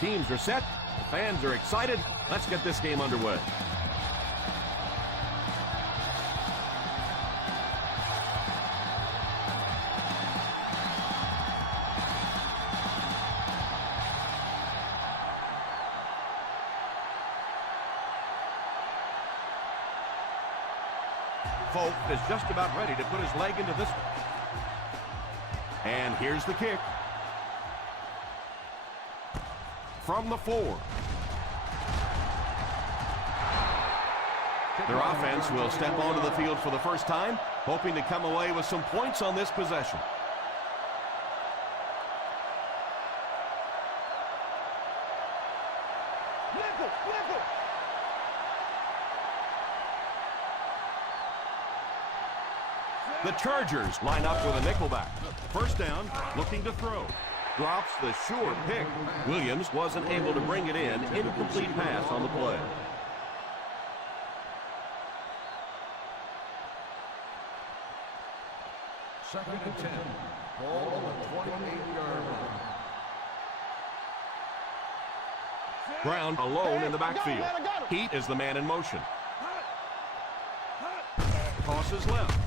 teams are set. The fans are excited. Let's get this game underway. Folk is just about ready to put his leg into this one. And here's the kick. From the 4. Their offense will step onto the field for the first time, hoping to come away with some points on this possession. The Chargers line up with a nickelback. First down, looking to throw. Drops the sure pick. Williams wasn't able to bring it in. Incomplete pass on the play. Second and 10. Ball on the 28-yard line. Brown alone in the backfield. Heat is the man in motion. Tosses left.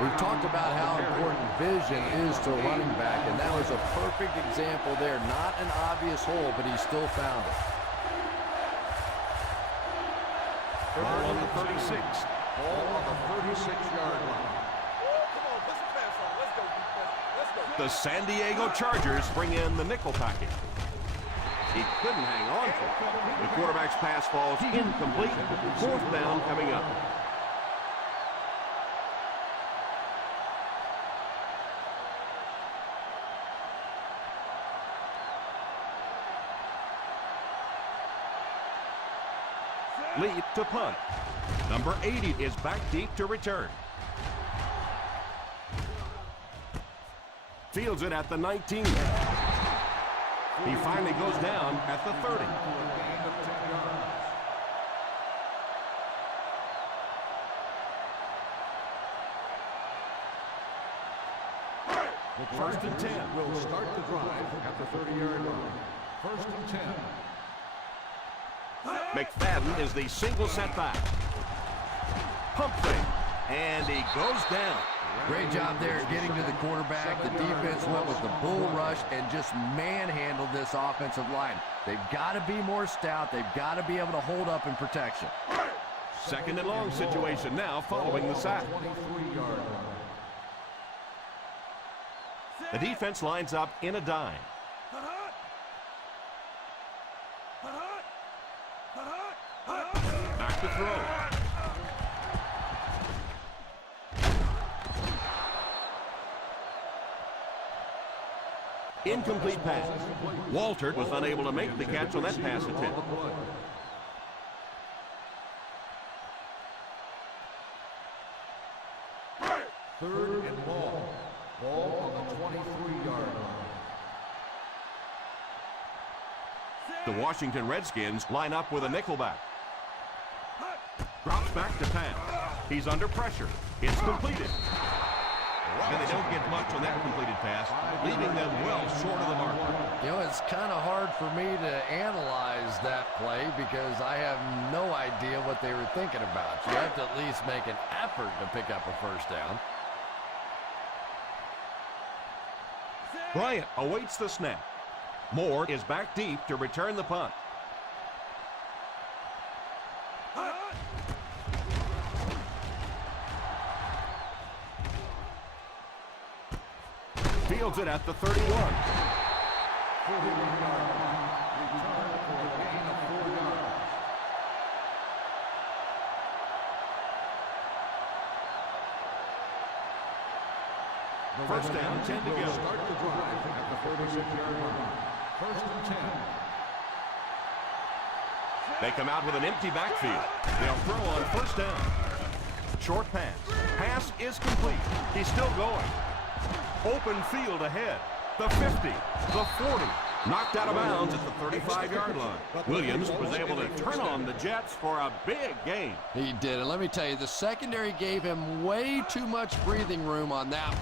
We've talked about how important vision is to a running back, and that was a perfect example there. Not an obvious hole, but he still found it. Ball on the 36. Ball on the 36-yard line. The San Diego Chargers bring in the nickel package. He couldn't hang on to it. The quarterback's pass falls incomplete. Fourth down coming up. Lead to punt. Number 80 is back deep to return. Fields it at the 19. He finally goes down at the 30. First and 10. Will start the drive at the 30-yard line. First and 10. McFadden is the single setback. Pump fake. And he goes down. Great job there getting to the quarterback. The defense went with the bull rush and just manhandled this offensive line. They've got to be more stout. They've got to be able to hold up in protection. Second and long situation now following the sack. The defense lines up in a dime. Back to throw. Incomplete pass. Walter was unable to make the catch on that pass attempt. Third and long. Ball on the 23-yard line. The Washington Redskins line up with a nickelback. Drops back to pass. He's under pressure. It's completed. And they don't get much on that completed pass, leaving them well short of the mark. You know, it's kind of hard for me to analyze that play because I have no idea what they were thinking about. You have to at least make an effort to pick up a first down. Bryant awaits the snap. Moore is back deep to return the punt. Fields it at the 31. First down, 10 to go. Start the drive at the 46-yard line. First and 10. They come out with an empty backfield. They'll throw on first down. Short pass. Pass is complete. He's still going. Open field ahead. The 50, the 40. Knocked out of bounds at the 35-yard line. Williams was able to turn on the Jets for a big gain. He did, and let me tell you, the secondary gave him way too much breathing room on that one.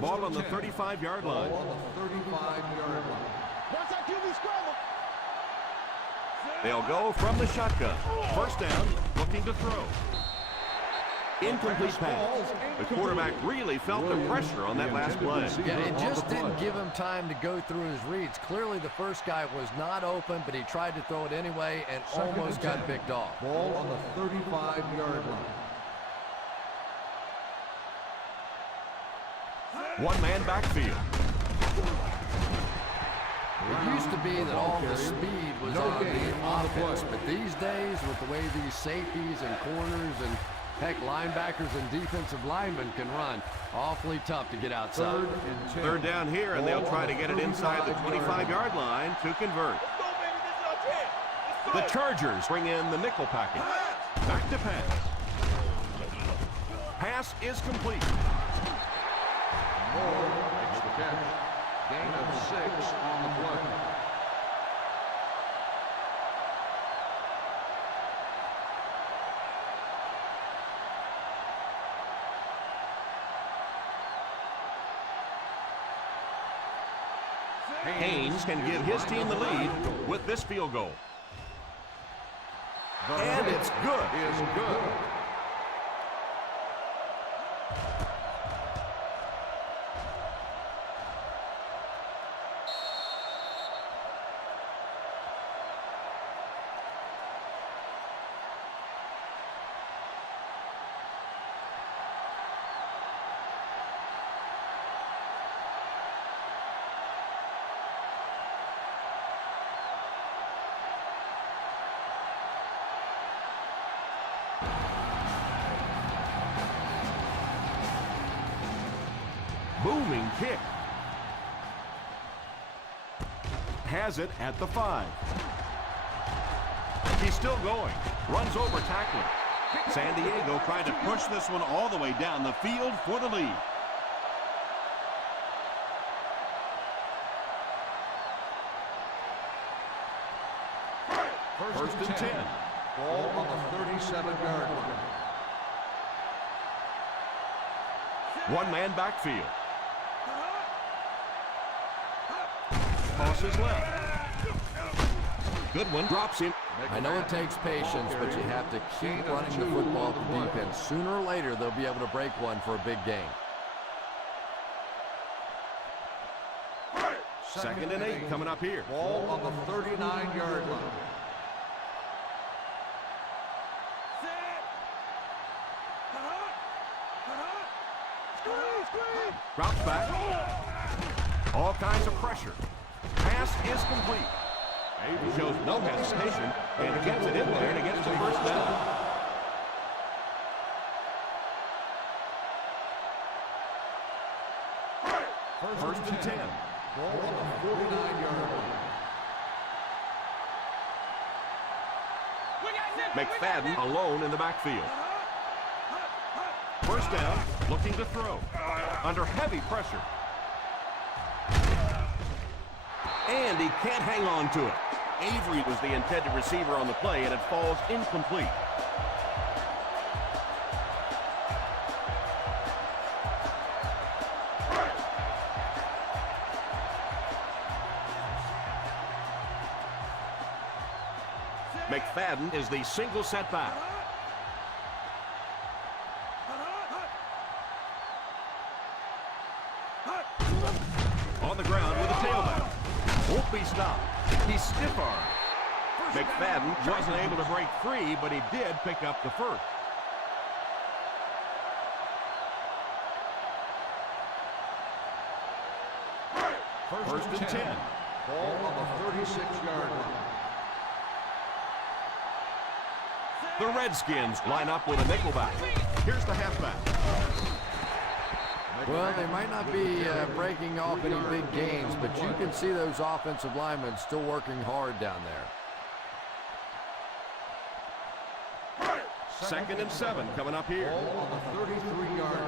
Ball on the 35-yard line. Ball on the 35-yard line. Watch that QB scramble. They'll go from the shotgun. First down, looking to throw. Incomplete pass. The quarterback really felt the pressure on that last play. Yeah, it just didn't give him time to go through his reads. Clearly, the first guy was not open, but he tried to throw it anyway and almost got picked off. Ball on the 35-yard line. One-man backfield. It used to be that all the speed was on the offense, but these days, with the way these safeties and corners and, heck, linebackers and defensive linemen can run, awfully tough to get outside. Third down here, and they'll try to get it inside the 25-yard line to convert. The Chargers bring in the nickel package. Back to pass. Pass is complete. Moore makes the catch. Gain of 6 on the play. Haynes can give his team the lead with this field goal. And it's good. Is good. Booming kick. Has it at the 5. He's still going. Runs over tackler. San Diego trying to push this one all the way down the field for the lead. First and 10. Ball on the 37-yard line. One-man backfield. Tosses left. Good one. Drops him. I know it takes patience, but you have to keep running the football to defense. Sooner or later, they'll be able to break one for a big gain. Second and 8 coming up here. Ball on the 39-yard line. Drops back. All kinds of pressure. Pass is complete. He shows no hesitation and gets it in there and gets the first down. First and 10. Ball on the 49-yard line. McFadden alone in the backfield. First down, looking to throw. Under heavy pressure. And he can't hang on to it. Avery was the intended receiver on the play, and it falls incomplete. McFadden is the single setback. On the ground with a tailback. Won't be stopped. He's stiff-armed. McFadden wasn't able to break free, but he did pick up the first. First and 10. Ball on the 36-yard line. The Redskins line up with a nickelback. Here's the halfback. Well, they might not be breaking off any big gains, but you can see those offensive linemen still working hard down there. Second and 7 coming up here. Ball on the 33-yard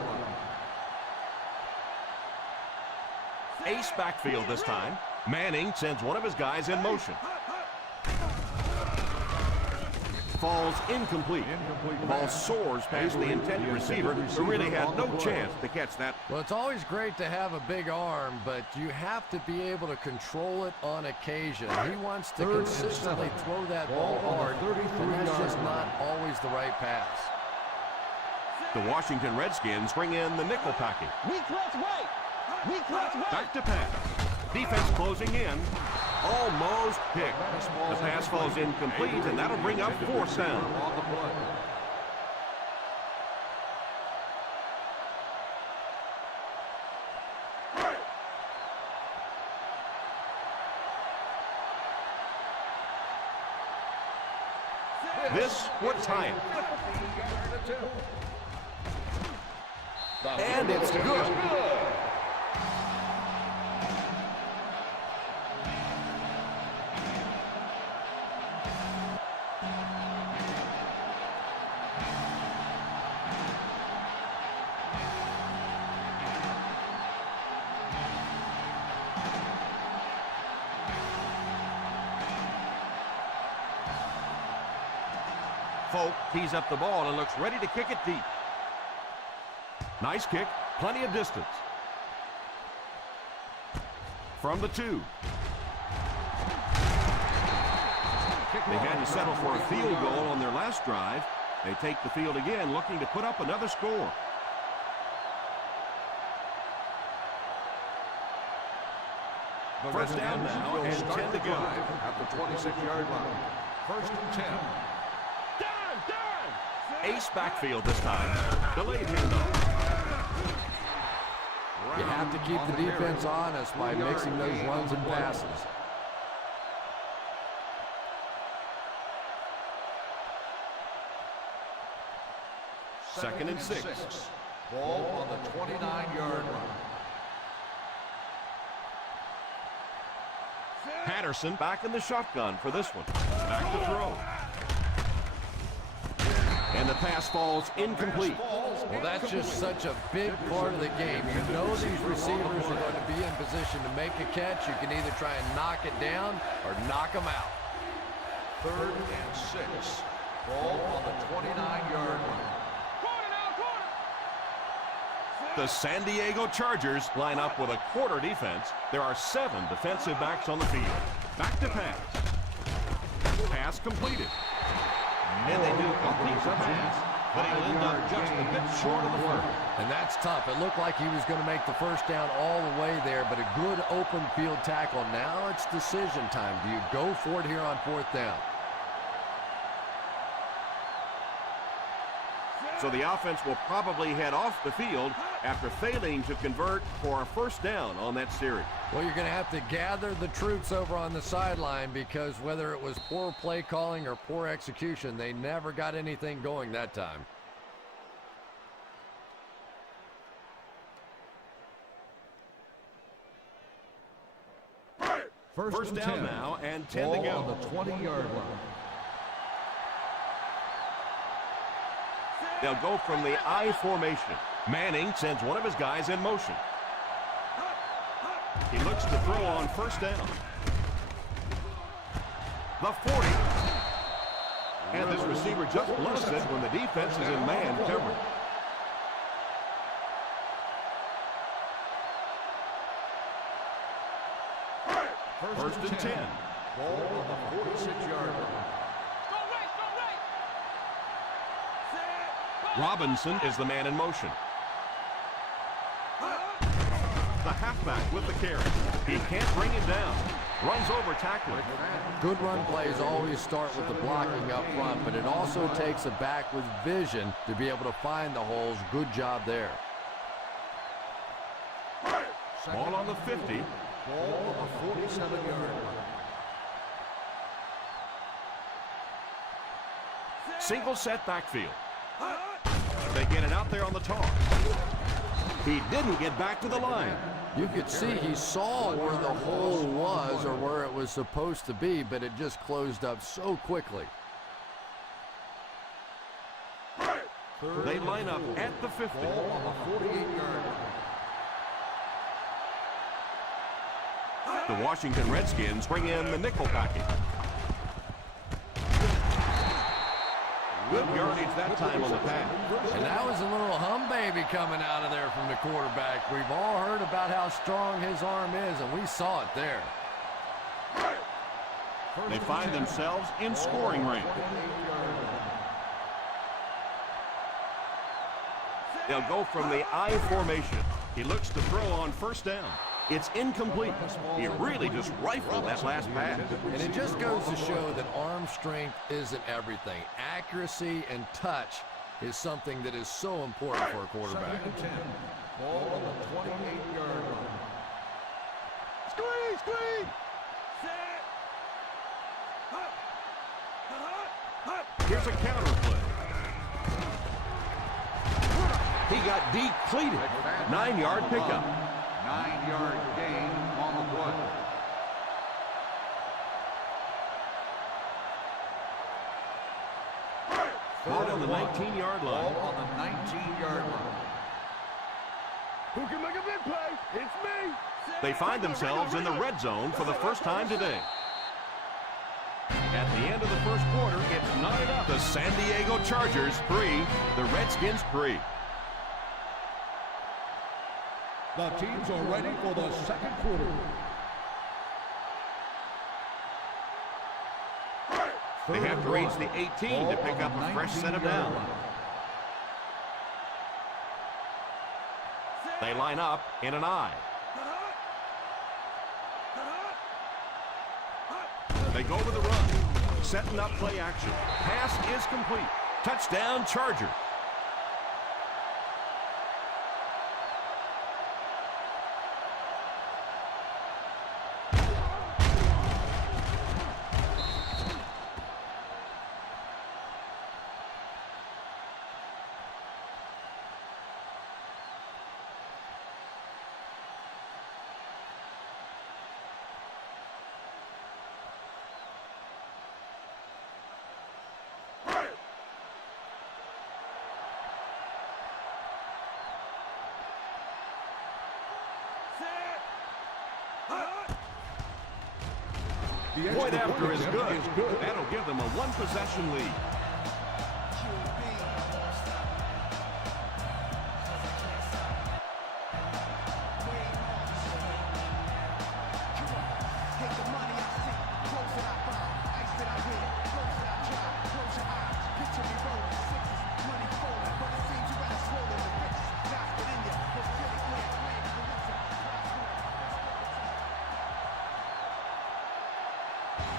line. Ace backfield this time. Manning sends one of his guys in motion. falls incomplete. The ball soars past the intended receiver, who really had no chance to catch that. Well, it's always great to have a big arm, but you have to be able to control it on occasion. He wants to consistently throw that ball hard, and that's just not always the right pass. The Washington Redskins bring in the nickel package. Weak left right. Weak left right. Back to pass. Defense closing in. Almost picked. The pass falls incomplete, and that'll bring up fourth down. On the play. This would tie it. And it's good. Folk tees up the ball and looks ready to kick it deep. Nice kick, plenty of distance. From the 2. They had to settle for a field goal on their last drive. They take the field again, looking to put up another score. First down now, and 10 to go. At the 26-yard line. First and 10. Ace backfield this time. Delayed handoff. You have to keep the defense honest by mixing those runs and passes. Second and 6. Ball on the 29-yard line. Patterson back in the shotgun for this one. Back to throw. And the pass falls incomplete. Well, that's just such a big part of the game. You know these receivers are going to be in position to make a catch. You can either try and knock it down or knock them out. Third and 6. Ball on the 29-yard line. The San Diego Chargers line up with a quarter defense. There are 7 defensive backs on the field. Back to pass. Pass completed. And they do complete the pass, but he'll end up just a bit short of the first. And that's tough. It looked like he was going to make the first down all the way there, but a good open field tackle. Now it's decision time. Do you go for it here on fourth down? So the offense will probably head off the field after failing to convert for a first down on that series. Well, you're going to have to gather the troops over on the sideline because whether it was poor play calling or poor execution, they never got anything going that time. First down now and 10 to go. On the 20-yard line. They'll go from the I formation. Manning sends one of his guys in motion. He looks to throw on first down. The 40. And this receiver just lost it when the defense is in man coverage. First and 10. Ball on the 46-yard line. Robinson is the man in motion. The halfback with the carry. He can't bring him down. Runs over tackler. Good run plays always start with the blocking up front, but it also takes a back with vision to be able to find the holes. Good job there. Ball on the 50. Ball on the 47-yard line. Single set backfield. They get it out there on the toss. He didn't get back to the line. You could see he saw where the hole was or where it was supposed to be, but it just closed up so quickly. They line up at the 50. Ball on the 48-yard line. The Washington Redskins bring in the nickel package. Good yardage that time on the pass. And that was a little hum baby coming out of there from the quarterback. We've all heard about how strong his arm is, and we saw it there. They find themselves in scoring range. They'll go from the I formation. He looks to throw on first down. It's incomplete. He really just rifled that last pass. And it just goes to show that arm strength isn't everything. Accuracy and touch is something that is so important for a quarterback. Ball on the 28-yard line. Screen, screen! Here's a counter play. He got depleted. 9-yard pickup. 9-yard gain on the play. Ball on the 19-yard line. Ball on the 19-yard line. Who can make a big play? It's me. They find themselves in the red zone for the first time today. At the end of the first quarter, it's 9-0. The San Diego Chargers 3, the Redskins 3. The teams are ready for the second quarter. They have to reach the 18 to pick up a fresh set of downs. They line up in an I. They go with the run. Setting up play action. Pass is complete. Touchdown, Chargers. Point after is good. That'll give them a one-possession lead.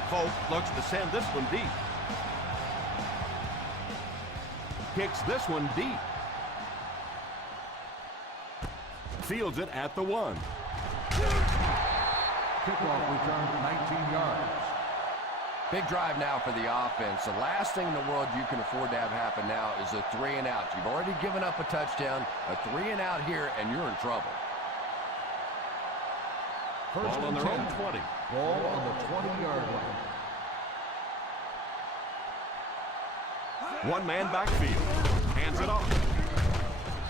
Folk looks to send this one deep. Kicks this one deep. Fields it at the 1. Kickoff return 19 yards. Big drive now for the offense. The last thing in the world you can afford to have happen now is a 3-and-out. You've already given up a touchdown, a 3-and-out here, and you're in trouble. Ball on their own 20. Ball on the 20-yard line. One-man backfield. Hands it off.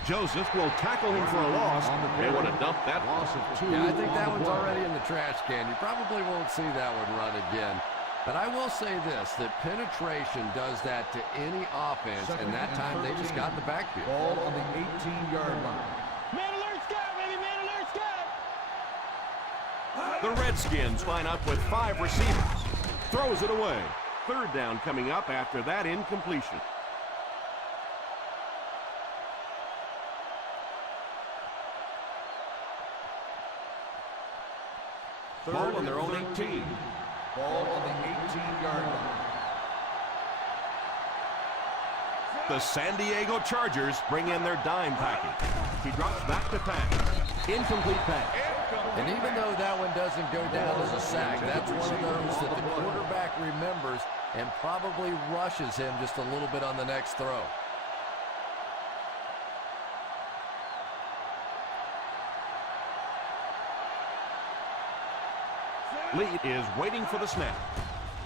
Joseph will tackle him for a loss. They want to dump that. Loss of 2. Yeah, I think that one's already in the trash can. You probably won't see that one run again. But I will say this, that penetration does that to any offense, and that time they just got in the backfield. Ball on the 18-yard line. Man alert, sky, baby, man alert, sky. The Redskins line up with 5 receivers. Throws it away. Third down coming up after that incompletion. Ball on their own 18. Ball on the 18-yard line. The San Diego Chargers bring in their dime package. He drops back to pass. Incomplete pass. And even though that one doesn't go down as a sack, that's one of those that the quarterback remembers and probably rushes him just a little bit on the next throw. Lead is waiting for the snap.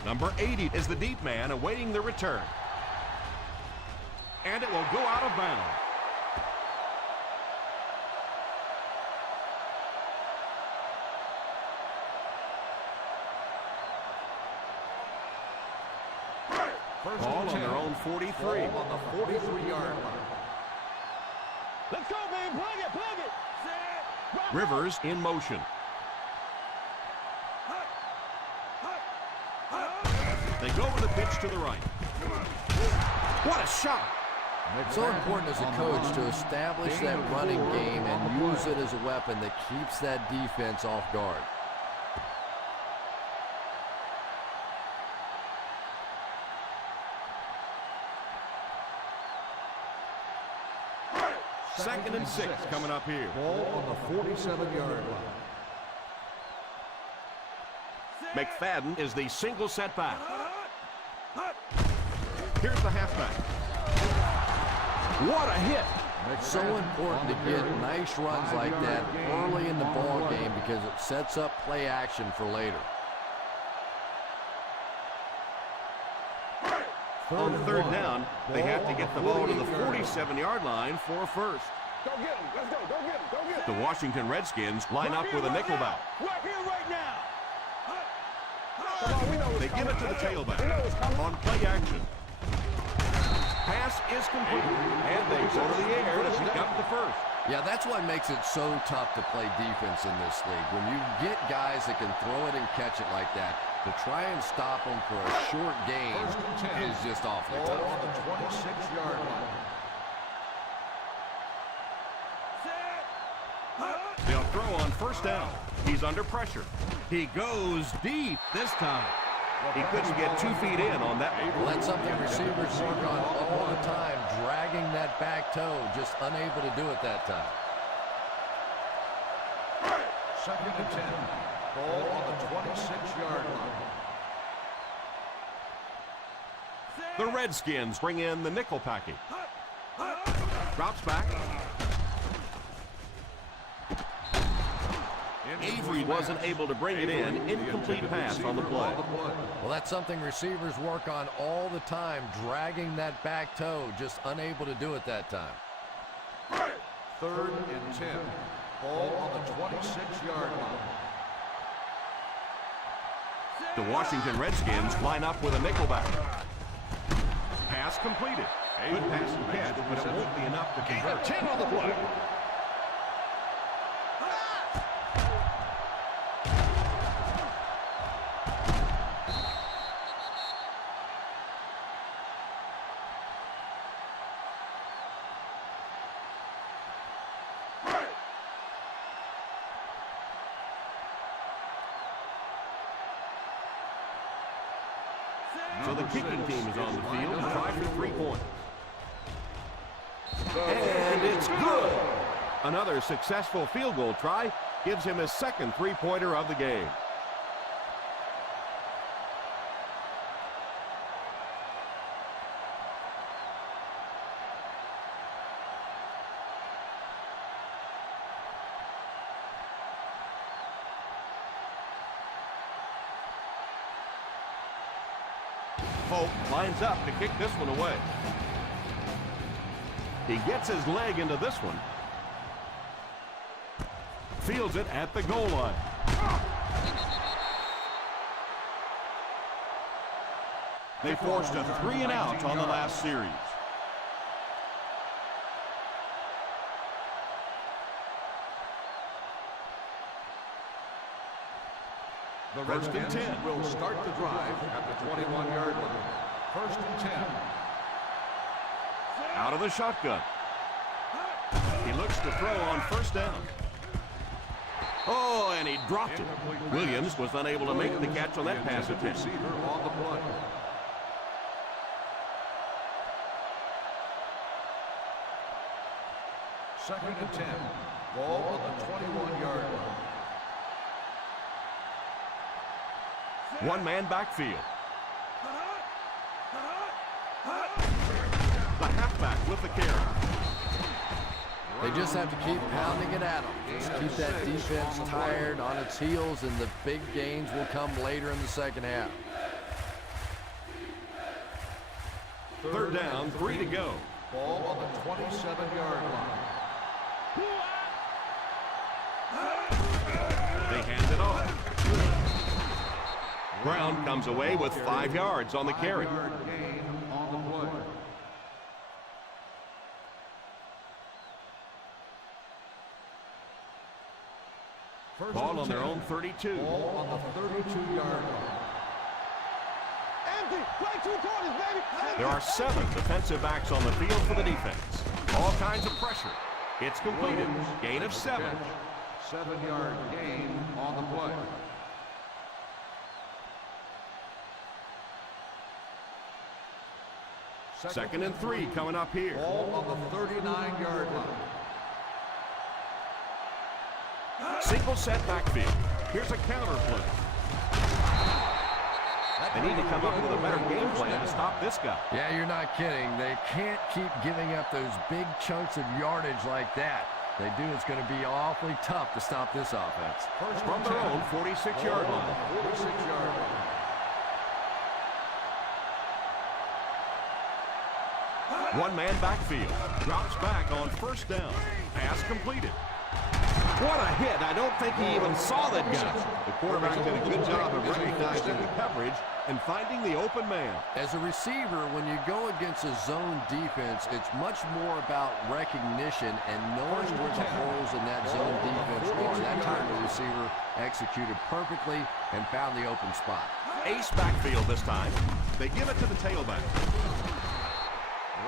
Number 80 is the deep man awaiting the return. And it will go out of bounds. Ball on their own down 43. Ball on the 43-yard line. Let's go, baby. Plug it, plug it. Set. Rivers in motion. They go with a pitch to the right. What a shot! It's so important as a coach to establish that running game and use it as a weapon that keeps that defense off guard. Second and 6 coming up here. Ball on the 47-yard line. McFadden is the single setback. Here's the halfback. What a hit! It's so important to get nice runs like that early in the ball game because it sets up play action for later. On third down, they have to get the ball to the 47-yard line for a first. Go get him. Let's go. Go get him. Go get him. The Washington Redskins line up with a nickelback. Right here, right now. Come on, we know They give it to the tailback on play action. Pass is complete, and they go to the air to pick up the first. Yeah, that's what makes it so tough to play defense in this league. When you get guys that can throw it and catch it like that, to try and stop them for a short gain is just awfully Ball tough. on the 26-yard line. They'll throw on first down. He's under pressure. He goes deep this time. He couldn't get 2 feet in on that. Well, that's something receivers work on all the time, dragging that back toe, just unable to do it that time. Second and 10. Ball on the 26-yard line. The Redskins bring in the nickel package. Drops back. Avery wasn't able to bring it in. Incomplete pass on the play. Well, that's something receivers work on all the time, dragging that back toe, just unable to do it that time. Third and 10. Ball on the 26-yard line. The Washington Redskins line up with a nickelback. Pass completed. Good pass and catch, but it won't be enough to convert. 10 on the play. So the kicking team is on the field to try for 3 points. And it's good! Another successful field goal try gives him his second 3-pointer of the game. Folk lines up to kick this one away. He gets his leg into this one. Fields it at the goal line. They forced a 3-and-out on the last series. The First and Redskins 10. will start the drive at the 21-yard line. First and 10. Out of the shotgun. He looks to throw on first down. Oh, and he dropped it. Williams was unable to make the catch on that pass attempt. Receiver on the play. Second and 10. Ball on the 21-yard line. One-man backfield. The halfback with the carry. They just have to keep pounding it at them. Just keep that defense tired on its heels, and the big gains will come later in the second half. Third down, 3 to go. Ball on the 27-yard line. They hand it off. Brown comes away with 5 yards on the carry. 5-yard gain on the play. Ball on their own 32. Ball on the 32-yard line. Empty. Play two quarters, baby. There are 7 defensive backs on the field for the defense. All kinds of pressure. It's completed. Gain of 7. 7-yard gain on the play. Second and 3 coming up here. Ball on the 39-yard line. Single set backfield. Here's a counter play. They need to come up with a better game plan to stop this guy. Yeah, you're not kidding. They can't keep giving up those big chunks of yardage like that. If they do, it's going to be awfully tough to stop this offense. From their own 46-yard line. 46-yard line. One-man backfield. Drops back on first down. Pass completed. What a hit. I don't think he even saw that guy. The quarterback did a good job of recognizing the coverage and finding the open man. As a receiver, when you go against a zone defense, it's much more about recognition and knowing where the holes in that zone defense are. That time the receiver executed perfectly and found the open spot. Ace backfield this time. They give it to the tailback.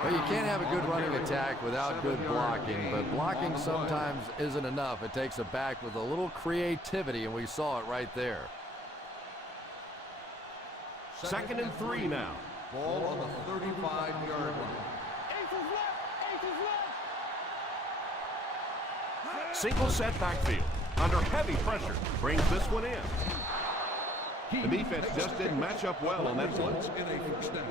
Well, you can't have a good running attack without good blocking, but blocking sometimes isn't enough. It takes a back with a little creativity, and we saw it right there. Second and 3 now. Ball on the 35-yard line. Aces left. Aces left. Single set backfield. Under heavy pressure. Brings this one in. The defense just didn't match up well on that one. In a first down.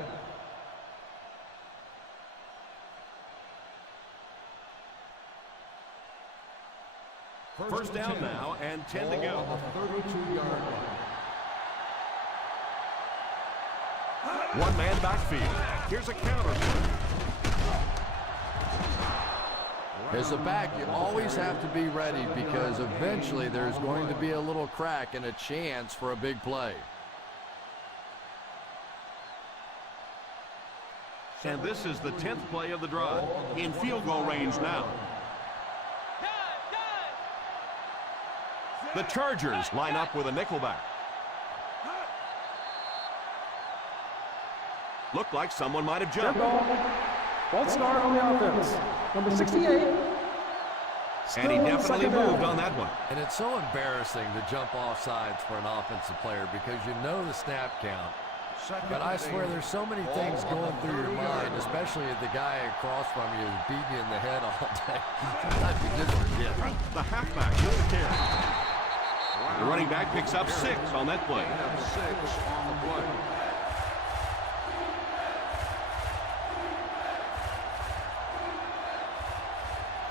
First down now and 10 to go. On the 32-yard line. One-man backfield. Here's a counter. As a back, you always have to be ready because eventually there's going to be a little crack and a chance for a big play. And this is the 10th play of the drive. In field goal range now. The Chargers line up with a nickelback. Looked like someone might have jumped. False start on the offense. Number 68. And he definitely moved on that one. And it's so embarrassing to jump off sides for an offensive player because you know the snap count. But I swear there's so many things going through your mind, especially if the guy across from you is beating you in the head all day. Sometimes you just forget. The halfback with the carry. The running back picks up 6 on that play. 6 on the play.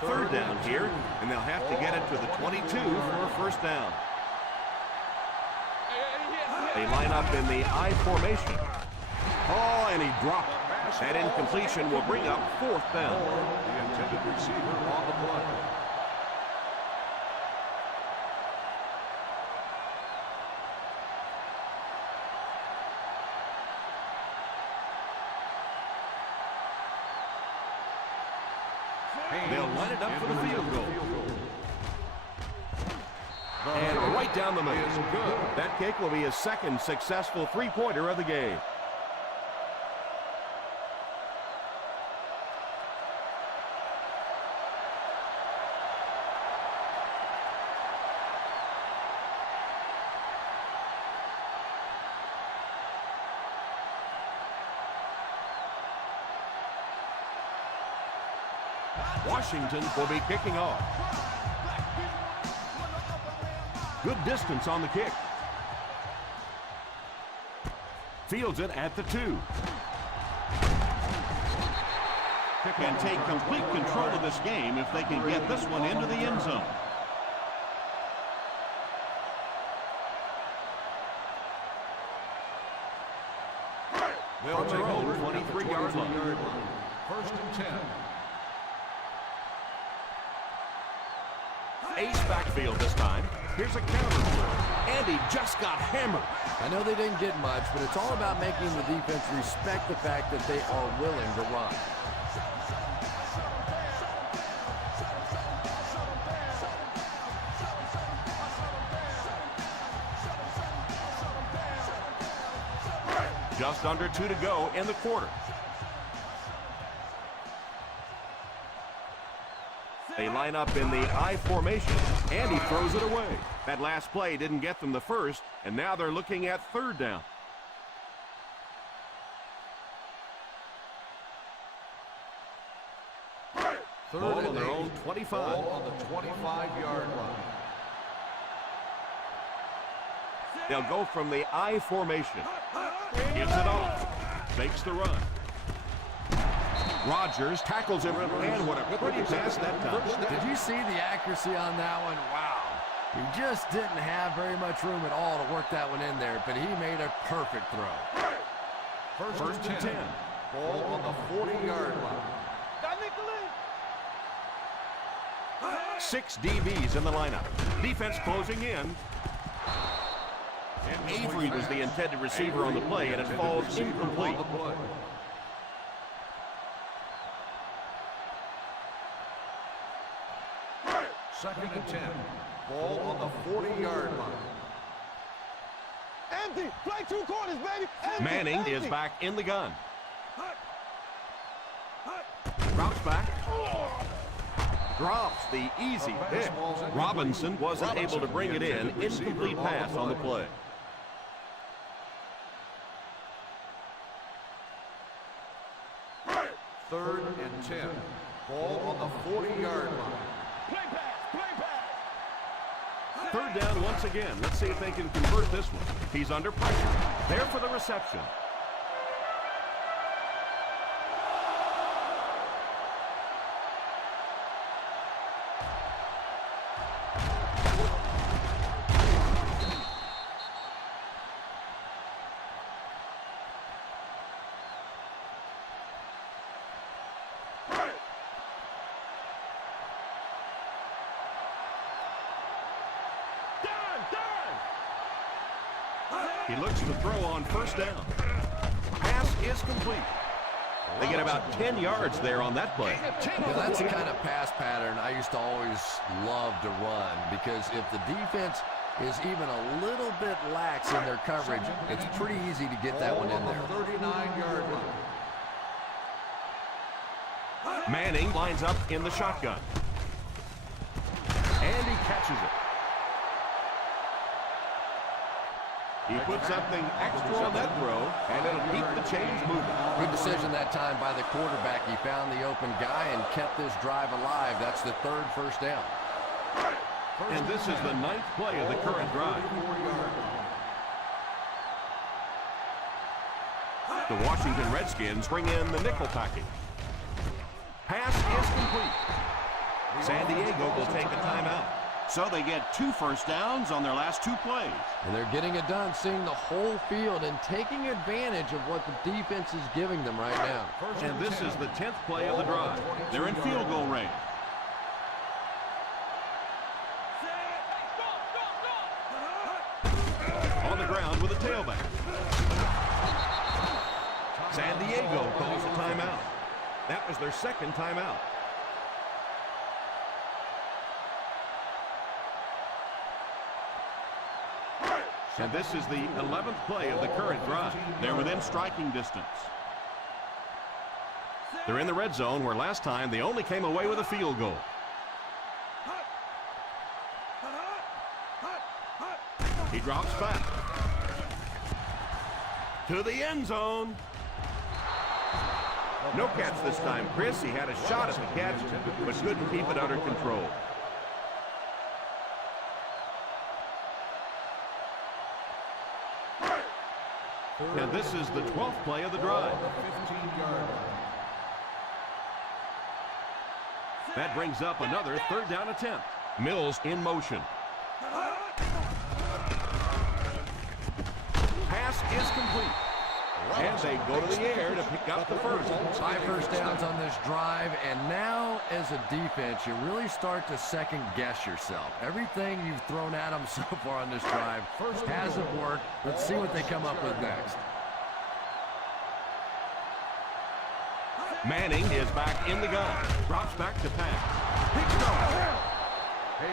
Third down here, and they'll have to get it to the 22 for a first down. They line up in the I formation. Oh, and he dropped it. That incompletion will bring up 4th down. The intended receiver on the play. They'll line it up for the field goal. And right down the middle. That kick will be his second successful three-pointer of the game. Washington will be kicking off. Good distance on the kick. Fields it at the 2. Can take complete control of this game if they can get this one into the end zone. They'll take over 23-yard line. First and 10. Ace backfield this time. Here's a counter. And he just got hammered. I know they didn't get much, but it's all about making the defense respect the fact that they are willing to run. Just under 2 to go in the quarter. They line up in the I formation, and he throws it away. That last play didn't get them the first, and now they're looking at third down. Ball on their own 25. Ball on the 25-yard line. They'll go from the I formation. Gives it off. Fakes the run. Rodgers tackles him, and what a pretty pass that time. Did you see the accuracy on that one? Wow. He just didn't have very much room at all to work that one in there, but he made a perfect throw. First and 10. Ball on the 40-yard line. 6 DBs in the lineup. Defense closing in. And Avery was the intended receiver on the play, and it falls incomplete. Second and 10. Ball on the 40-yard line. Empty. Play 2 quarters, baby. Empty. Manning is back in the gun. Drops back. Drops the easy pick. Robinson wasn't able to bring it in. Incomplete pass on the play. Third and 10. Ball on the 40-yard line. Play pass. Play pass. Third down once again. Let's see if they can convert this one. He's under pressure. There for the reception. He looks to throw on first down. Pass is complete. They get about 10 yards there on that play. Yeah, that's the kind of pass pattern I used to always love to run, because if the defense is even a little bit lax in their coverage, it's pretty easy to get that one in there. 39-yard line. Manning lines up in the shotgun. And he catches it. He put something extra on that throw, and it'll keep the chains moving. Good decision that time by the quarterback. He found the open guy and kept this drive alive. That's the third first down. And this is the 9th play of the current drive. The Washington Redskins bring in the nickel package. Pass is complete. San Diego will take a timeout. So they get 2 first downs on their last 2 plays. And they're getting it done, seeing the whole field and taking advantage of what the defense is giving them right now. And this is the 10th play of the drive. They're in field goal range. On the ground with a tailback. San Diego calls a timeout. That was their second timeout. And this is the 11th play of the current drive. They're within striking distance. They're in the red zone, where last time they only came away with a field goal. He drops back to the end zone. No catch this time, Chris. He had a shot at the catch, but couldn't keep it under control. And this is the 12th play of the drive. That brings up another third down attempt. Mills in motion. Pass is complete. And they go to the air to pick up the first. 5 first downs on this drive, and now as a defense, you really start to second guess yourself. Everything you've thrown at them so far on this drive hasn't worked. Let's see what they come up with next. Manning is back in the gun. Drops back to pass.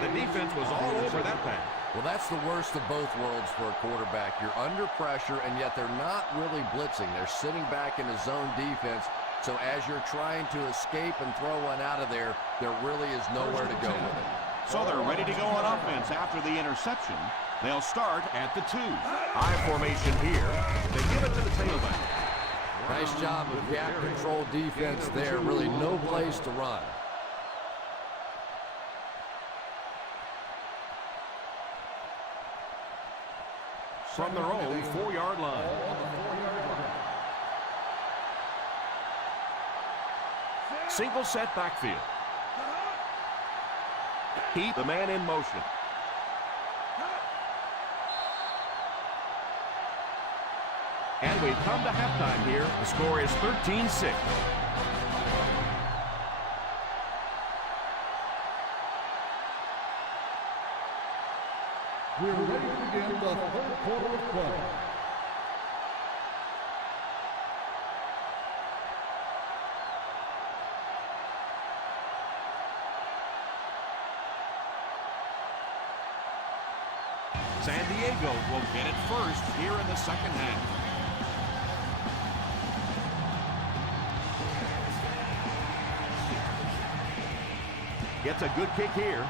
The defense was all over that pass. Well, that's the worst of both worlds for a quarterback. You're under pressure, and yet they're not really blitzing. They're sitting back in a zone defense. So as you're trying to escape and throw one out of there, there really is nowhere to go with it. So they're ready to go on offense after the interception. They'll start at the 2. High formation here. They give it to the tailback. Nice job of gap control defense there. Really no place to run. From their own 4-yard line. Single set backfield. Keep the man in motion. And we've come to halftime here. The score is 13-6. We're ready to begin the third quarter of play. San Diego will get it first here in the second half. Gets a good kick here.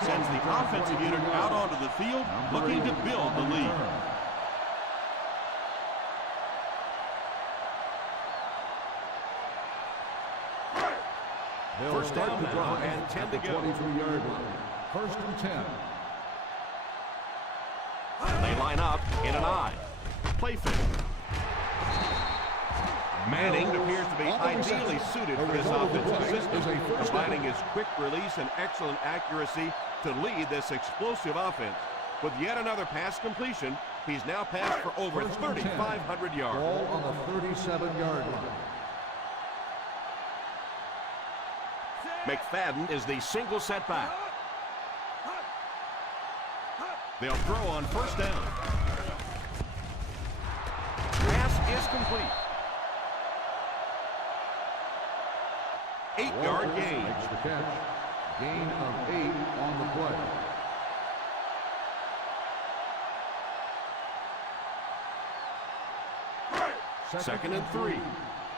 Sends the offensive unit out onto the field, looking to build the lead. First down now, and 10 to go. 23-yard line. First and 10. They line up in an I. Play fake. Manning appears to be ideally suited for this offensive system, combining his quick release and excellent accuracy to lead this explosive offense. With yet another pass completion, he's now passed for over 3,500 yards. Ball on the 37-yard line. McFadden is the single setback. They'll throw on first down. Pass is complete. 8-yard gain. Makes the catch. Gain of 8 on the play. Second and 3.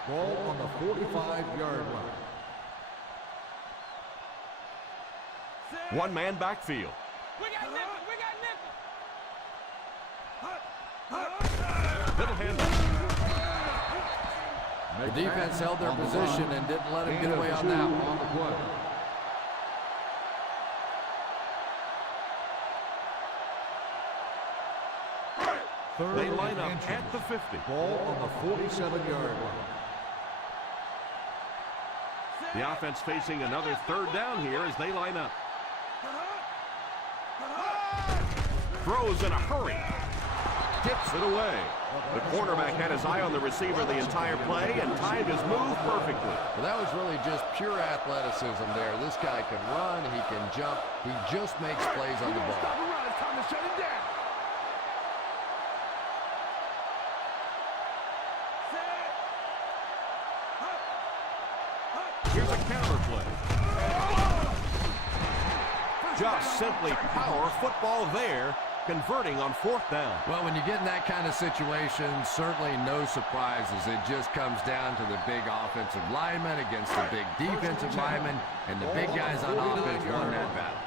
Ball on the 45-yard line. One-man backfield. We got nickel. Little handoff. The defense held their position and didn't let him get away on that one. On the play. They line up at the 50. Ball on the 47-yard line. The offense facing another third down here as they line up. Throws in a hurry. Tips it away. The cornerback had his eye on the receiver the entire play and timed his move perfectly. Well, that was really just pure athleticism there. This guy can run, he can jump, he just makes plays on the ball. Stop and run. It's time to shut it down. Here's a counter play. Just simply power football there, converting on fourth down. Well, when you get in that kind of situation, certainly no surprises. It just comes down to the big offensive lineman against the big defensive lineman, and the big guys on offense won that battle.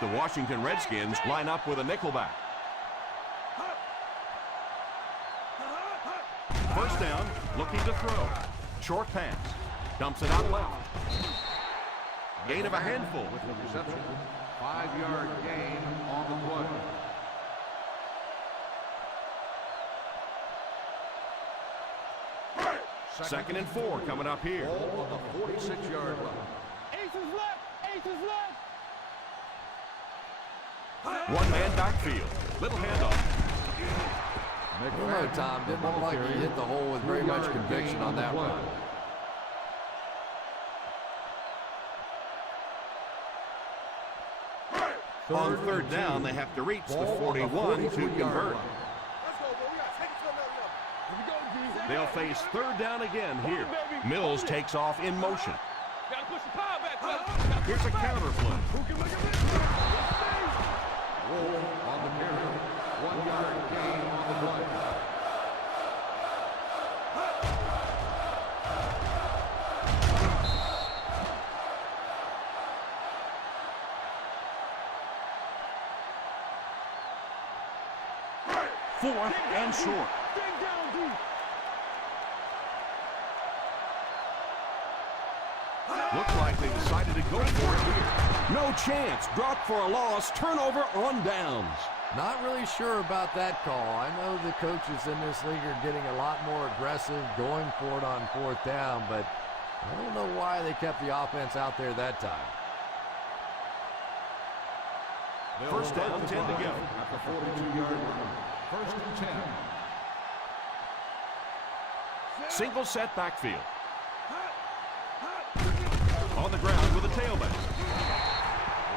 The Washington Redskins line up with a nickelback. First down, looking to throw. Short pass. Dumps it out left. Gain of a handful. With the reception. 5-yard gain on the play. Second and 4 coming up here. Ball on the 46-yard line. Aces left. Aces left. One-man backfield. Little handoff. I don't know, Tom. Didn't look like he hit the hole with very much conviction on that one. On third down, they have to reach the 41 to convert. Let's go, bro. We got to take it to another level. Here we go, D. They'll face third down again here. Mills takes off in motion. Gotta push the power back, brother. Here's a counter play. Who can make a big Roll on the carry. 1 yard gain on the play. Fourth and short. Dig down deep. Looks like they decided to go for it here. No chance. Dropped for a loss. Turnover on downs. Not really sure about that call. I know the coaches in this league are getting a lot more aggressive, going for it on fourth down, but I don't know why they kept the offense out there that time. First down, 10 to go. At the 42-yard line. First and 10. Single set backfield. On the ground with a tailback.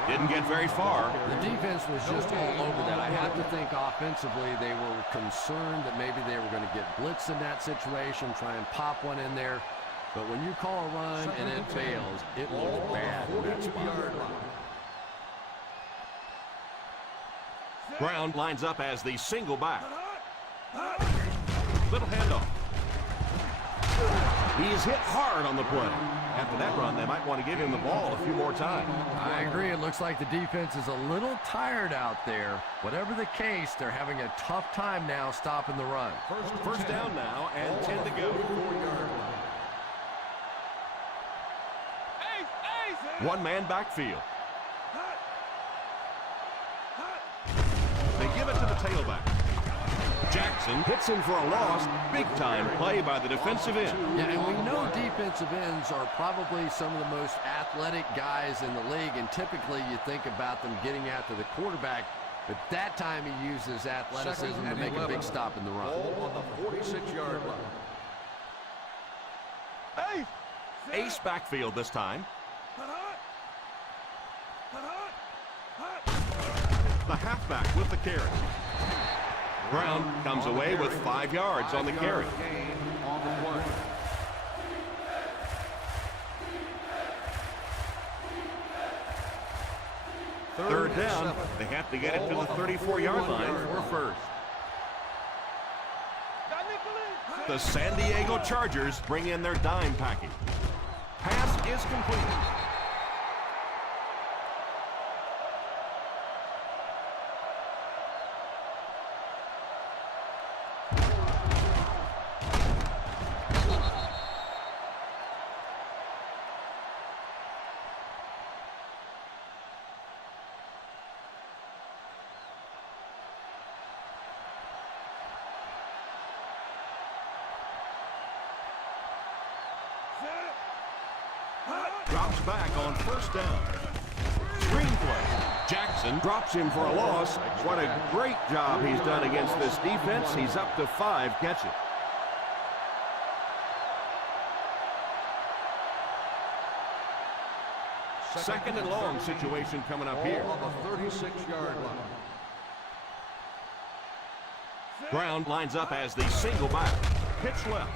Didn't get very far. The defense was just all over that. I have to think offensively they were concerned that maybe they were going to get blitzed in that situation, try and pop one in there. But when you call a run and it fails, it looks bad in that spot. Brown lines up as the single back. Little handoff. He's hit hard on the play. After that run, they might want to give him the ball a few more times. I agree. It looks like the defense is a little tired out there. Whatever the case, they're having a tough time now stopping the run. First down now and 10 to go. 4-yard line. One-man backfield. They give it to the tailback. Jackson hits him for a loss. Big-time play by the defensive end. Yeah, and we know defensive ends are probably some of the most athletic guys in the league, and typically you think about them getting after the quarterback, but that time he uses athleticism to make a big stop in the run. Ball on the 46-yard line. Ace backfield this time. The halfback with the carry. Brown comes away with 5 yards on the carry. Gain on the play. Third down. They have to get it to the 34-yard line for first. The San Diego Chargers bring in their dime package. Pass is complete. Drops back on first down. Screenplay. Jackson drops him for a loss. What a great job he's done against this defense. He's up to 5 catches. Second and long situation coming up here. Ball on the 36-yard line. Brown lines up as the single back. Pitch left.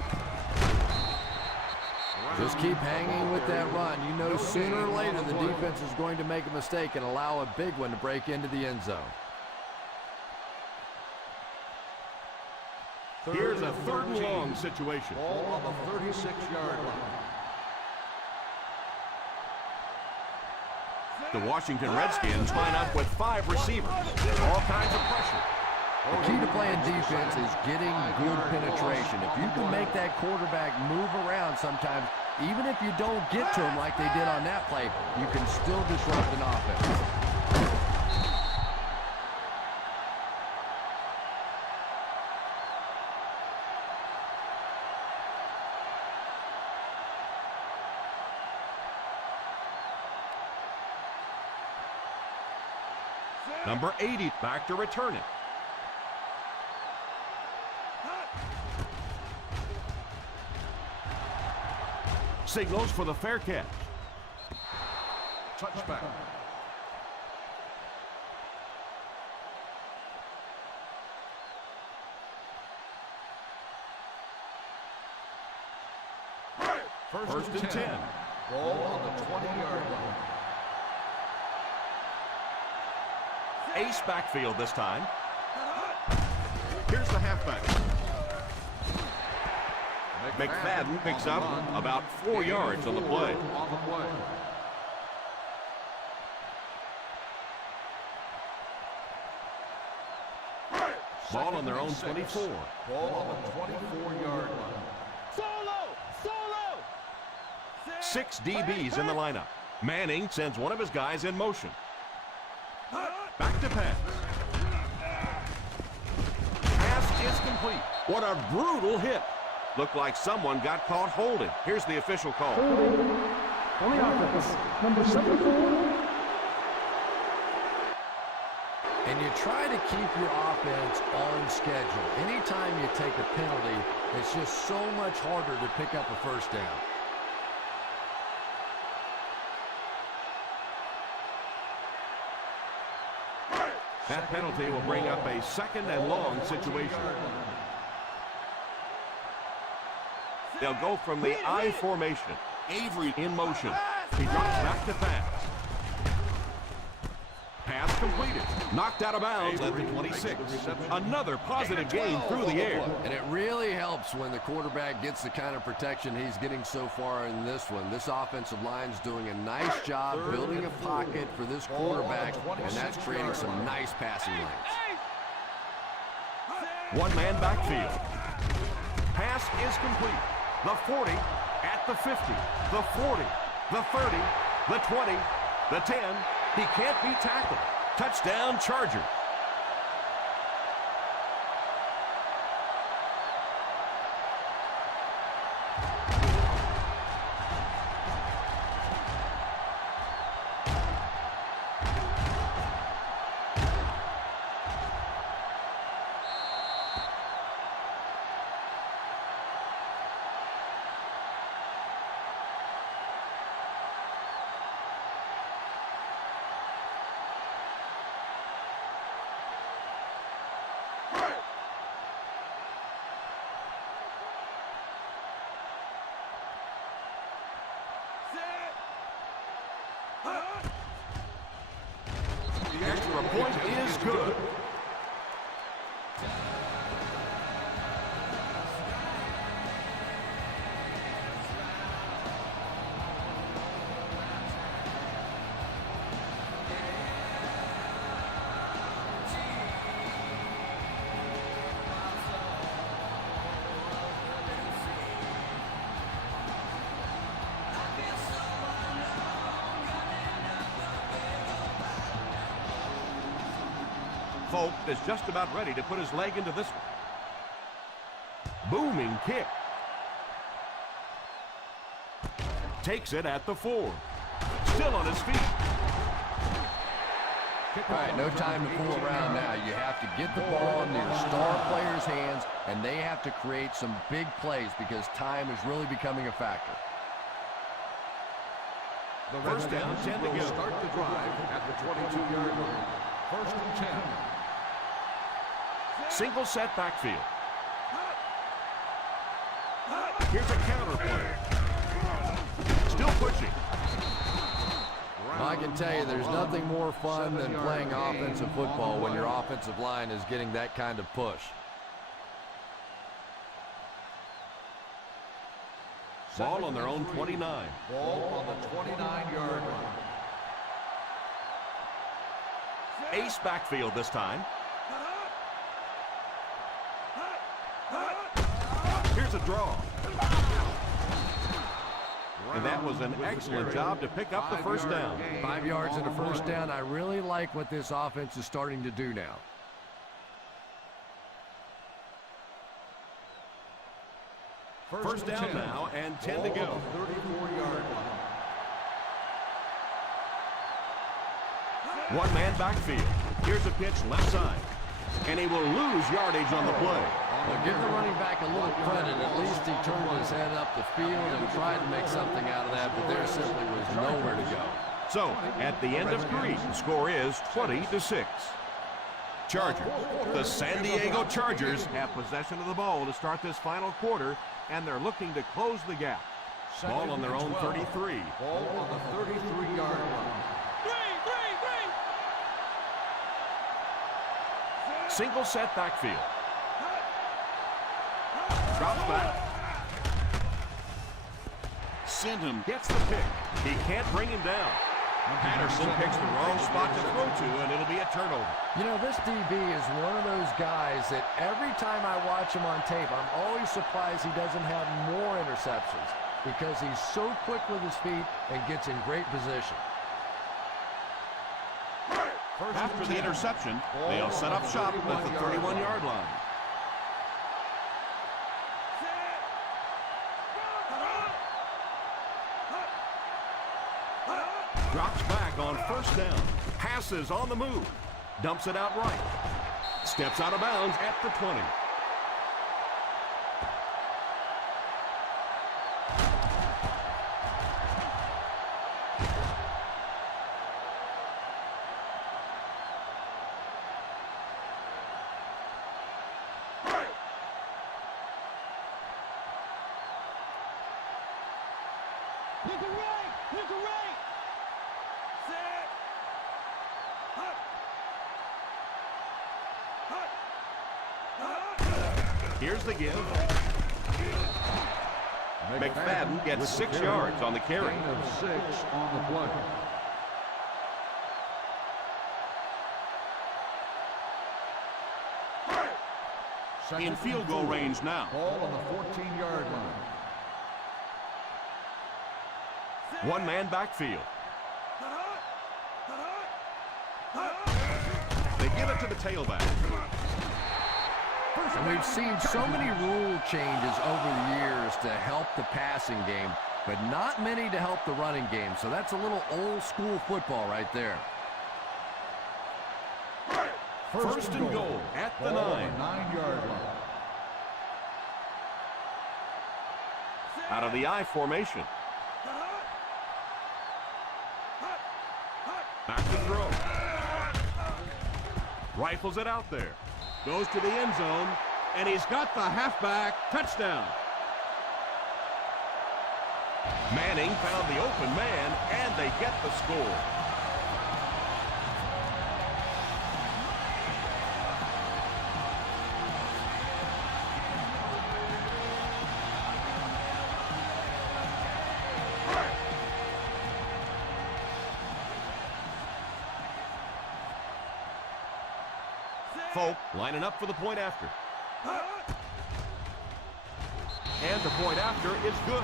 Just keep hanging with that run. You know sooner or later the defense is going to make a mistake and allow a big one to break into the end zone. Here's a third and long situation. Ball on the 36-yard line. The Washington Redskins line up with 5 receivers. All kinds of pressure. The key to playing defense is getting good penetration. If you can make that quarterback move around sometimes, even if you don't get to him like they did on that play, you can still disrupt an offense. Number 80 back to return it. Signals for the fair catch. Touchback. First and 10. Ball on the 20-yard line. Ace backfield this time. Here's the halfback. McFadden picks up about 4 yards on the play. Ball on their own 24. Ball on the 24-yard line. Solo! 6 DBs in the lineup. Manning sends one of his guys in motion. Back to pass. Pass is complete. What a brutal hit. Looked like someone got caught holding. Here's the official call. Holding on the offense. Number 74. And you try to keep your offense on schedule. Anytime you take a penalty, it's just so much harder to pick up a first down. That penalty will bring up a 2nd and long situation. They'll go from the I formation. Avery in motion. He drops back to pass. Pass completed. Knocked out of bounds at the 26. Another positive gain through the air. And it really helps when the quarterback gets the kind of protection he's getting so far in this one. This offensive line's doing a nice job building a pocket for this quarterback, and that's creating some nice passing lanes. One-man backfield. Pass is complete. The 40 at the 50. The 40. The 30. The 20. The 10. He can't be tackled. Touchdown, Chargers. The extra point is good. Folk is just about ready to put his leg into this one. Booming kick. Takes it at the 4. Still on his feet. All right, no time to fool around now. You have to get the ball into your star players' hands, and they have to create some big plays because time is really becoming a factor. The First down, 10 to go. Start the drive at the 22-yard line. First and 10. Single set backfield. Here's a counter play. Still pushing. I can tell you there's nothing more fun than playing offensive football when your offensive line is getting that kind of push. Ball on their own 29. Ball on the 29-yard line. Ace backfield this time. Here's a draw. And that was an excellent job to pick up the first down. 5 yards and a first down. I really like what this offense is starting to do now. First down now and 10 to go. 34-yard line. One-man backfield. Here's a pitch left side. And he will lose yardage on the play. Well, give the running back a little credit. At least he turned his head up the field and tried to make something out of that, but there simply was nowhere to go. So, at the end of 3, the score is 20-6. Chargers. The San Diego Chargers have possession of the ball to start this final quarter, and they're looking to close the gap. Ball on their own 33. Ball on the 33-yard line. Single set backfield. Drops back. Sinton gets the pick. He can't bring him down. Patterson picks the wrong spot to throw to, and it'll be a turnover. You know, this DB is one of those guys that every time I watch him on tape, I'm always surprised he doesn't have more interceptions because he's so quick with his feet and gets in great position. After the interception, they'll set up shop at the 31-yard line. Drops back on first down. Passes on the move. Dumps it out right. Steps out of bounds at the 20. Here's the give. McFadden gets 6 yards on the carry. Gain of 6 on the play. In field goal range now. Ball on the 14-yard line. One-man backfield. They give it to the tailback. And we've seen so many rule changes over the years to help the passing game, but not many to help the running game. So that's a little old school football right there. First and goal at the 9. 9-yard line. Out of the I formation. Back to throw. Rifles it out there. Goes to the end zone, and he's got the halfback touchdown. Manning found the open man, and they get the score. Folk lining up for the point after. And the point after is good.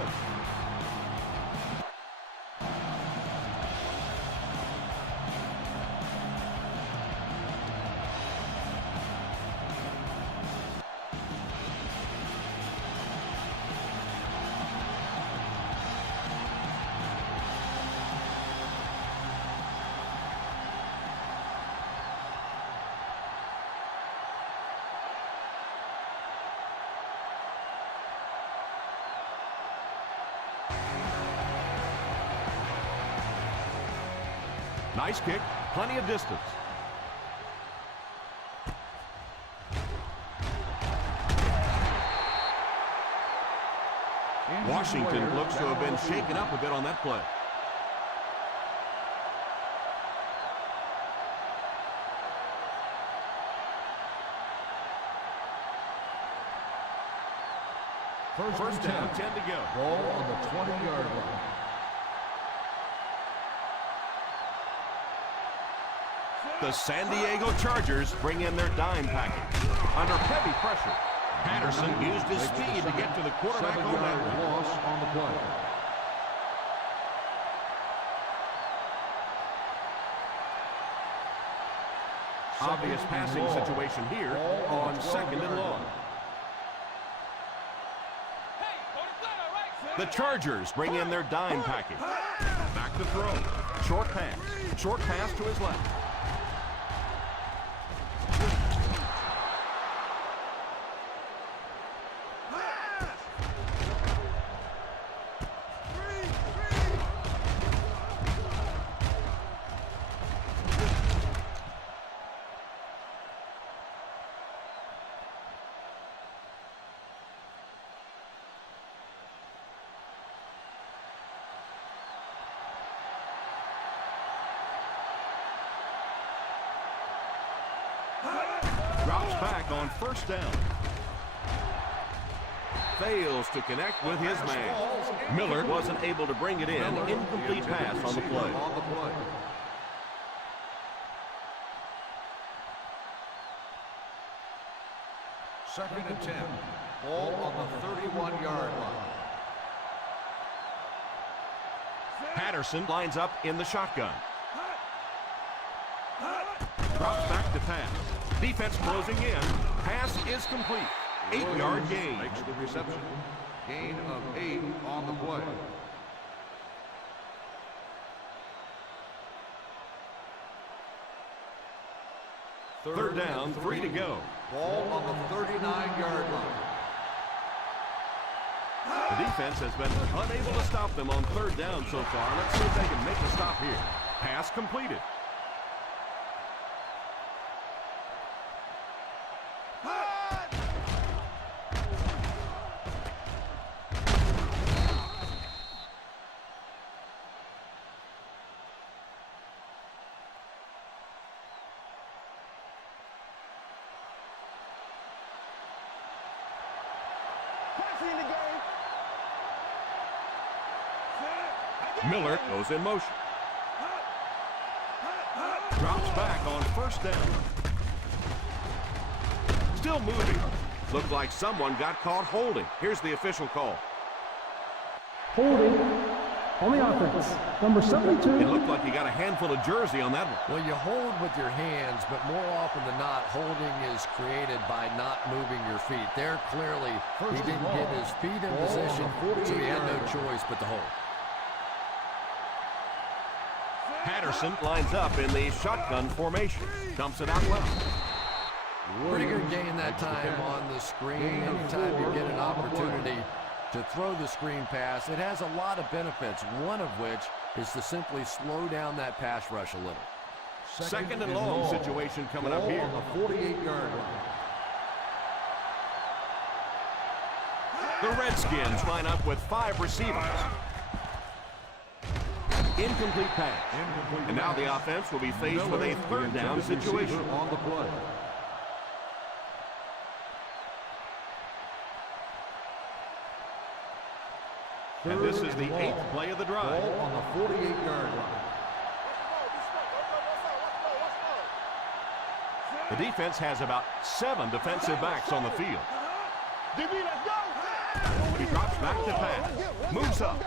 Nice kick, plenty of distance. Washington looks to have been shaken up a bit on that play. First down, 10 to go. Ball on the 20-yard line. The San Diego Chargers bring in their dime package. Under heavy pressure, Patterson used his speed to get to the quarterback on that one. Loss on the play. Obvious passing situation here on second and long. The Chargers bring in their dime package. Back to throw. Short pass. Short pass to his left. Drops back on first down. Fails to connect with his man. Miller wasn't able to bring it in. Incomplete pass on the play. Second and 10. Ball on the 31-yard line. Patterson lines up in the shotgun. Drops back to pass. Defense closing in. Pass is complete. 8-yard gain. Makes the reception. Gain of 8 on the play. Third down, 3 to go. Ball on the 39-yard line. The defense has been unable to stop them on third down so far. Let's see if they can make a stop here. Pass completed. Miller goes in motion. Drops back on first down. Still moving. Looked like someone got caught holding. Here's the official call. Holding on the offense. Number 72. It looked like he got a handful of jersey on that one. Well, you hold with your hands, but more often than not, holding is created by not moving your feet. There, clearly, he didn't get his feet in position, so he had no choice but to hold. Patterson lines up in the shotgun formation. Dumps it out well. Pretty good gain that time on the screen. Anytime you get an opportunity to throw the screen pass, it has a lot of benefits, one of which is to simply slow down that pass rush a little. Second and long situation coming up here. On the 48-yard line. The Redskins line up with 5 receivers. Incomplete pass. And now the offense will be faced with a third down situation. On the play. And this is the 8th play of the drive. Ball on the 48-yard line. The defense has about 7 defensive backs on the field. He drops back to pass. Moves up.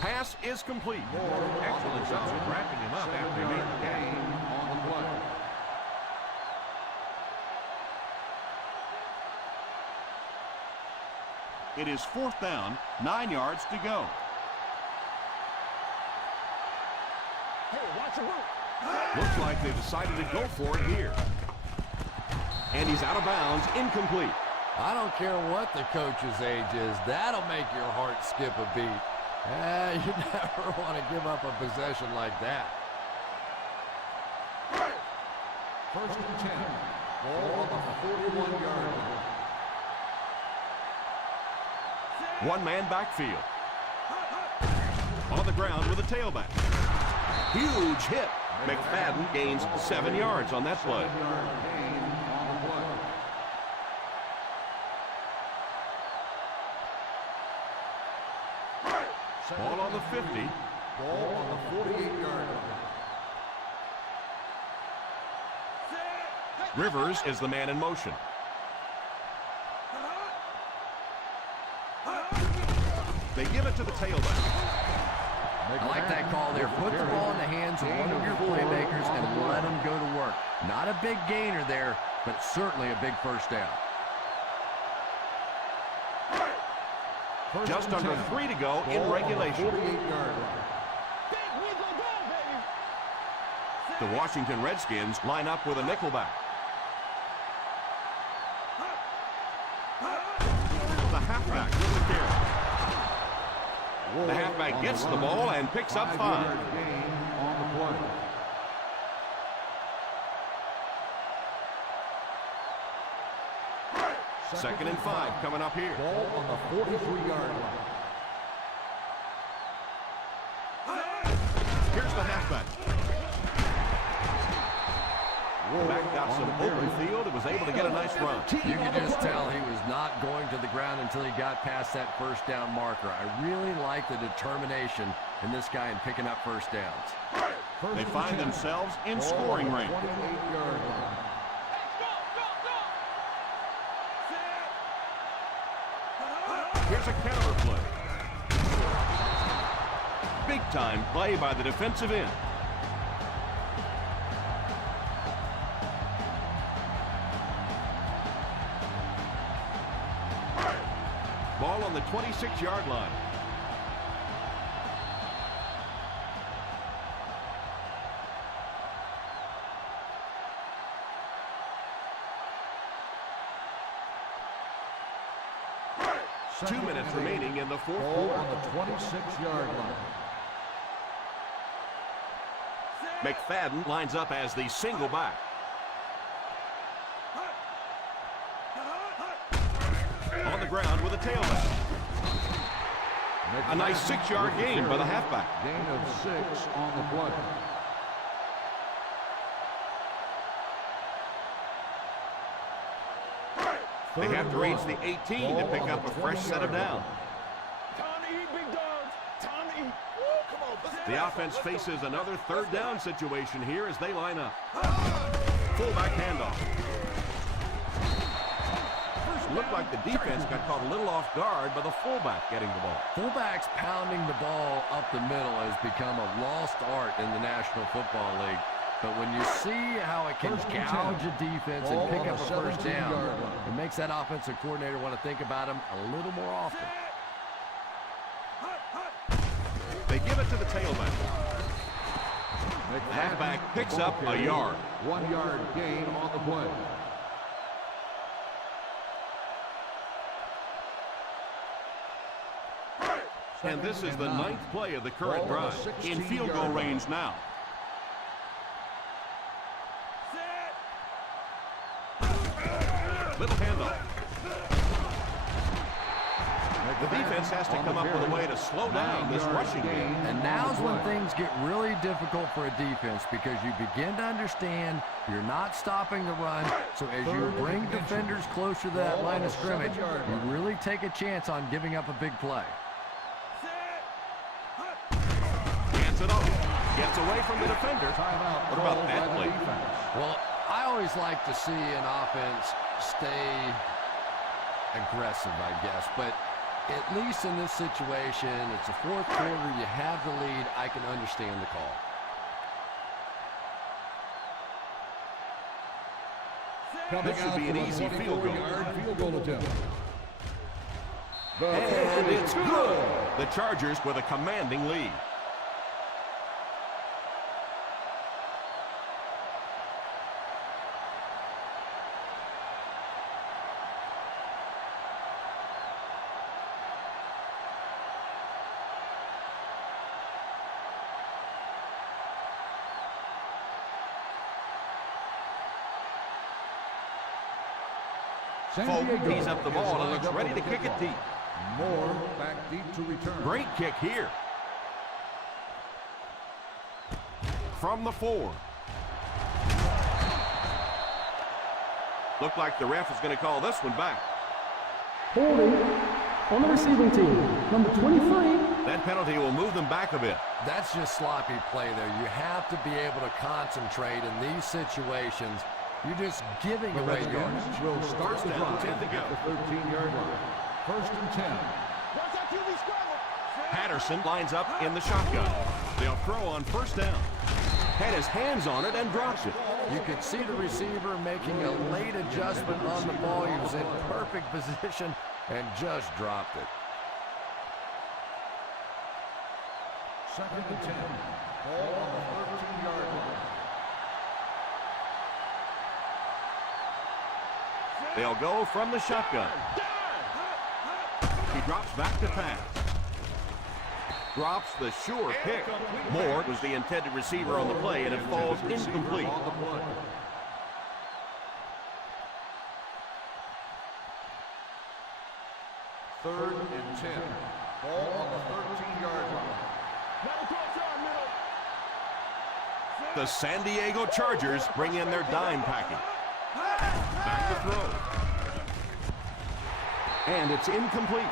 Pass is complete. Excellent job of wrapping him up after he made the gain on the play. It is 4th down, 9 yards to go. Looks like they decided to go for it here. And he's out of bounds, incomplete. I don't care what the coach's age is. That'll make your heart skip a beat. You never want to give up a possession like that. First and 10. Ball on the 41-yard line. One-man backfield. On the ground with a tailback. Huge hit. McFadden gains 7 yards on that play. 7-yard gain on the play. Ball on the 50. Ball on the 48-yard line. Rivers is the man in motion. They give it to the tailback. I like that call there. Put the ball in the hands of one of your playmakers and let them go to work. Not a big gainer there, but certainly a big first down. Just under 3 to go in regulation. 48-yard line. The Washington Redskins line up with a nickelback. The halfback with the carry. The halfback gets the ball and picks up 5. Gain on the play. Second and 5 coming up here. Ball on the 43-yard line. Here's the halfback. Back got some open field and was able to get a nice run. You could just tell he was not going to the ground until he got past that first down marker. I really like the determination in this guy in picking up first downs. They find themselves in scoring range. 28-yard line. Here's a counter play. Big time play by the defensive end. Ball on the 26-yard line. Two minutes remaining in the fourth Ball quarter. on the 26-yard line. McFadden lines up as the single back. On the ground with a tailback. A nice 6-yard gain by the halfback. Gain of 6 on the play. They have to reach the 18 to pick up a fresh set of downs. Time to eat, big dogs. Time to eat. Woo, come on. Let's The offense faces another third down situation here as they line up. Fullback handoff. First looked like the defense got caught a little off guard by the fullback getting the ball. Fullbacks pounding the ball up the middle has become a lost art in the National Football League. But when you see how it can gouge a defense and pick up a first down, it makes that offensive coordinator want to think about him a little more often. They give it to the tailback. Halfback picks up a yard. 1-yard gain on the play. And this is the 9th play of the current Ball on drive. the In 16-yard field goal line. range now. Little handoff. The defense has to come up with a way to slow down this rushing game. And now's when things get really difficult for a defense because you begin to understand you're not stopping the run. So as you bring defenders closer to that line of scrimmage, you really take a chance on giving up a big play. Hands it off. Gets away from the defender. What about that play? Well, I always like to see an offense stay aggressive, I guess. But at least in this situation, it's the fourth quarter, you have the lead, I can understand the call. This should be an easy field goal. Field goal attempt. And it's good. The Chargers with a commanding lead. Folk tees up the ball and looks ready to kick it deep. Moore back deep to return. Great kick here. From the 4. Looked like the ref is going to call this one back. Holding on the receiving team, number 23. That penalty will move them back a bit. That's just sloppy play there. You have to be able to concentrate in these situations. You're just giving away yards. Will start First the down, drive 10 to go. at the 13-yard line. First and 10. Watch that QB scramble. Patterson lines up in the shotgun. They'll throw on first down. Had his hands on it and drops it. You could see the receiver making a late adjustment on the ball. He was in perfect position and just dropped it. Second and 10. Ball on the 13-yard line. They'll go from the shotgun. He drops back to pass. Drops the sure pick. Moore was the intended receiver on the play, and it falls incomplete. On the play. Third and 10. Ball on the 13-yard line. Battle cross yard middle. The San Diego Chargers bring in their dime packing. Back to throw. And it's incomplete.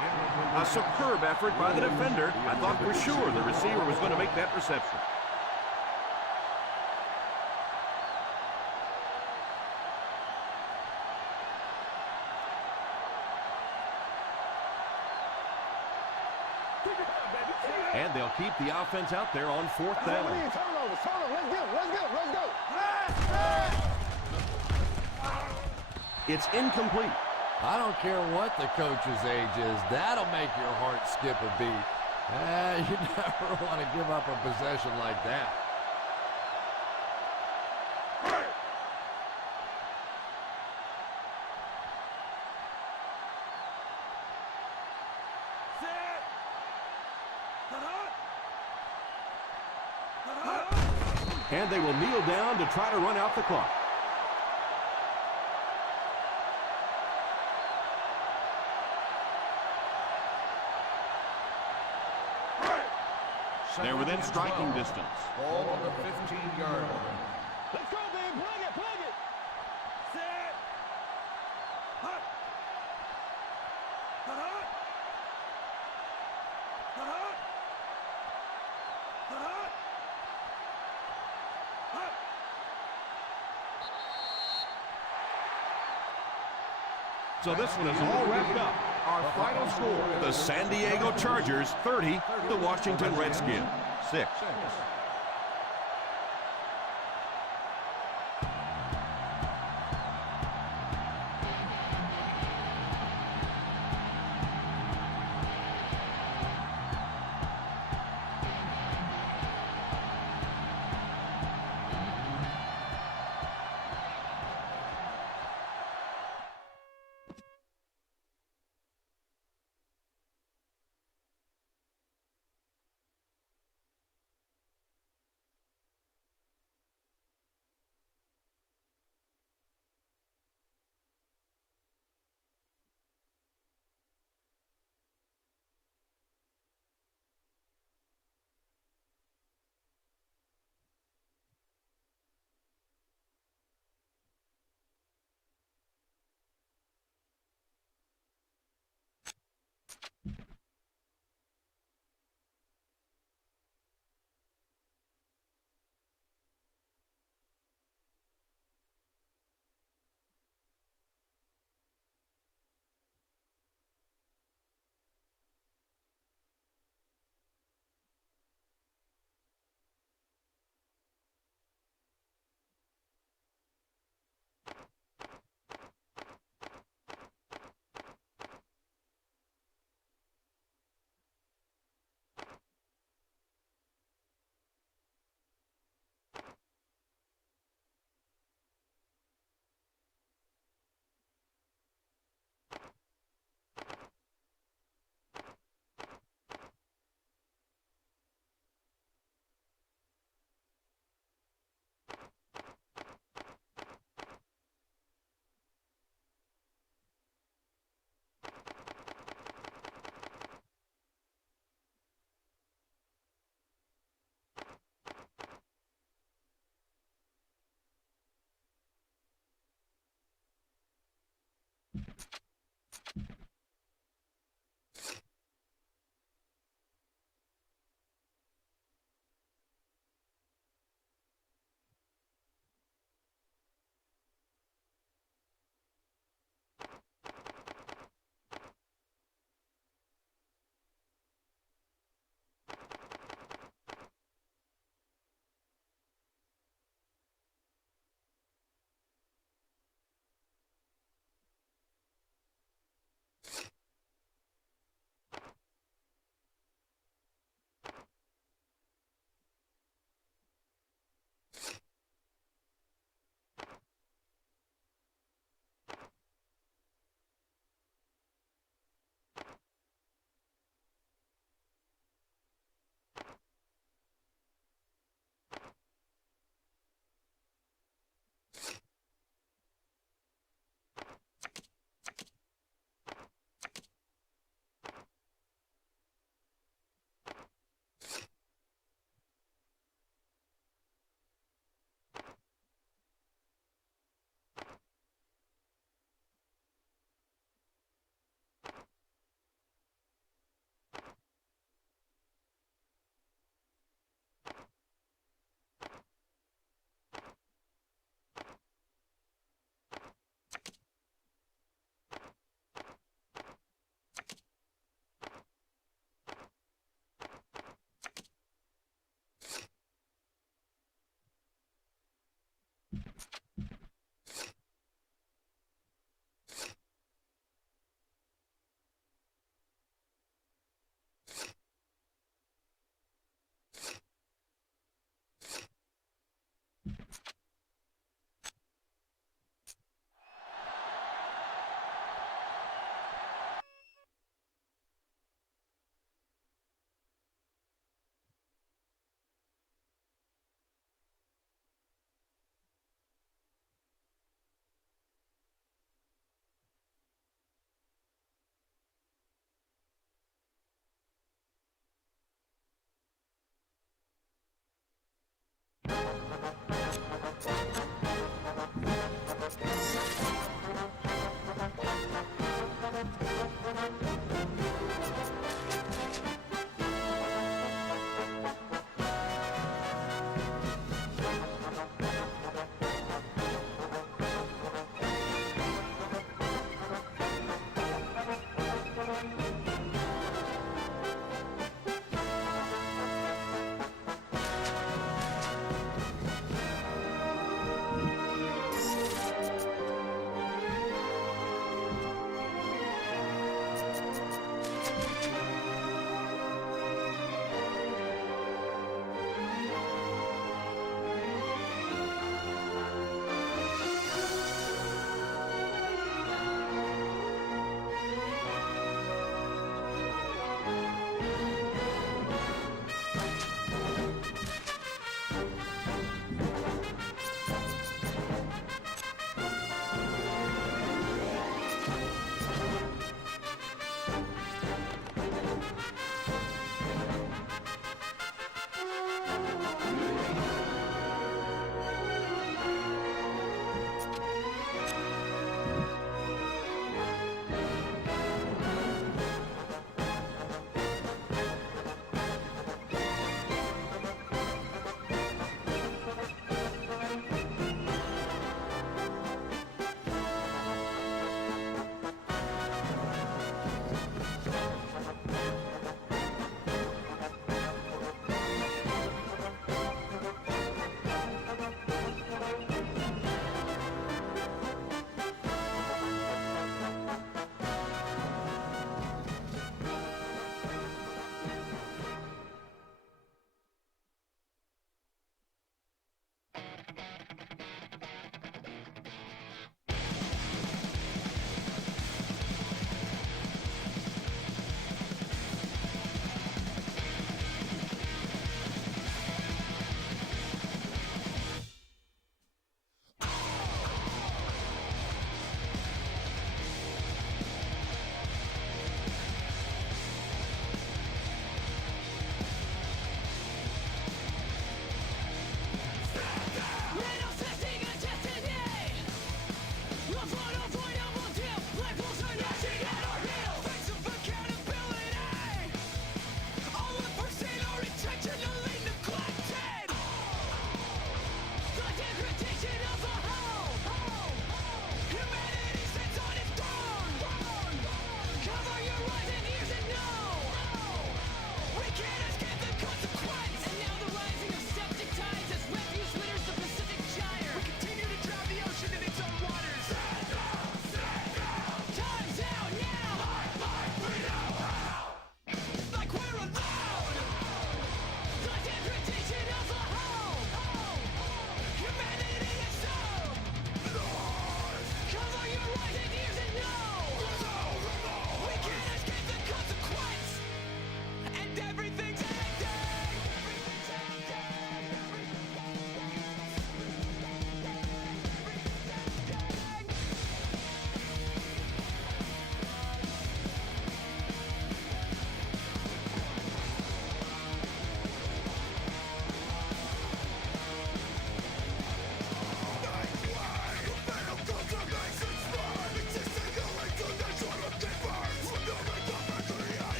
A superb effort by the defender. I thought for sure the receiver was going to make that reception. And they'll keep the offense out there on 4th down. Let's go. It's incomplete. I don't care what the coach's age is. That'll make your heart skip a beat. You never want to give up a possession like that. And they will kneel down to try to run out the clock. They're within striking distance. Ball on the 15-yard line. Let's go, baby. Plug it. Set. Hut. Hut. Hut. Hut. Hut. So this one is all wrapped up. Our final score, the San Diego Chargers 30, the Washington Redskins 6.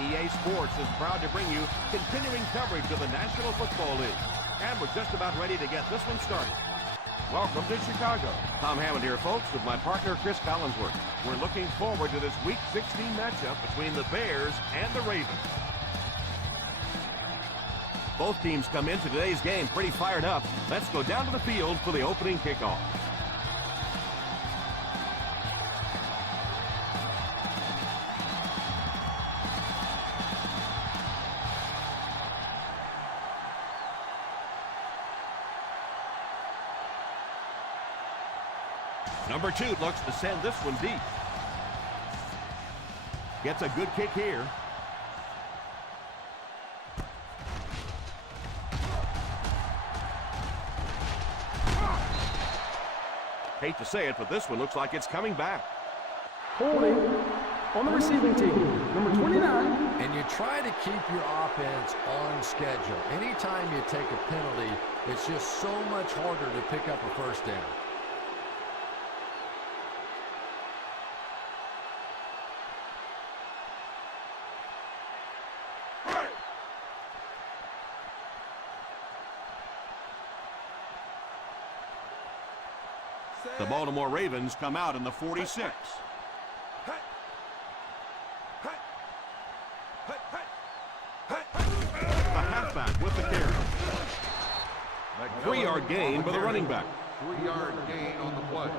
EA Sports is proud to bring you continuing coverage of the National Football League. And we're just about ready to get this one started. Welcome to Chicago. Tom Hammond here, folks, with my partner, Chris Collinsworth. We're looking forward to this Week 16 matchup between the Bears and the Ravens. Both teams come into today's game pretty fired up. Let's go down to the field for the opening kickoff. Number 2 looks to send this one deep. Gets a good kick here. Hate to say it, but this one looks like it's coming back. Holding on the receiving team, number 29. And you try to keep your offense on schedule. Anytime you take a penalty, it's just so much harder to pick up a first down. The Baltimore Ravens come out in the 46. The halfback with the carry. 3-yard gain by the running back. 3-yard gain on the play.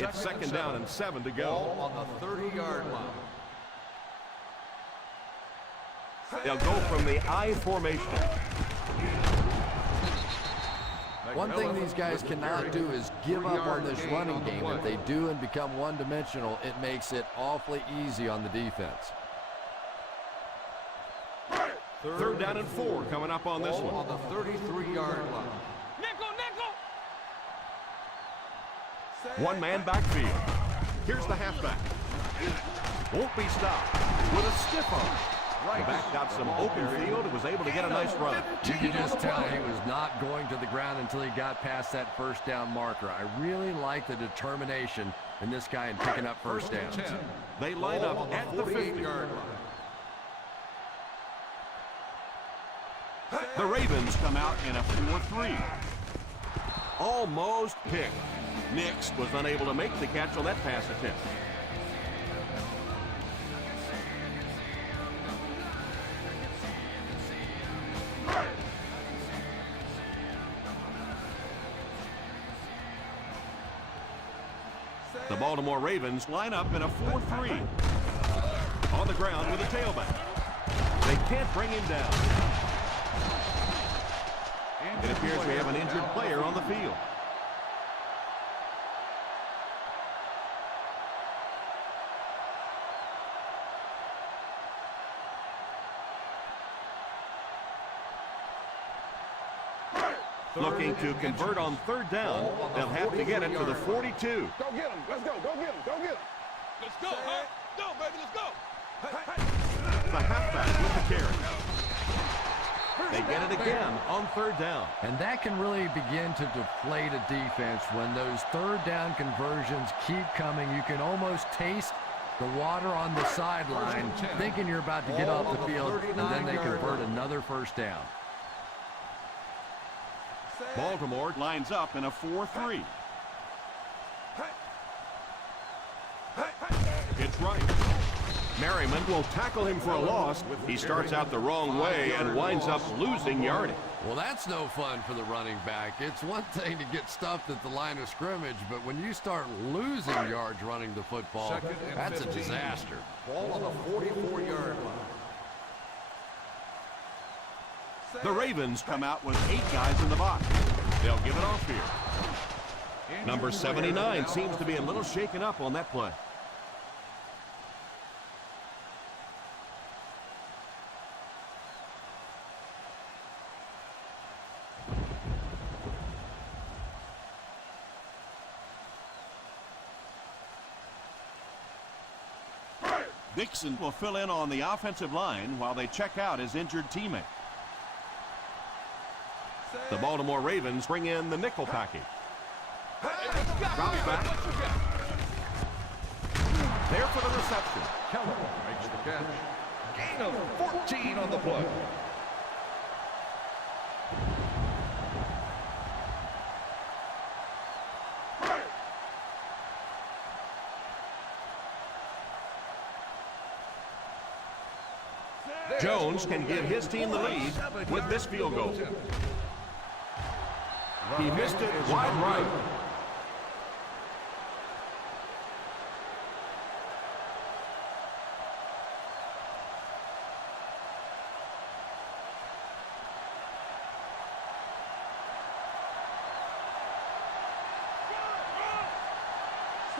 It's second down and 7 to go. Ball on the 30-yard line. They'll go from the I formation. One thing these guys cannot do is give up on this running game. If they do and become one-dimensional, it makes it awfully easy on the defense. Third down and 4 coming up on this one. On the 33-yard line. Nickel, nickel. One man backfield. Here's the halfback. Won't be stopped with a stiff arm. The back got some open field and was able to get a nice run. You can just tell he was not going to the ground until he got past that first down marker. I really like the determination in this guy in picking up first downs. They line up at the 50-yard line. The Ravens come out in a 4-3. Almost picked. Nix was unable to make the catch on that pass attempt. The Baltimore Ravens line up in a 4-3. On the ground with a tailback. They can't bring him down. It appears we have an injured player on the field. Looking to convert on third down. They'll have to get it to the 42. Go get him. Let's go. Go get him. Go get him. Let's go, huh? Go, baby. Let's go. The halfback with the carry. They get it again on third down. And that can really begin to deflate a defense when those third down conversions keep coming. You can almost taste the water on the sideline, thinking you're about to get off the field, and then they convert another first down. Baltimore lines up in a 4-3. It's right. Merriman will tackle him for a loss. He starts out the wrong way and winds up losing yardage. Well, that's no fun for the running back. It's one thing to get stuffed at the line of scrimmage, but when you start losing yards running the football, that's a disaster. Ball on the 44-yard line. The Ravens come out with 8 guys in the box. They'll give it off here. Number 79 seems to be a little shaken up on that play. Dixon will fill in on the offensive line while they check out his injured teammate. The Baltimore Ravens bring in the nickel package. Drops back. There for the reception. Keller makes the catch. Gain of 14 on the play. Jones can give his team the lead with this field goal. He missed it wide right.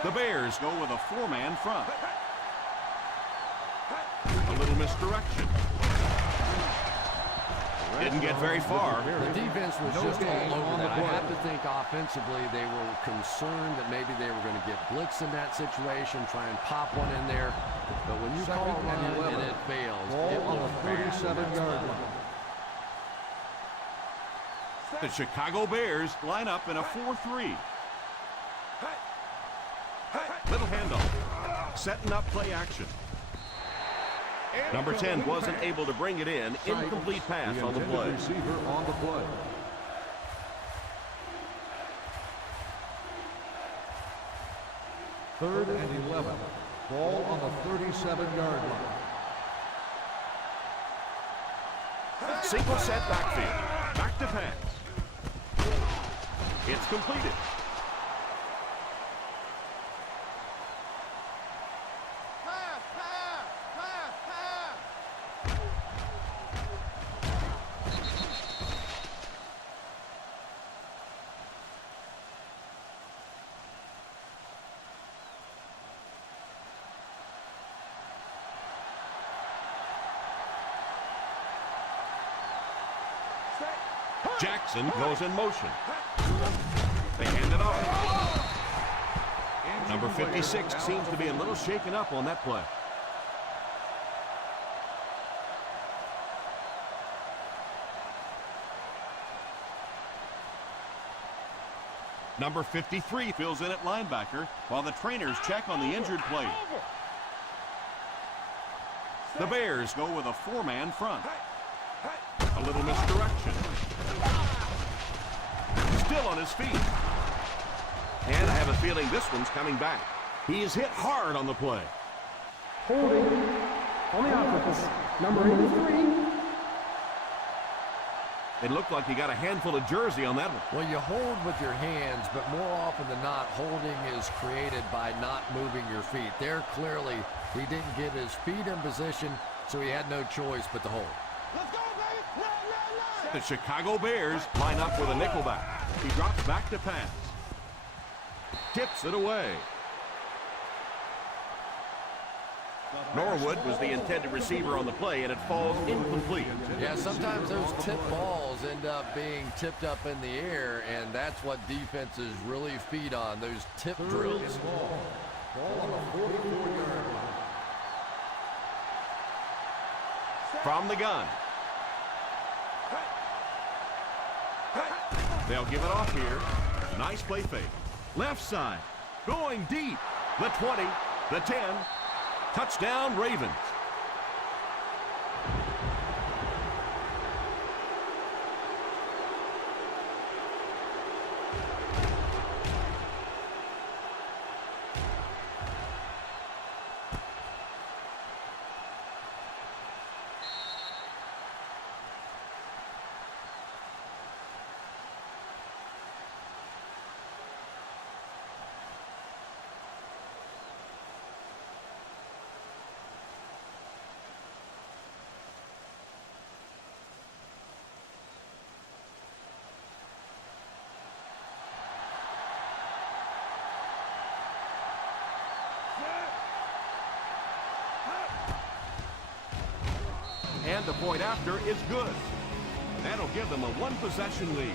The Bears go with a four-man front. A little misdirection. Didn't get very far. The defense was just all over that. I have to think offensively they were concerned that maybe they were going to get blitz in that situation, try and pop one in there. But when you call a run and it fails, it will fast. 37-yard line. The Chicago Bears line up in a 4-3. Little handoff. Setting up play action. Number 10 wasn't able to bring it in. Incomplete pass on the play. Receiver on the play. Third and 11. Ball on the 37-yard line. Single set backfield. Back to pass. It's completed. Jackson goes in motion. They hand it off. Number 56 seems to be a little shaken up on that play. Number 53 fills in at linebacker while the trainers check on the injured player. The Bears go with a four-man front. A little misdirection. Still on his feet. And I have a feeling this one's coming back. He is hit hard on the play. Holding on the offense. Number 83. It looked like he got a handful of jersey on that one. Well, you hold with your hands, but more often than not, holding is created by not moving your feet. There, clearly, he didn't get his feet in position, so he had no choice but to hold. Let's go, baby! The Chicago Bears line up with a nickelback. He drops back to pass. Tips it away. Norwood was the intended receiver on the play, and it falls incomplete. Yeah, sometimes those tip balls end up being tipped up in the air, and that's what defenses really feed on, those tip drills. Ball on the 44-yard line. From the gun. They'll give it off here. Nice play fake. Left side. Going deep. The 20. The 10. Touchdown, Ravens. And the point after is good. That'll give them a one-possession lead.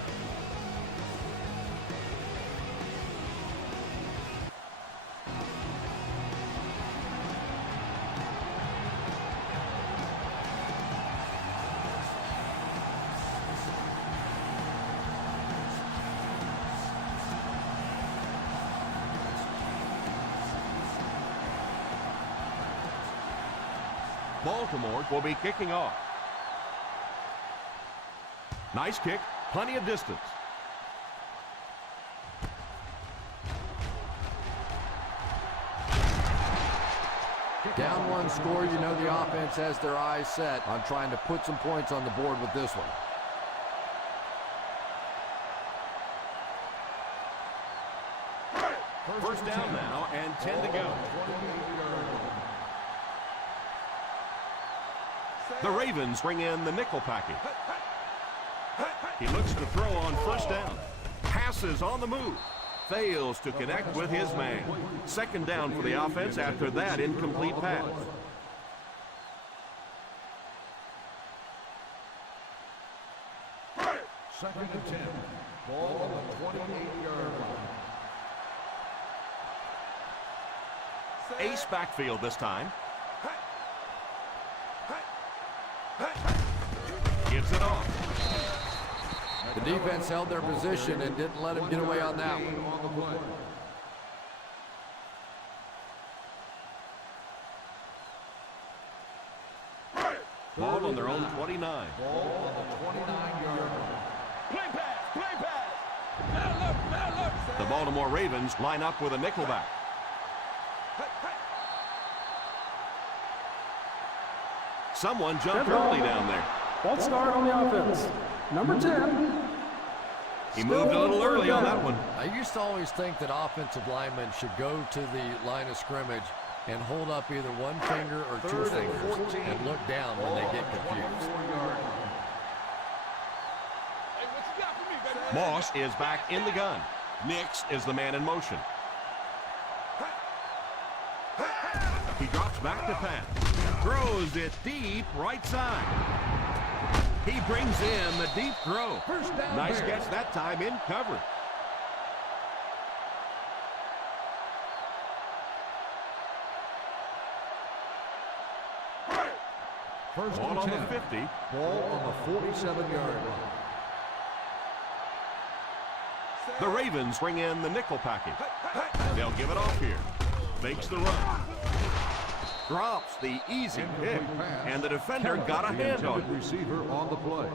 Baltimore will be kicking off. Nice kick, plenty of distance. Down one score, you know the offense has their eyes set on trying to put some points on the board with this one. First down now and 10 to go. The Ravens bring in the nickel package. He looks to throw on first down. Passes on the move. Fails to connect with his man. Second down for the offense after that incomplete pass. Second and 10. Ball on the 28-yard line. Ace backfield this time. Gives it off. The defense held their position and didn't let him get away on that one. Ball on their own 29. Ball on the 29-yard line. Play pass, play pass. The Baltimore Ravens line up with a nickelback. Someone jumped early down there. False start on the offense. Number 10. He moved a little early on that one. I used to always think that offensive linemen should go to the line of scrimmage and hold up either one finger or two fingers and look down when they get confused. Hey, what you got for me, baby? Moss is back in the gun. Nix is the man in motion. He drops back to pass. Throws it deep right side. He brings in the deep throw. Nice catch that time in coverage. First Ball and on 10. the 50. Ball on the 47-yard line. The Ravens bring in the nickel package. They'll give it off here. Makes the run. Drops the easy pick. And the defender got a hand on it. Receiver on the play.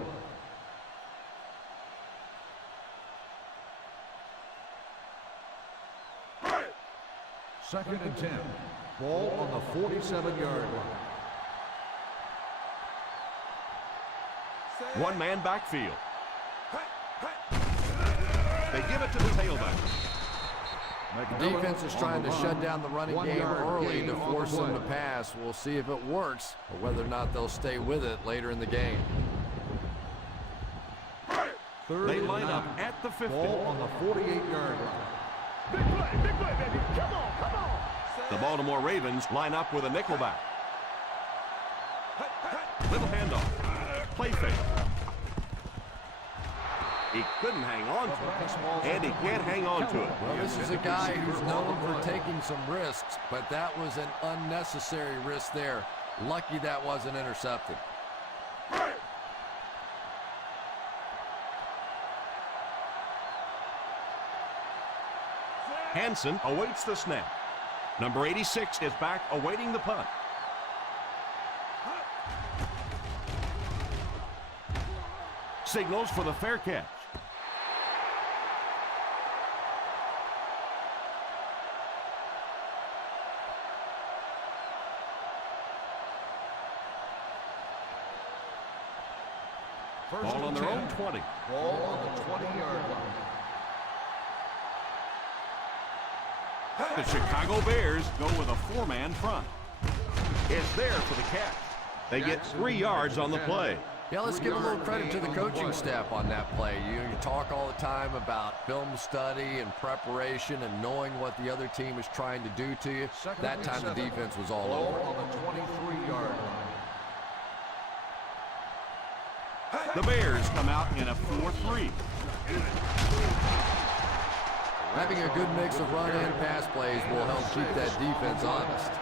Second and 10. Ball on the 47-yard line. One man backfield. They give it to the tailback. The defense is trying to shut down the running game early to force them to pass. We'll see if it works or whether or not they'll stay with it later in the game. They line up at the 50. Ball on the 48-yard line. Big play, baby. Come on, come on. The Baltimore Ravens line up with a nickelback. Little handoff. Play fake. He couldn't hang on to it, and he can't hang on to it. Well, this is a guy who's known for taking some risks, but that was an unnecessary risk there. Lucky that wasn't intercepted. Hansen awaits the snap. Number 86 is back awaiting the punt. Signals for the fair catch. Ball on their own 20. Ball on the 20-yard line. The Chicago Bears go with a four-man front. It's there for the catch. They get 3 yards on the play. Yeah, let's give a little credit to the coaching staff on that play. You talk all the time about film study and preparation and knowing what the other team is trying to do to you. That time the defense was all over. Ball on the 23-yard line. The Bears come out in a 4-3. Having a good mix of run and pass plays will help keep that defense honest.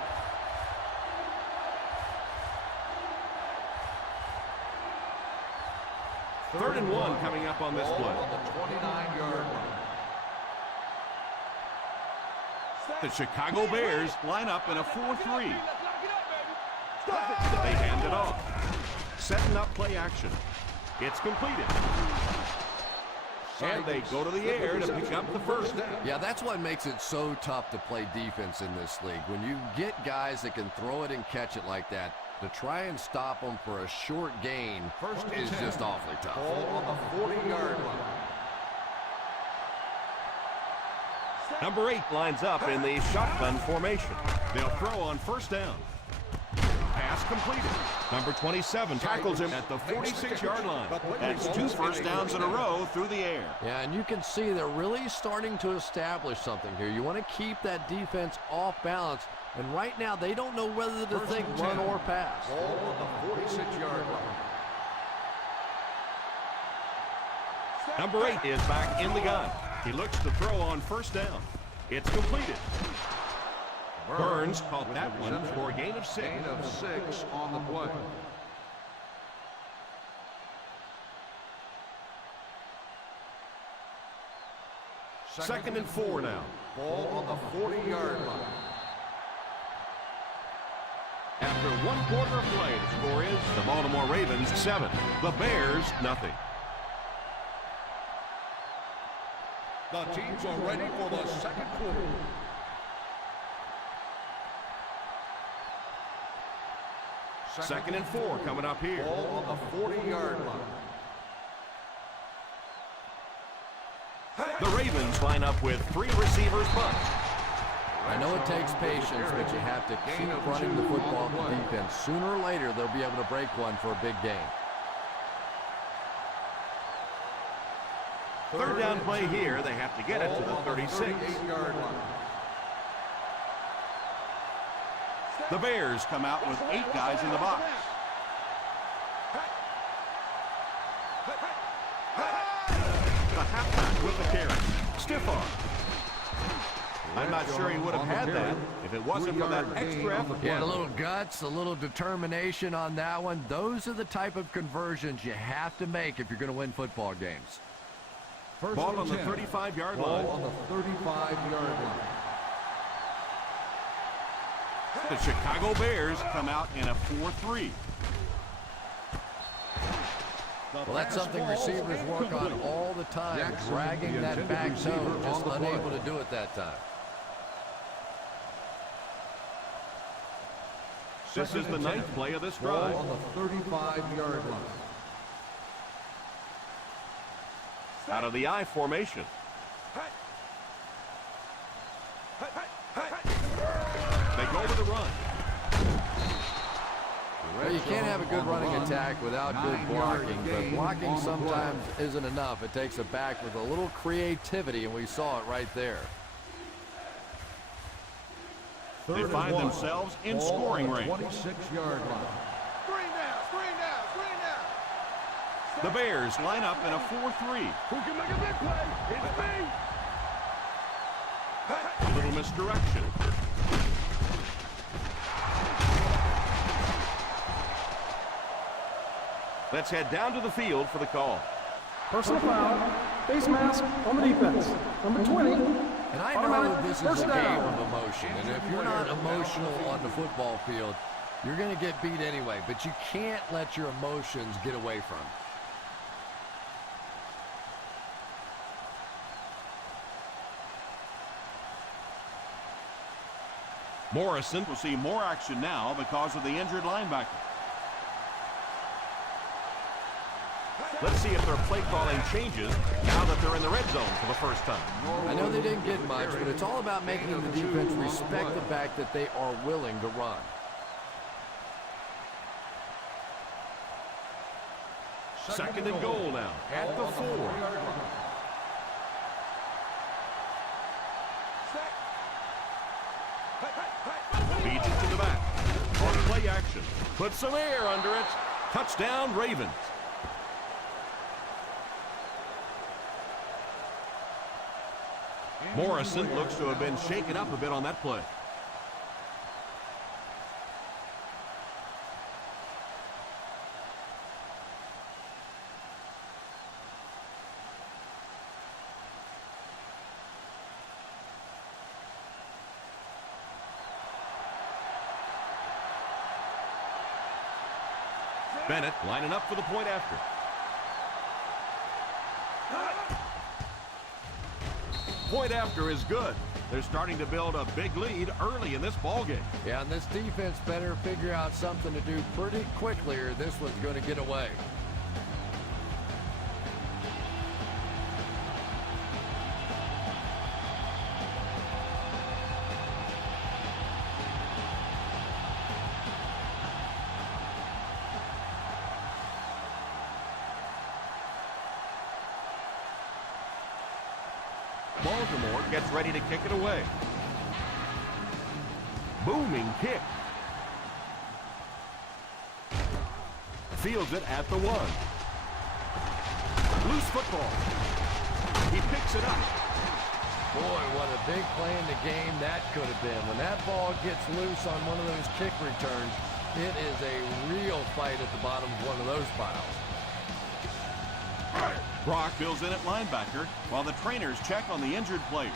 Third and 1 coming up on this Ball play. on the 29-yard line. The Chicago Bears line up in a 4-3. Let's lock it up, baby. They hand it off. Setting up play action. It's completed. And they go to the air to pick up the first down. Yeah, that's what makes it so tough to play defense in this league. When you get guys that can throw it and catch it like that, to try and stop them for a short gain is just awfully tough. Ball on the 40-yard line. Number 8 lines up in the shotgun formation. They'll throw on first down. Pass completed. Number 27 tackles him at the 46-yard line. That's 2 first downs in a row through the air. Yeah, and you can see they're really starting to establish something here. You want to keep that defense off balance, and right now they don't know whether to think run or pass. Ball on the 46-yard line. Number 8 is back in the gun. He looks to throw on first down. It's completed. Burns caught that one for a gain of 6. Gain of 6 on the play. Second and 4 now. Ball on the 40-yard line. After 1 quarter of play, the score is the Baltimore Ravens 7, the Bears nothing. The teams are ready for the second quarter. Second and 4 coming up here. Ball on the 40-yard line. The Ravens line up with 3 receivers bunch. I know it takes patience, but you have to keep running the football with defense. Sooner or later, they'll be able to break one for a big gain. Third down play here. They have to get it to the 36. 38-yard line. The Bears come out with 8 guys in the box. The halfback with the carry. Stiff arm. I'm not sure he would have had that if it wasn't for that extra effort. Yeah, a little guts, a little determination on that one. Those are the type of conversions you have to make if you're going to win football games. Ball on the 35-yard line. Ball on the 35-yard line. The Chicago Bears come out in a 4-3. Well, that's something receivers work on all the time, dragging that back zone, just unable to do it that time. This is the 9th play of this Ball drive. on the 35-yard line. Out of the I formation. They go with the run. Well, you can't have a good running attack without good blocking, but blocking sometimes isn't enough. It takes a back with a little creativity, and we saw it right there. They find themselves in scoring range. 26-yard line. The Bears line up in a 4-3. Who can make a big play? It's me. A little misdirection. Let's head down to the field for the call. Personal foul, face mask on the defense. Number 20. And I know this is First a game down. of emotion, and if you're not emotional on the football field, you're going to get beat anyway, but you can't let your emotions get away from you. Morrison will see more action now because of the injured linebacker. Let's see if their play calling changes now that they're in the red zone for the first time. I know they didn't get much, but it's all about making the defense respect the fact that they are willing to run. Second and goal now at the 4. Feeds it to the back. On play action. Put some air under it. Touchdown, Ravens. Morrison looks to have been shaken up a bit on that play. Bennett lining up for the point after. Point after is good. They're starting to build a big lead early in this ballgame. Yeah, and this defense better figure out something to do pretty quickly or this one's going to get away. Baltimore gets ready to kick it away. Booming kick. Fields it at the 1. Loose football. He picks it up. Boy, what a big play in the game that could have been. When that ball gets loose on one of those kick returns, it is a real fight at the bottom of one of those piles. Brock fills in at linebacker while the trainers check on the injured player.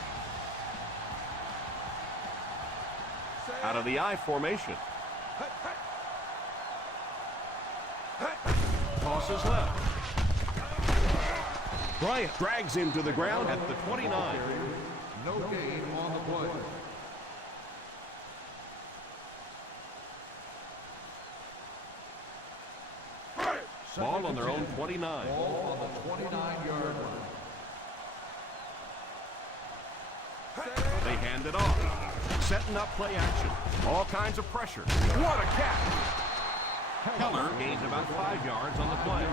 Out of the I formation. Tosses left. Bryant drags him to the ground at the 29. No gain on the play. Ball on their own 29. Ball on the 29-yard line. They hand it off. Setting up play action. All kinds of pressure. What a catch! Keller gains about 5 yards on the play.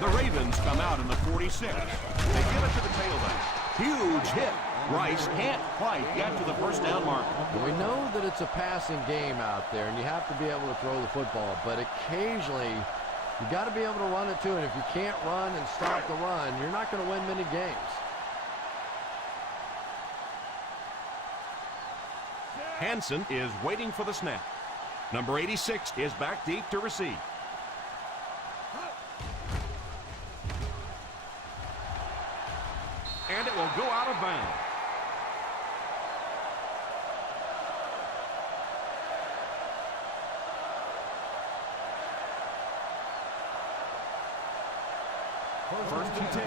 The Ravens come out in the 46. They give it to the tailback. Huge hit. Rice can't quite get to the first down mark. We know that it's a passing game out there, and you have to be able to throw the football, but occasionally you got to be able to run it too, and if you can't run and stop the run, you're not going to win many games. Hansen is waiting for the snap. Number 86 is back deep to receive. And it will go out of bounds. First and 10.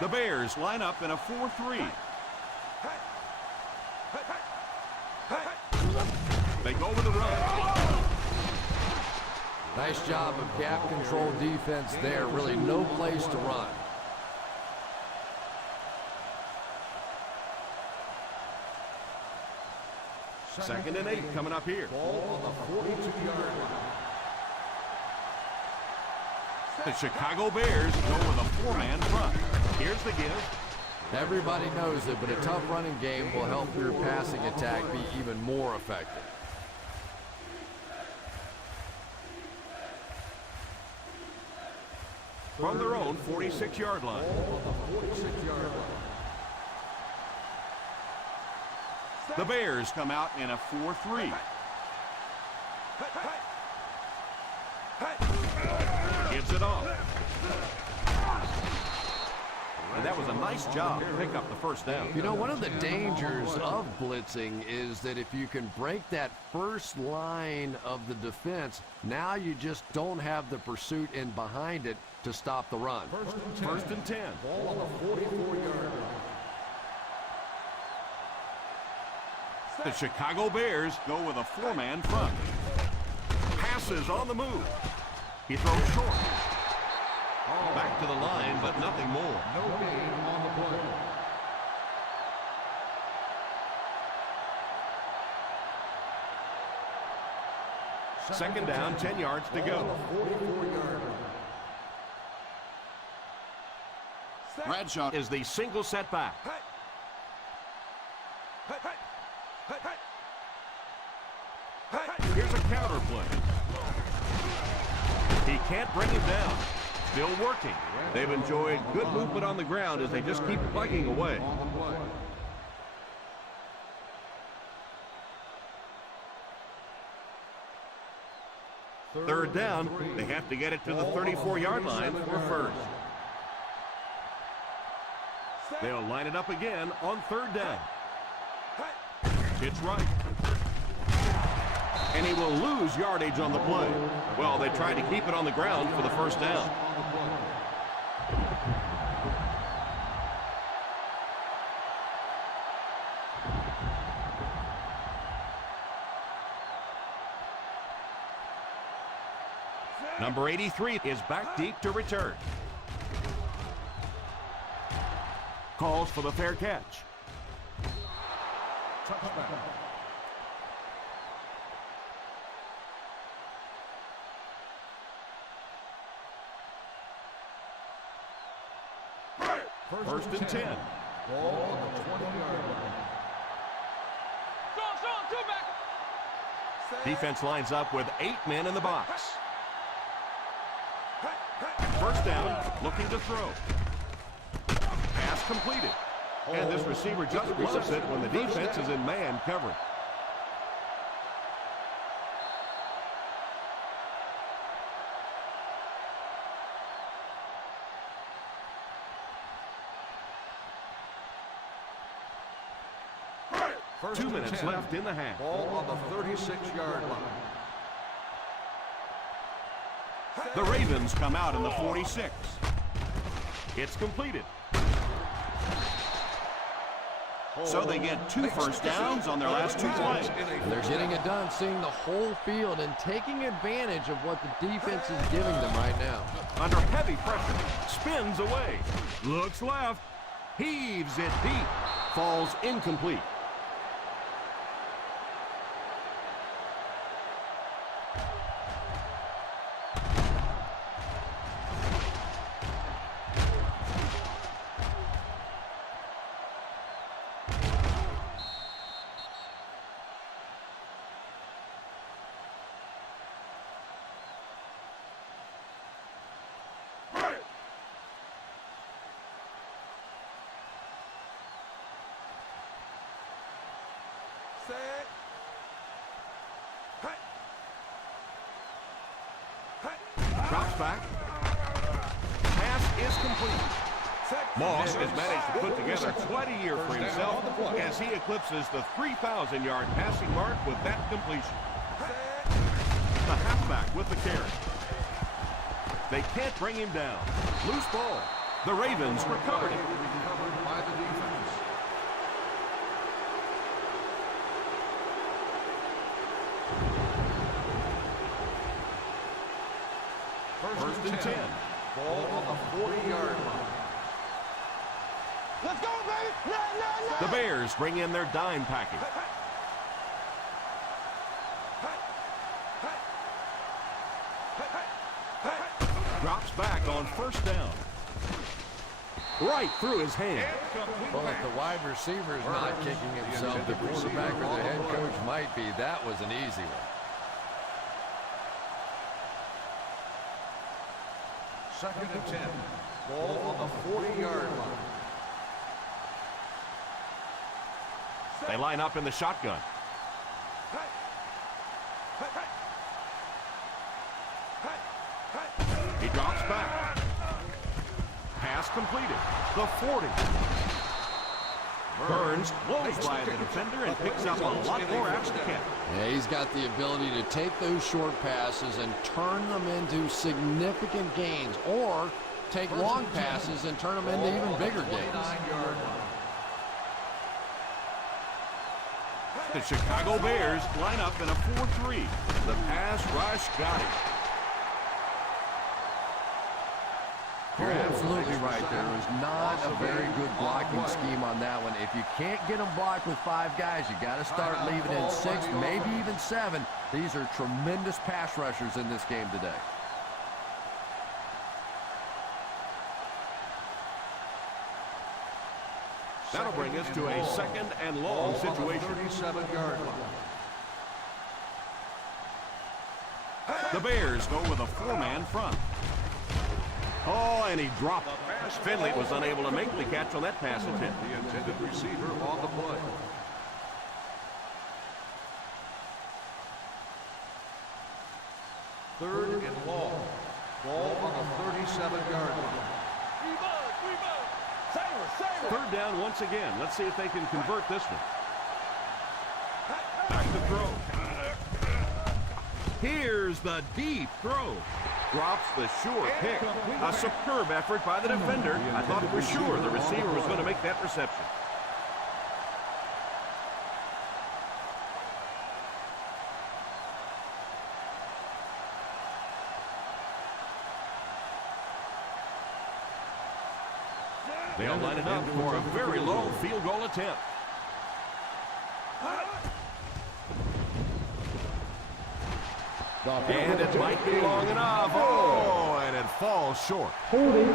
The Bears line up in a 4-3. They go with the run. Nice job of gap control defense there. Really no place to run. Second and 8 coming up here. Ball on the 42-yard line. The Chicago Bears go with a 4-man front. Here's the give. Everybody knows it, but a tough running game will help your passing attack be even more effective. From their own 46-yard line. The Bears come out in a 4-3. Gives it off. And that was a nice job to pick up the first down. You know, one of the dangers of blitzing is that if you can break that first line of the defense, now you just don't have the pursuit in behind it to stop the run. First and 10. Ball on the 44-yard line. The Chicago Bears go with a 4-man front. Passes on the move. He throws short. Back to the line, but nothing more. No gain on the play. Second down, 10 yards to go. 44-yard line. Bradshaw is the single setback. Here's a counter play. He can't bring him down. Still working. They've enjoyed good movement on the ground as they just keep plugging away. Third down, they have to get it to the 34-yard line for first. They'll line it up again on third down. It's right. And he will lose yardage on the play. Well, they tried to keep it on the ground for the first down. Number 83 is back deep to return. Calls for the fair catch. Touchback. First and 10. Ball on the 20-yard line. Defense lines up with 8 men in the box. First down, looking to throw. Pass completed. And this receiver just bluffs it when the defense is in man coverage. First 2 minutes 10. left in the half. Ball on the 36-yard line. The Ravens come out in the 46. It's completed. So they get 2 first downs on their last 2 plays. They're getting it done, seeing the whole field and taking advantage of what the defense is giving them right now. Under heavy pressure, spins away, looks left, heaves it deep, falls incomplete. Drops back. Pass is complete. Moss has managed to put together quite a year for himself as he eclipses the 3,000-yard passing mark with that completion. The halfback with the carry. They can't bring him down. Loose ball. The Ravens recovered it. Recovered by the defense. First and 10. Ball on the 40-yard line. Let's go, baby! The Bears bring in their dime package. Drops back on first down. Right through his hand. Well, if the wide receiver is not kicking himself, the quarterback or the head coach might be. That was an easy one. Second and 10. Ball on the 40-yard line. They line up in the shotgun. He drops back. Pass completed. The 40. Burns blows by the defender and picks up a lot more after the catch. Yeah, he's got the ability to take those short passes and turn them into significant gains, or take long passes and turn them into even bigger gains. 29-yard line. The Chicago Bears line up in a 4-3. The pass rush got it. You're absolutely right. There was not a very good blocking scheme on that one. If you can't get them blocked with 5 guys, you got to start leaving in 6, maybe even 7. These are tremendous pass rushers in this game today. That'll bring us to a second and long situation. 37-yard line. The Bears go with a 4-man front. Oh, and he dropped. Finley was unable to make the catch on that pass attempt. The intended receiver on the play. Third and long. Ball on the 37-yard line. Third down once again. Let's see if they can convert this one. Back to throw. Here's the deep throw. Drops the sure pick. A superb effort by the defender. I thought for sure the receiver was going to make that reception. They'll line it up for a very low field goal attempt. And it might be long enough. Oh, and it falls short. Holding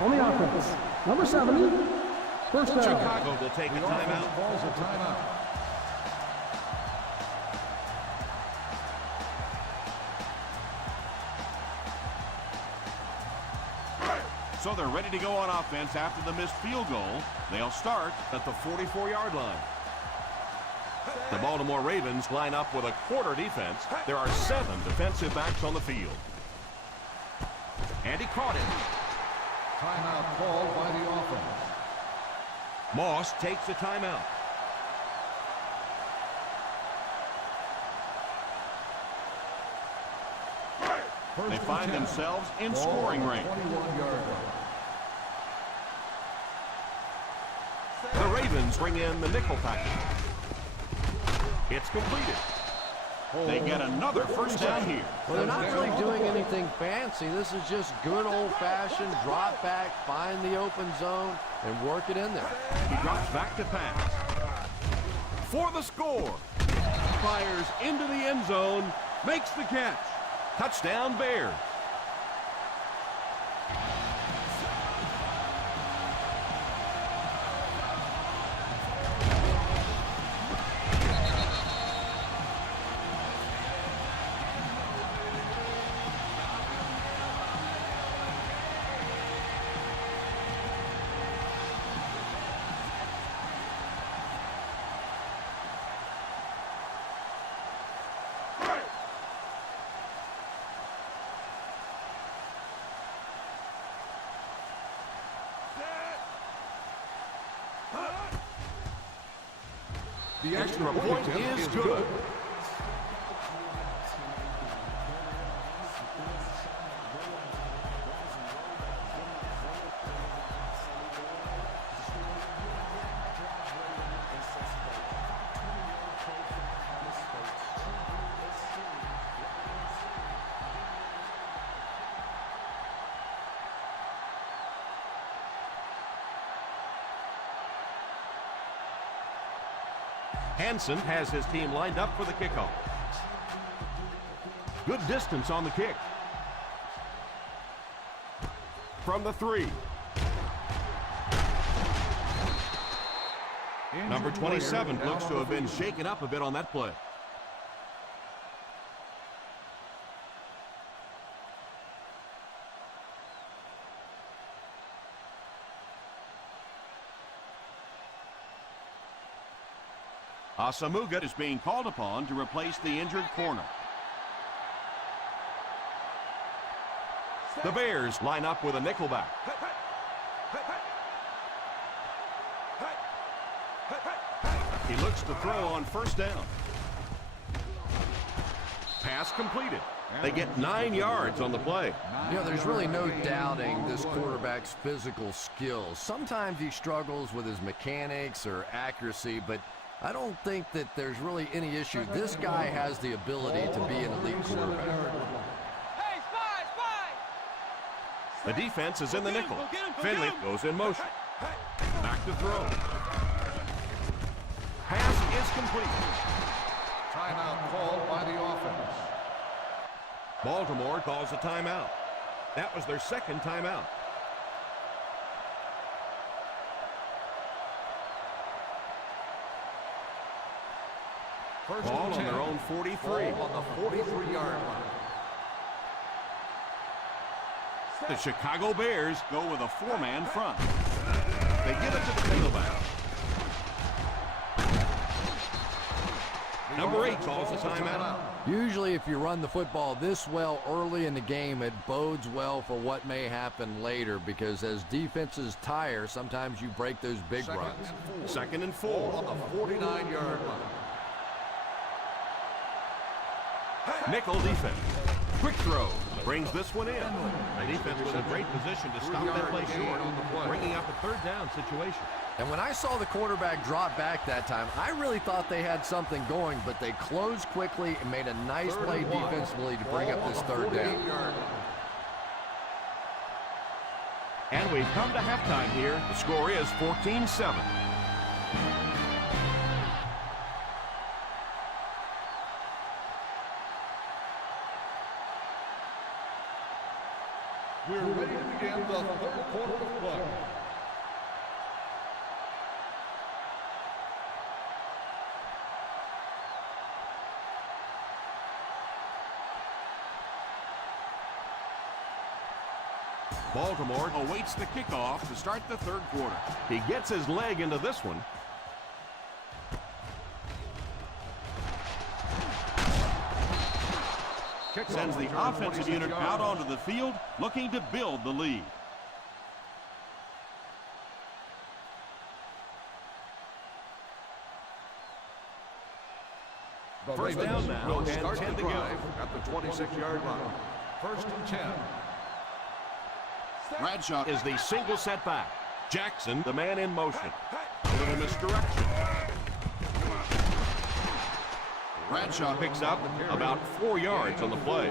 on the offense. Number 70. First down. Chicago will take a timeout. Calls a timeout. So they're ready to go on offense after the missed field goal. They'll start at the 44-yard line. The Baltimore Ravens line up with a quarter defense. There are 7 defensive backs on the field. And he caught it. Timeout called by the offense. Moss takes a timeout. They find themselves in scoring range. 21-yard line. The Ravens bring in the nickel package. It's completed. They get another first down here. Well, they're not really doing anything fancy. This is just good old-fashioned drop back, find the open zone, and work it in there. He drops back to pass. For the score. Fires into the end zone. Makes the catch. Touchdown Bears. The Extra point is good. Hansen has his team lined up for the kickoff. Good distance on the kick. From the 3. Number 27 looks to have been shaken up a bit on that play. Asamuga is being called upon to replace the injured corner. The Bears line up with a nickelback. He looks to throw on first down. Pass completed. They get 9 yards on the play. You know, there's really no doubting this quarterback's physical skills. Sometimes he struggles with his mechanics or accuracy, but I don't think that there's really any issue. This guy has the ability to be an elite quarterback. Hey, spy! The defense is in the nickel. Finley goes in motion. Back to throw. Pass is complete. Timeout called by the offense. Baltimore calls a timeout. That was their second timeout. Ball on their own 43. Ball on the 43-yard line. The Chicago Bears go with a 4-man front. They give it to the tailback. The Number 8 calls a timeout. Usually if you run the football this well early in the game, it bodes well for what may happen later, because as defenses tire, sometimes you break those big runs. 2nd and 4. Ball on the 49-yard line. Nickel defense. Quick throw. Brings this one in. The defense was in great position to stop that play short, bringing up a 3rd down situation. And when I saw the quarterback drop back that time, I really thought they had something going, but they closed quickly and made a nice play defensively to bring up this 3rd down. And we've come to halftime here. The score is 14-7. We're ready to begin the 3rd quarter of play. Baltimore awaits the kickoff to start the 3rd quarter. He gets his leg into this one. Sends the offensive unit out onto the field, looking to build the lead. First down now, and 10 to go. At the 26-yard line. 1st and 10. Bradshaw is the single setback. Jackson, the man in motion. A little misdirection. Bradshaw picks up about 4 yards on the play.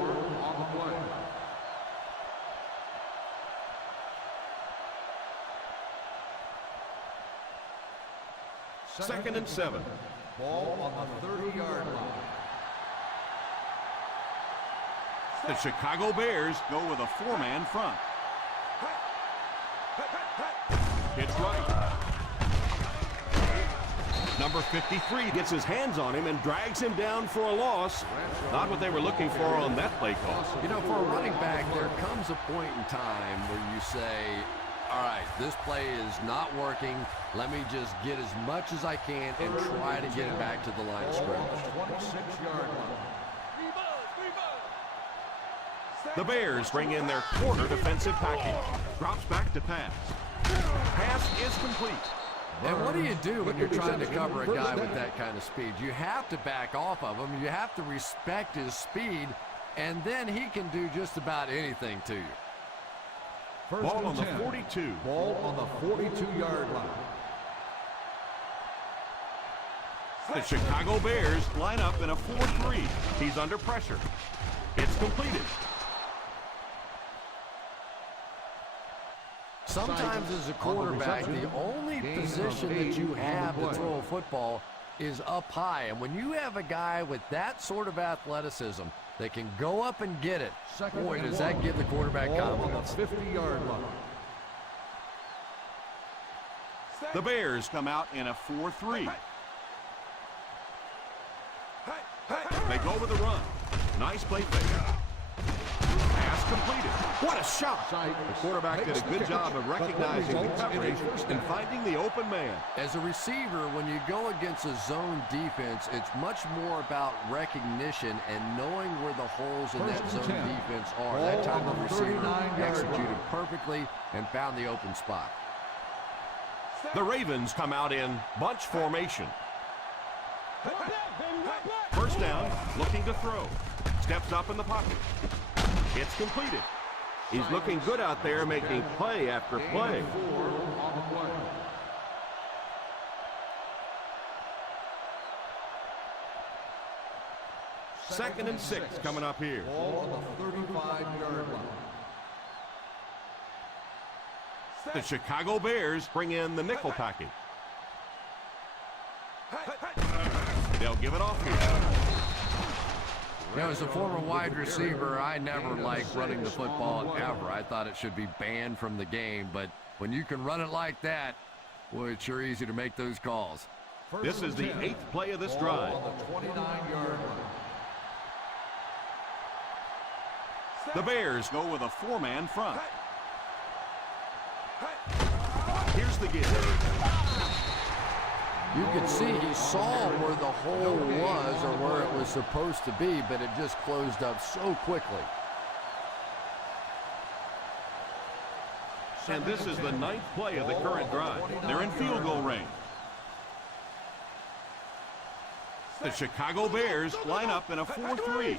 Second and 7. Ball on the 30-yard line. The Chicago Bears go with a 4-man front. It's right. Number 53 gets his hands on him and drags him down for a loss. Not what they were looking for on that play call. You know, for a running back, there comes a point in time where you say, all right, this play is not working. Let me just get as much as I can and try to get it back to the line of scrimmage. 26-yard line. The Bears bring in their corner defensive package. Drops back to pass. Pass is complete. And what do you do when you're trying to cover a guy with that kind of speed? You have to back off of him. You have to respect his speed, and then he can do just about anything to you. Ball on the 42. Ball on the 42-yard line. The Chicago Bears line up in a 4-3. He's under pressure. It's completed. Sometimes as a quarterback, the only position that you have to throw a football is up high. And when you have a guy with that sort of athleticism that can go up and get it, boy, does that give the quarterback confidence. On the 50-yard line. The Bears come out in a 4-3. They go with the run. Nice play fake. Pass completed. What a shot! The quarterback did a good job of recognizing the coverage and finding the open man. As a receiver, when you go against a zone defense, it's much more about recognition and knowing where the holes in that zone defense are. That time the receiver executed perfectly and found the open spot. The Ravens come out in bunch formation. First down, looking to throw. Steps up in the pocket. It's completed. He's looking good out there, making play after play. Second and 6 coming up here. Ball on the 35-yard line. The Chicago Bears bring in the nickel package. They'll give it off here. You know, as a former wide receiver, I never liked running the football ever. I thought it should be banned from the game, but when you can run it like that, boy, it's sure easy to make those calls. This is the 8th play of this drive. On the 29-yard line. The Bears go with a 4-man front. Here's the give. You could see he saw where the hole was or where it was supposed to be, but it just closed up so quickly. And this is the 9th play of the current drive. They're in field goal range. The Chicago Bears line up in a 4-3.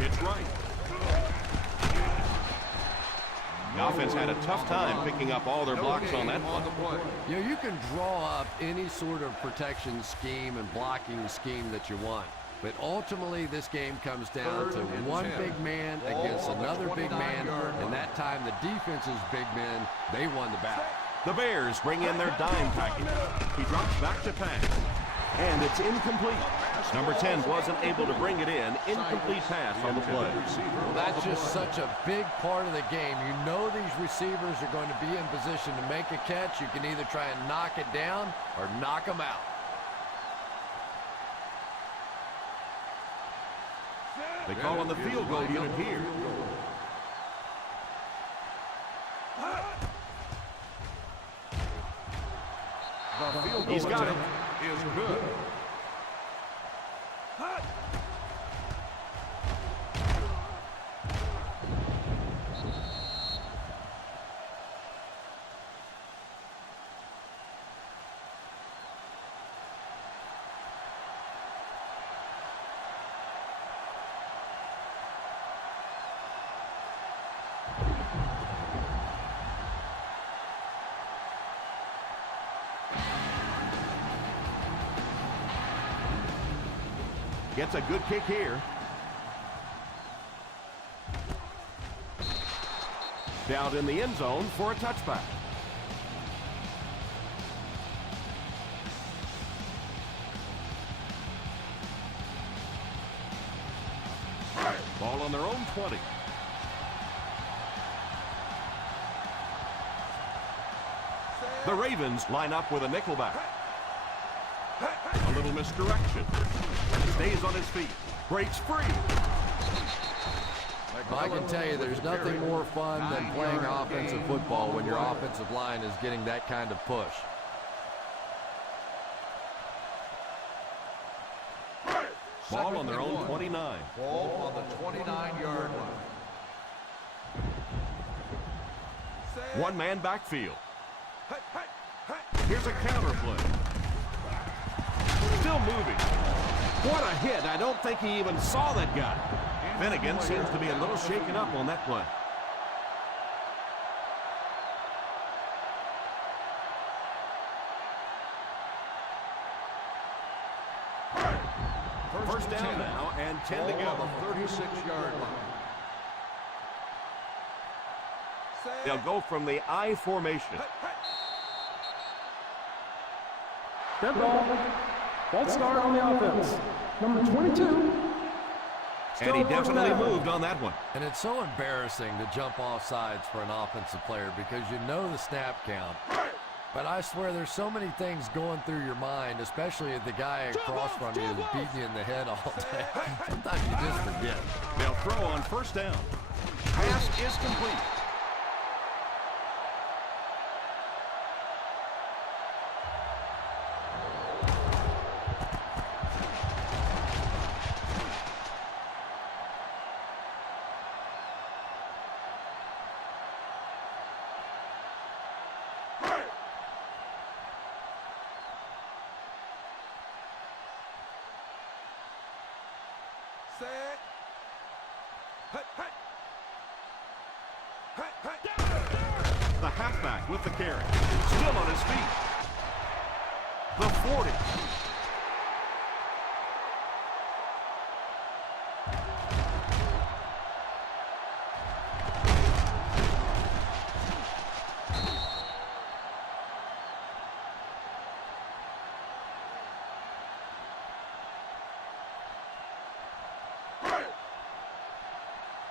It's right. The offense had a tough time picking up all their blocks on that play. You know, you can draw up any sort of protection scheme and blocking scheme that you want. But ultimately, this game comes down to one big man against another big man. And that time, the defense's big men, they won the battle. The Bears bring in their dime package. He drops back to pass. And it's incomplete. Number 10 wasn't able to bring it in. Incomplete pass on the play. Well, that's just such a big part of the game. You know these receivers are going to be in position to make a catch. You can either try and knock it down or knock them out. They call on the field goal unit here. The field goal He's got it. is good. Gets a good kick here. Down in the end zone for a touchback. Ball on their own 20. The Ravens line up with a nickelback. A little misdirection. Stays on his feet. Breaks free. I can tell you there's nothing more fun than playing offensive football when your offensive line is getting that kind of push. Ball on their own 29. Ball on the 29-yard line. One-man backfield. Here's a counter play. Still moving. What a hit. I don't think he even saw that guy. Finnegan seems to be a little shaken up on that play. First down now and 10 to go. On the 36-yard line. They'll go from the I formation. Dead ball. False start on the offense. Number 22. And he definitely moved on that one. And it's so embarrassing to jump off sides for an offensive player because you know the snap count. But I swear there's so many things going through your mind, especially if the guy across from you is beating you in the head all day. Sometimes you just forget. They'll throw on first down. Pass is complete. The halfback with the carry. Still on his feet. The 40.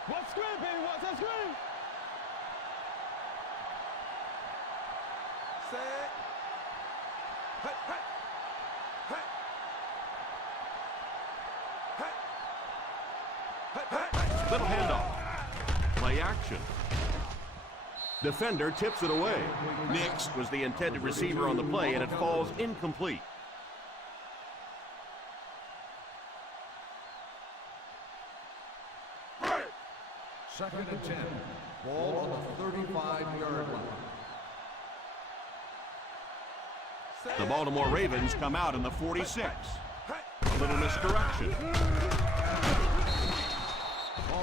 What's screen, baby? What's that screen? Little handoff. Play action. Defender tips it away. Nix was the intended receiver on the play, and it falls incomplete. Second and 10. Ball on the 35-yard line. The Baltimore Ravens come out in the 46. A little misdirection.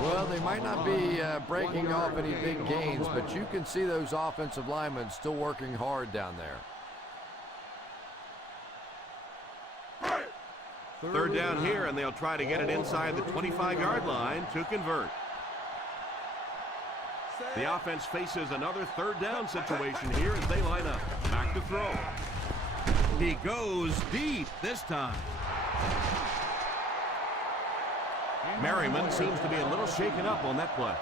Well, they might not be breaking off any big gains, but you can see those offensive linemen still working hard down there. Third down here, and they'll try to get it inside the 25-yard line to convert. The offense faces another third down situation here as they line up. Back to throw. He goes deep this time. Merriman seems to be a little shaken up on that play.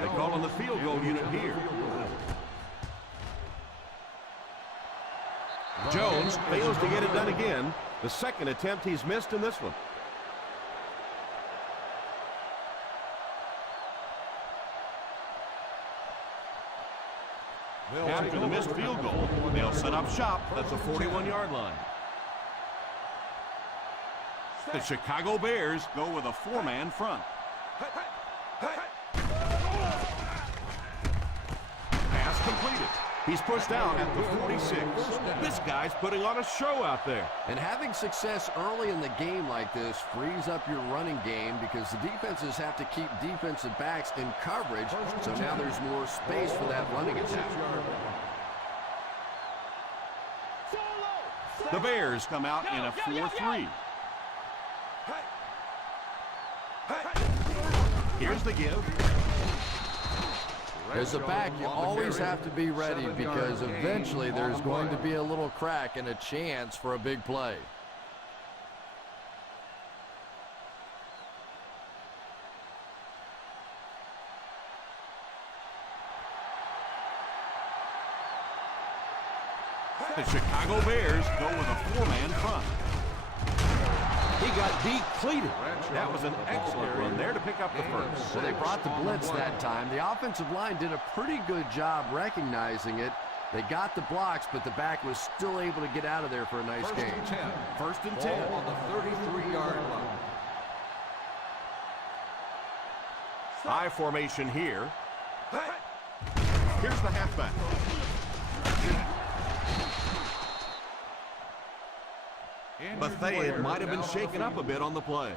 They call on the field goal unit here. Jones fails to get it done again. The second attempt he's missed in this one. After the missed field goal, they'll set up shop at the 41-yard line. The Chicago Bears go with a four-man front. Pass completed. He's pushed out at the 46. This guy's putting on a show out there. And having success early in the game like this frees up your running game because the defenses have to keep defensive backs in coverage, so now there's more space for that running attack. The Bears come out in a 4-3. Here's the give. As a back, you always have to be ready because eventually there's going to be a little crack and a chance for a big play. The Chicago Bears go with a four-man front. He got depleted. That was an excellent run there to pick up the first. So they brought the blitz that time. The offensive line did a pretty good job recognizing it. They got the blocks, but the back was still able to get out of there for a nice gain. First and 10. Ball on the 33-yard line. I formation here. Here's the halfback. Bethea might have been shaken up a bit on the play.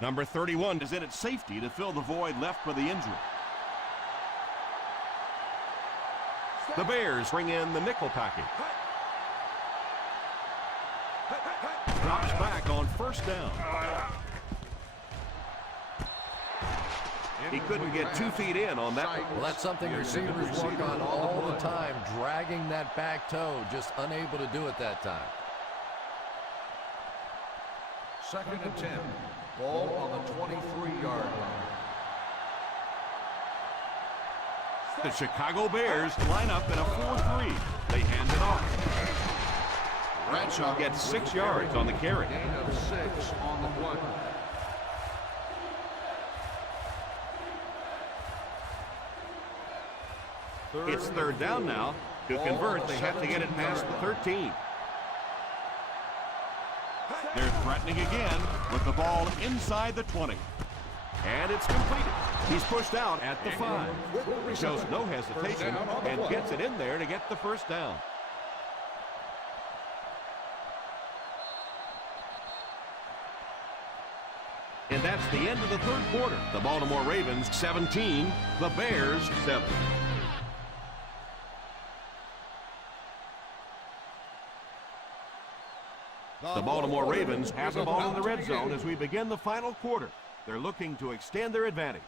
Number 31 is in at safety to fill the void left by the injury. The Bears bring in the nickel package. Drops back on first down. He couldn't get 2 feet in on that one. Well, that's something receivers work on all the time, dragging that back toe, just unable to do it that time. Second and 10. Ball on the 23-yard line. The Chicago Bears line up in a 4-3. They hand it off. Bradshaw gets 6 yards on the carry. Gain of 6 on the play. It's third down now. To convert, they have to get it past the 13. They're threatening again with the ball inside the 20. And it's completed. He's pushed out at the 5. Shows no hesitation and gets it in there to get the first down. And that's the end of the third quarter. The Baltimore Ravens 17, the Bears 7. The Baltimore Ravens have the ball in the red zone as we begin the final quarter. They're looking to extend their advantage.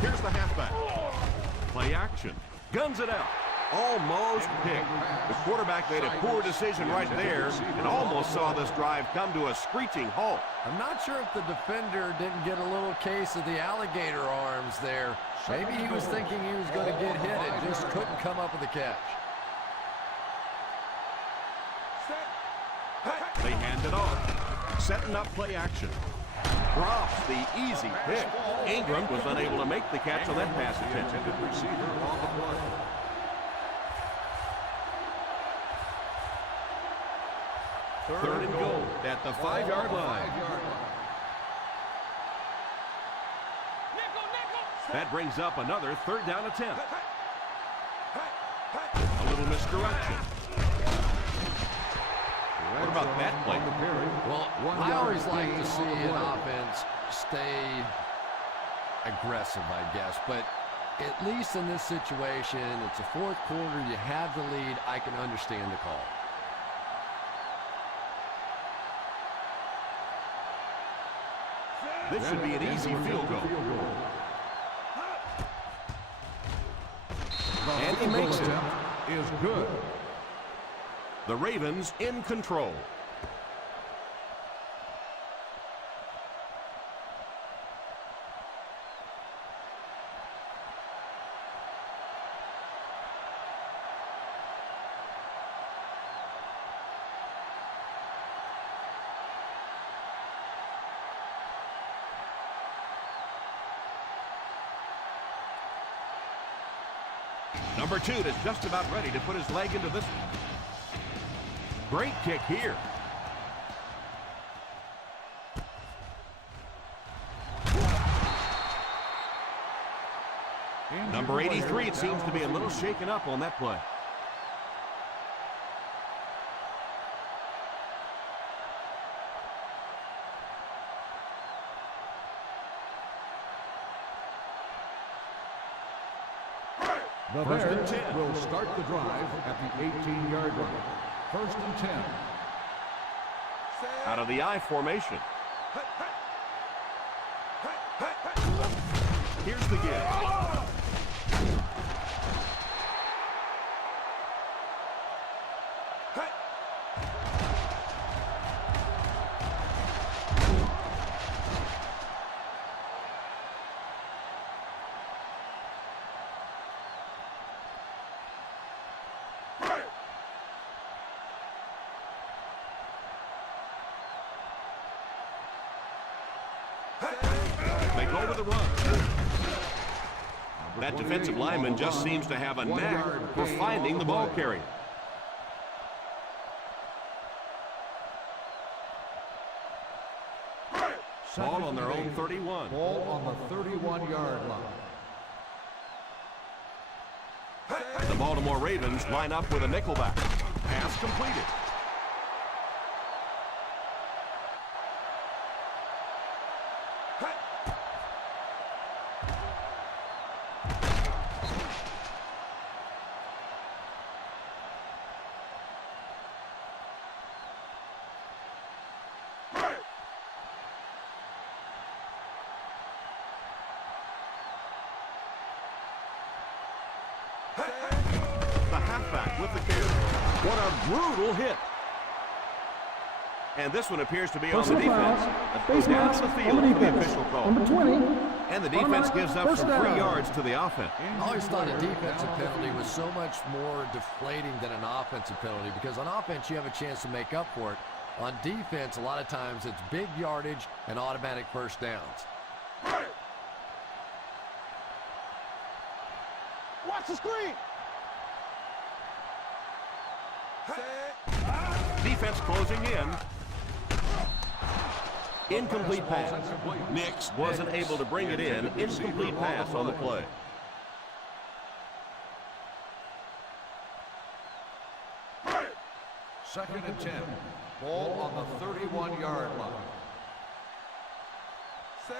Here's the halfback. Play action. Guns it out. Almost picked. The quarterback made a poor decision right there and almost saw this drive come to a screeching halt. I'm not sure if the defender didn't get a little case of the alligator arms there. Maybe he was thinking he was going to get hit and just couldn't come up with a catch. They hand it off. Setting up play action. Drops the easy pick. Ingram was unable to make the catch on that pass attempt. Receiver on the play. Third and goal at the 5-yard line. That brings up another third down attempt. A little misdirection. What about that play? Well, I always like to see an offense stay aggressive, I guess. But at least in this situation, it's a fourth quarter. You have the lead. I can understand the call. This should be an easy field goal. And he makes it. Is good. The Ravens in control. Number 2 is just about ready to put his leg into this one. Great kick here. Number 83, it seems to be a little shaken up on that play. The Bears will start the drive at the 18-yard line. First and 10. Out of the I formation. Here's the give. They go to the run. That defensive lineman just seems to have a knack for finding the ball carrier. Ball on their own 31. Ball on the 31-yard line. The Baltimore Ravens line up with a nickelback. Pass completed. The halfback with the carry. What a brutal hit. And this one appears to be on the defense. Goes down the field for the official call. Number 20. And the defense gives up some free yards to the offense. I always thought a defensive penalty was so much more deflating than an offensive penalty because on offense you have a chance to make up for it. On defense, a lot of times it's big yardage and automatic first downs. Watch the screen. Defense closing in. Incomplete pass. Nix wasn't able to bring it in. Incomplete pass on the play. Second and 10. Ball on the 31-yard line.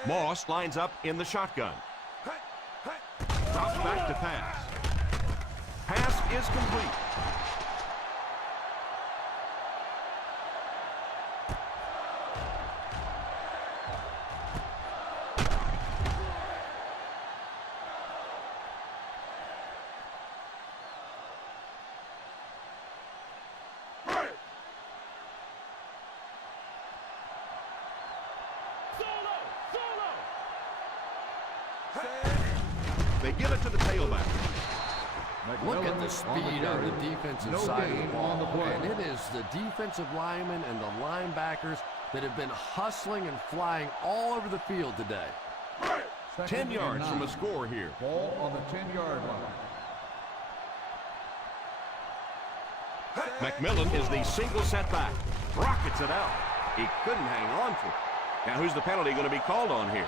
Moss lines up in the shotgun. Drops back to pass. Pass is complete. They give it to the tailback. Look at the speed on the defensive side of the ball. And it is the defensive linemen and the linebackers that have been hustling and flying all over the field today. 10 yards from a score here. Ball on the 10-yard line. McMillan is the single setback. Rockets it out. He couldn't hang on to it. Now who's the penalty going to be called on here?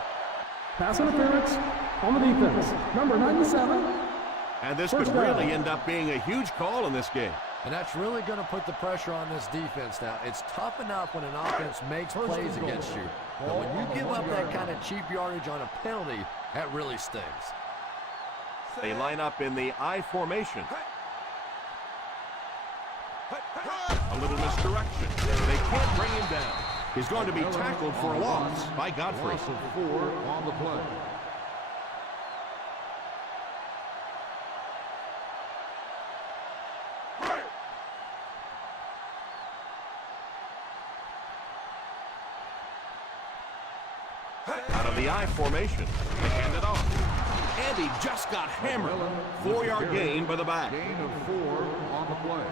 Pass interference on the defense. Number 97. And this could really end up being a huge call in this game. And that's really going to put the pressure on this defense now. It's tough enough when an offense makes plays against you. But when you give up that kind of cheap yardage on a penalty, that really stings. They line up in the I formation. A little misdirection. They can't bring him down. He's going to be tackled for a loss by Godfrey. Loss of 4 on the play. Out of the I formation. They hand it off. And he just got hammered. 4-yard gain by the back. Gain of 4 on the play.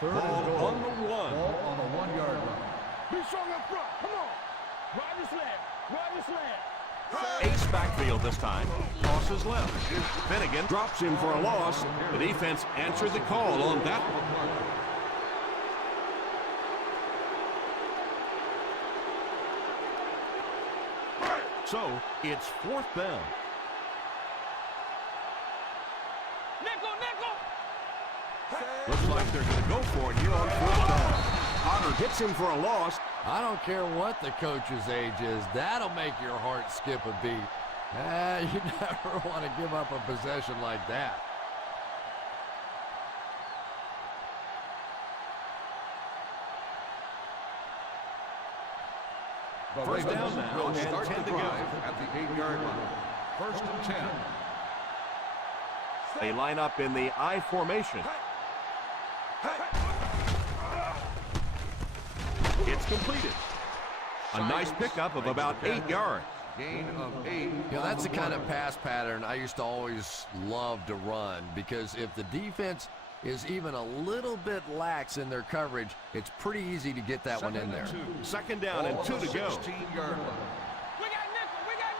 Third Ball and goal. on the 1. Ball on the 1-yard line. Be strong up front. Come on. Ride this leg. Ride this leg. Ace backfield this time. Tosses left. Finnegan drops him for a loss. The defense answered the call on that one. So, it's 4th down. Nickel, nickel. Looks like they're going to go for it here on 4th down. Otter hits him for a loss. I don't care what the coach's age is. That'll make your heart skip a beat. You never want to give up a possession like that. The First down Ravens now, will and start 10 the to go. drive at the 8-yard line. First and 10. They line up in the I formation. It's completed. A nice pickup of about 8 yards. Gain of 8. You know, that's the kind of pass pattern I used to always love to run, because if the defense is even a little bit lax in their coverage, it's pretty easy to get that one in there. Second down and 2 to go. 16-yard line. We got nickel. We got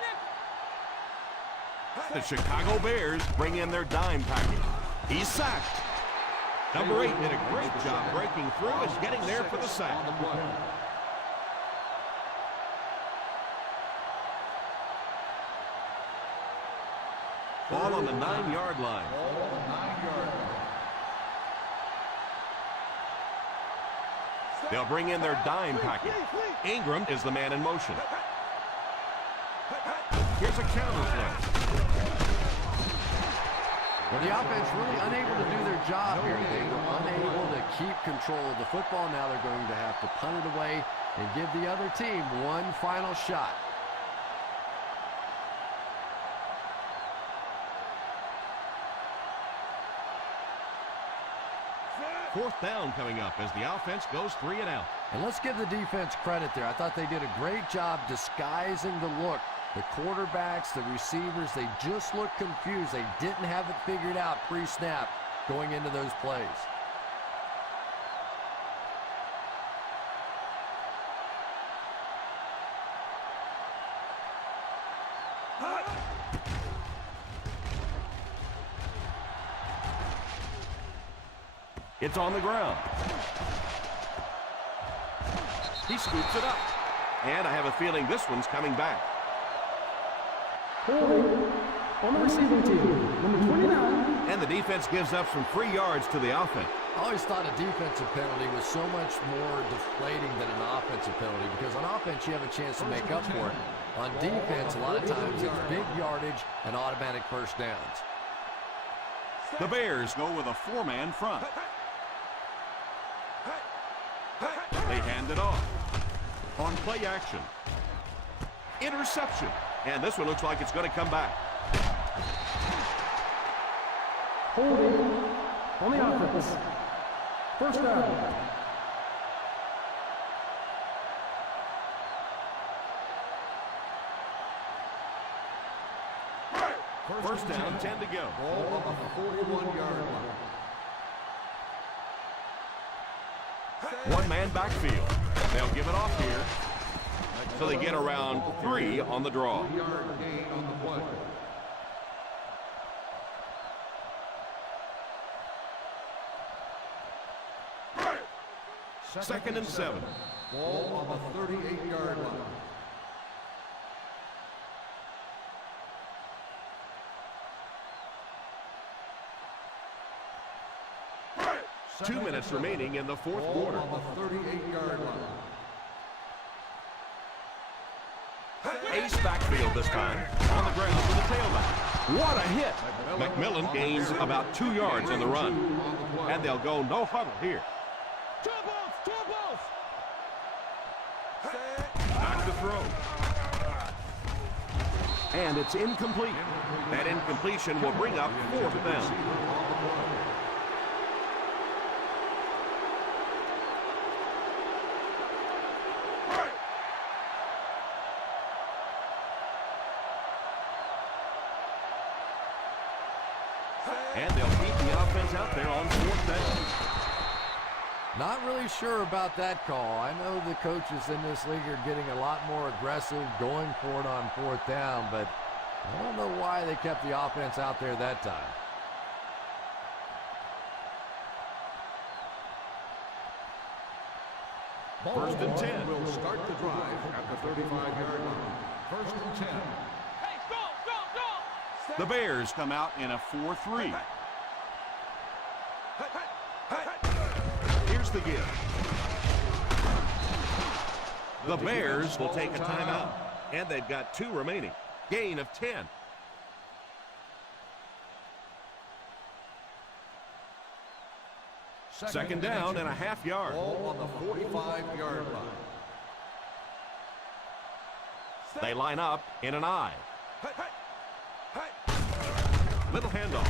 nickel. The Chicago Bears bring in their dime package. He's sacked. Number 8 did a great job breaking through and getting there for the sack. On the play. Ball on the 9-yard line. Ball on the 9-yard line. They'll bring in their dime package. Ingram is the man in motion. Here's a counter play. Well, the offense really unable to do their job here. They were unable to keep control of the football. Now they're going to have to punt it away and give the other team one final shot. Fourth down coming up as the offense goes 3 and out. And let's give the defense credit there. I thought they did a great job disguising the look. The quarterbacks, the receivers, they just looked confused. They didn't have it figured out pre-snap going into those plays. It's on the ground. He scoops it up. And I have a feeling this one's coming back. Holding on the receiving team. Number 29. And the defense gives up some free yards to the offense. I always thought a defensive penalty was so much more deflating than an offensive penalty, because on offense you have a chance to make up for it. On defense, a lot of times it's big yardage and automatic first downs. The Bears go with a 4-man front. They hand it off. On play action. Interception. And this one looks like it's going to come back. Holding on the offense. First down. First down, 10 to go. Ball on the 41-yard line. One-man backfield. They'll give it off here. So they get around 3 on the draw. 1-yard gain on the play. Second and 7. Ball on the 38-yard line. Two minutes remaining in the fourth quarter. On the 38-yard line. Ace backfield this time. On the ground for the tailback. What a hit! McMillan gains about 2 yards in the run. And they'll go no huddle here. Two balls! Back to throw. And it's incomplete. That incompletion will bring up 4th down. And they'll keep the offense out there on 4th down. Not really sure about that call. I know the coaches in this league are getting a lot more aggressive, going for it on 4th down, but I don't know why they kept the offense out there that time. First and 10. Will start the drive at the 35-yard line. First and 10. Hey, go! The Bears come out in a 4-3. Here's the give. The Bears will take a timeout, and they've got 2 remaining. Gain of 10. Second down and a half yard. Ball on the 45-yard line. They line up in an I. Little handoff.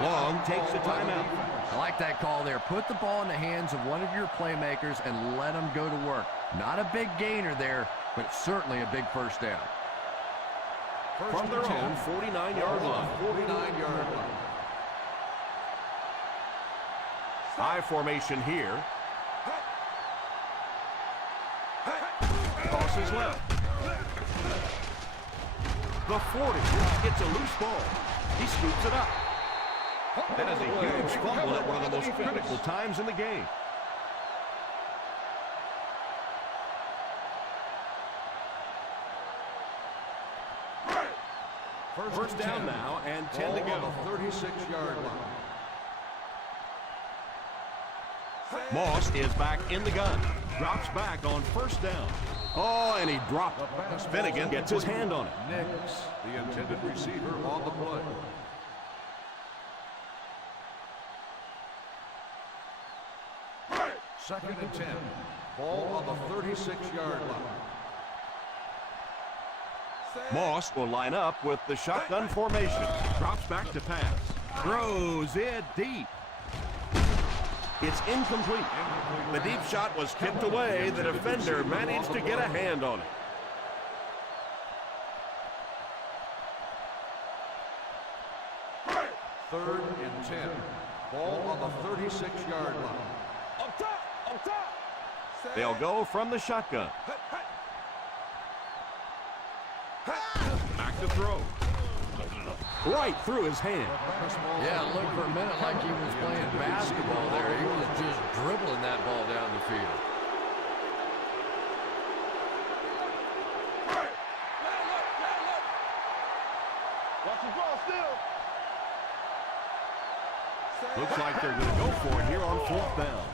Long takes a timeout. I like that call there. Put the ball in the hands of one of your playmakers and let them go to work. Not a big gainer there, but certainly a big first down. From their own 49-yard line. 49-yard line. I formation here. Tosses left. The 40 gets a loose ball. He scoops it up. That is a huge fumble at one of the most critical times in the game. First down now and 10 to go. On the 36-yard line. Moss is back in the gun. Drops back on first down. Oh, and he dropped it. Finnegan gets his hand on it. Nix, the intended receiver, on the play. Second and 10. Ball on the 36-yard line. Moss will line up with the shotgun formation. Drops back to pass. Throws it deep. It's incomplete. The deep shot was tipped away. The defender managed to get a hand on it. Third and 10. Ball on the 36-yard line. Up top! They'll go from the shotgun. Back to throw. Right through his hand. Yeah, it looked for a minute like he was playing basketball there. He was just dribbling that ball down the field. Watch the ball still! Looks like they're going to go for it here on 4th down.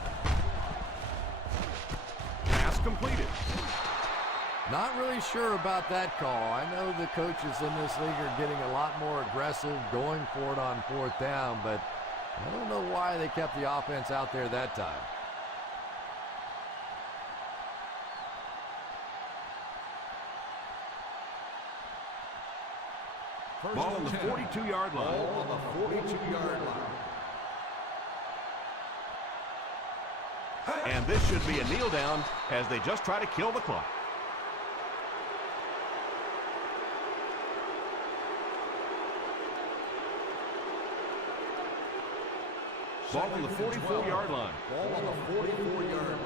Pass completed. Not really sure about that call. I know the coaches in this league are getting a lot more aggressive, going for it on 4th down, but I don't know why they kept the offense out there that time. Ball on the 42-yard line. Ball on the 42-yard line. And this should be a kneel down as they just try to kill the clock. Ball on the 44-yard line. Ball on the 44-yard line.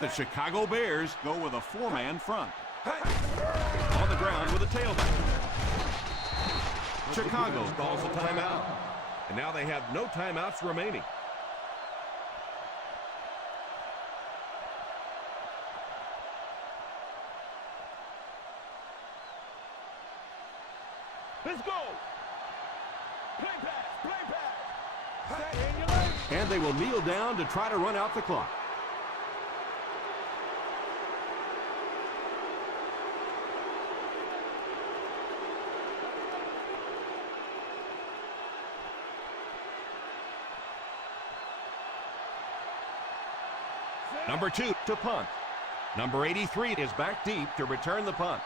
The Chicago Bears go with a four-man front. On the ground with a tailback. Chicago calls a timeout. And now they have no timeouts remaining. Let's go. Play pass, play pass. Set in your lane. And they will kneel down to try to run out the clock. Number 2 to punt. Number 83 is back deep to return the punt.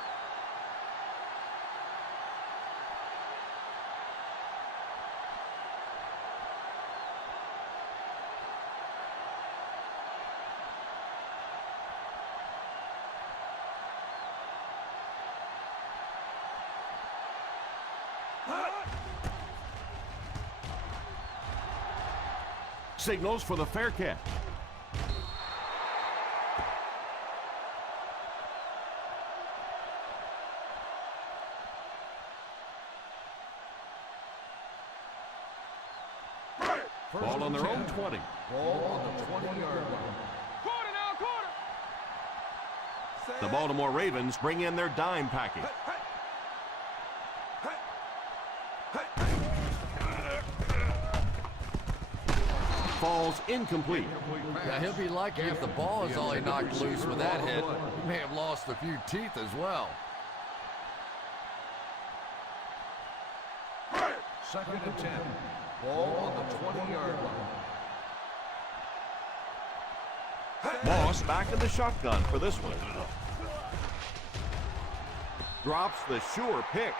Signals for the fair catch. Ball on their own 20. Ball on the 20-yard line. Quarter now, quarter. The Baltimore Ravens bring in their dime package. Falls incomplete. Yeah, he'll be lucky if the ball is all he knocked loose with that hit. He may have lost a few teeth as well. Second and 10. Ball on the 20-yard line. Moss back in the shotgun for this one. Drops the sure pick.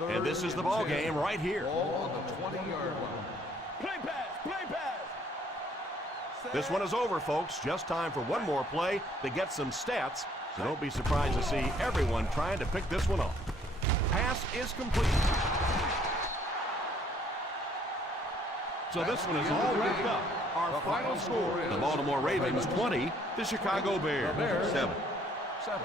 And this is the ball game right here. Ball on the 20-yard line. Play pass, play pass. This one is over, folks. Just time for one more play to get some stats. So don't be surprised to see everyone trying to pick this one off. Pass is complete. So this one is all wrapped up. Our final score is the Baltimore Ravens 20, the Chicago Bears 7. 7.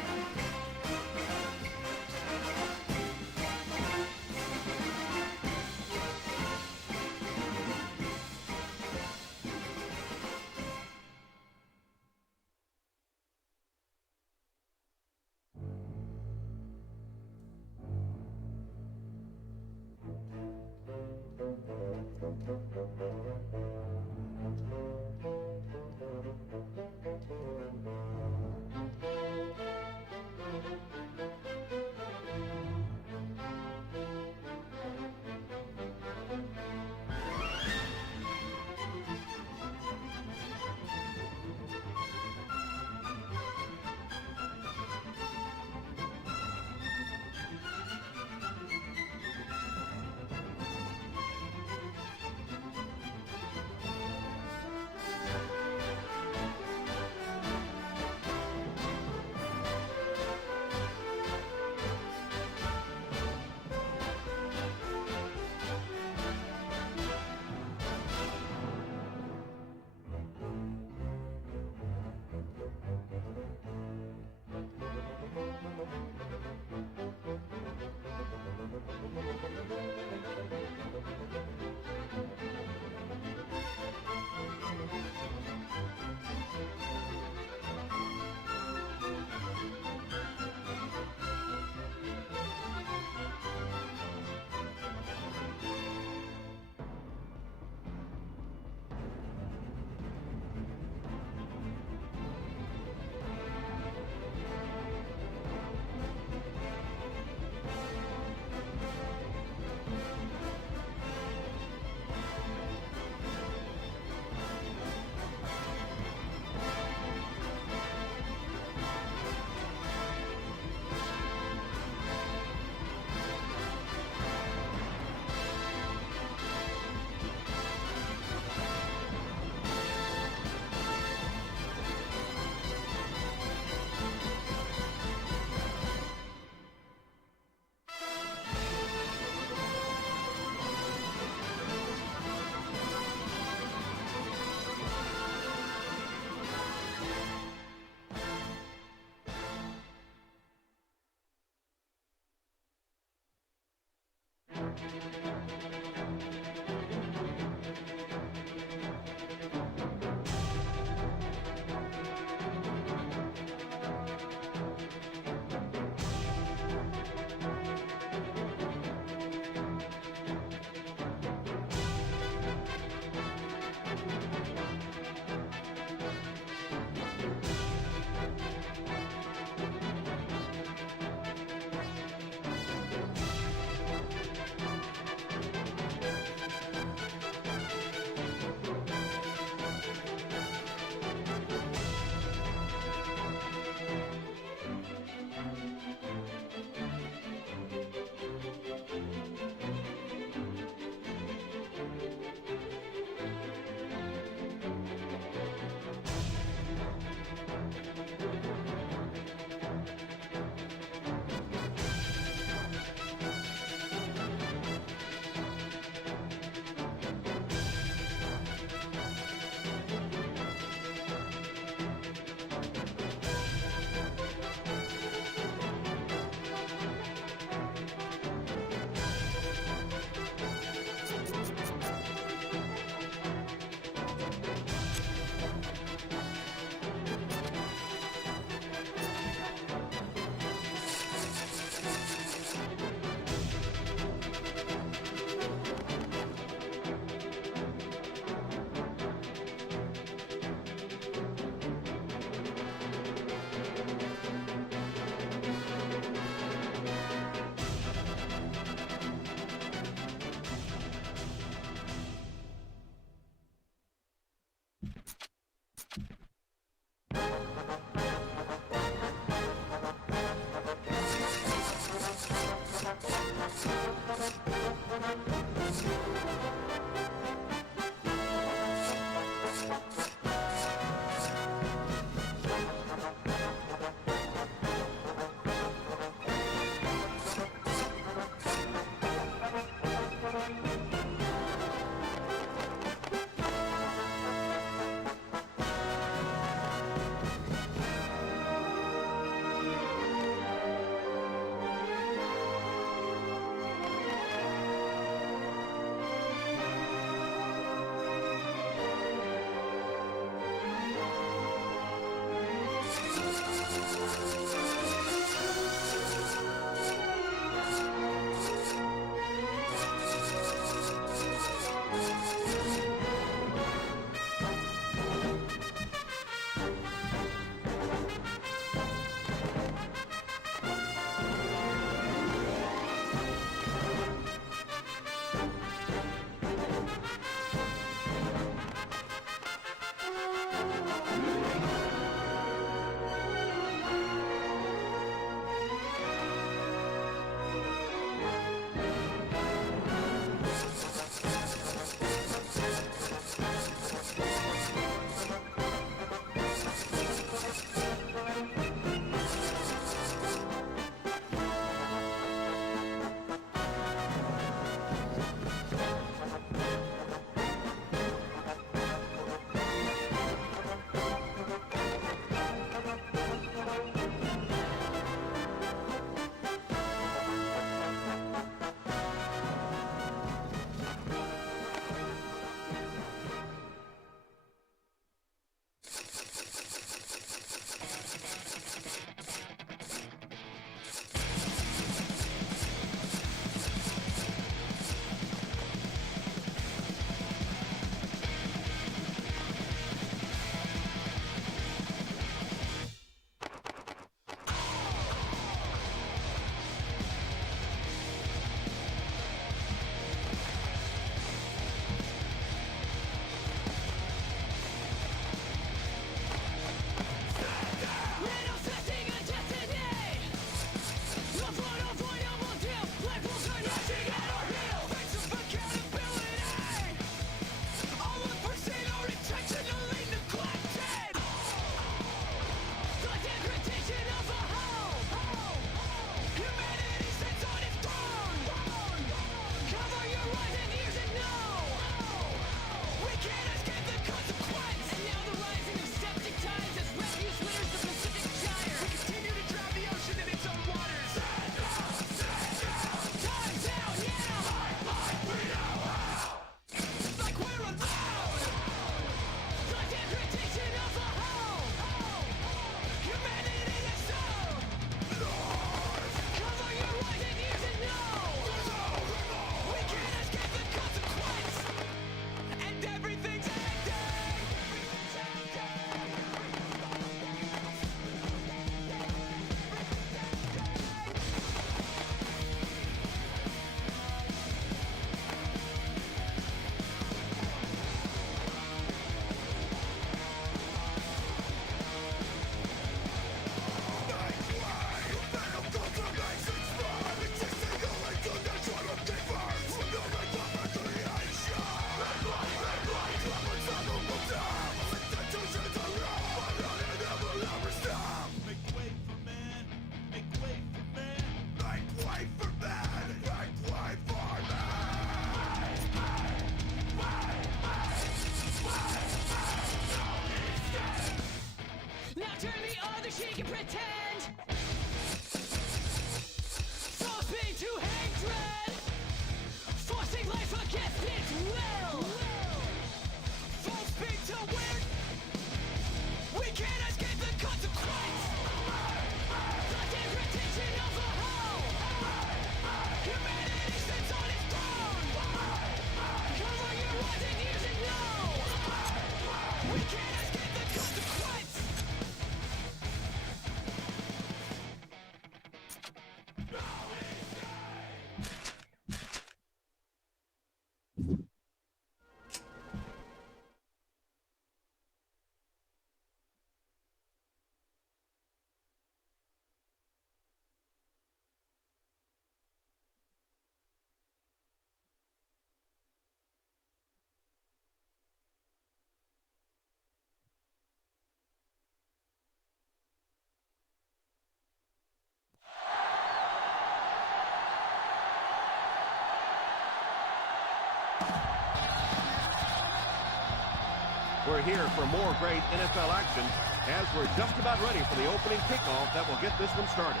We're here for more great NFL action as we're just about ready for the opening kickoff that will get this one started.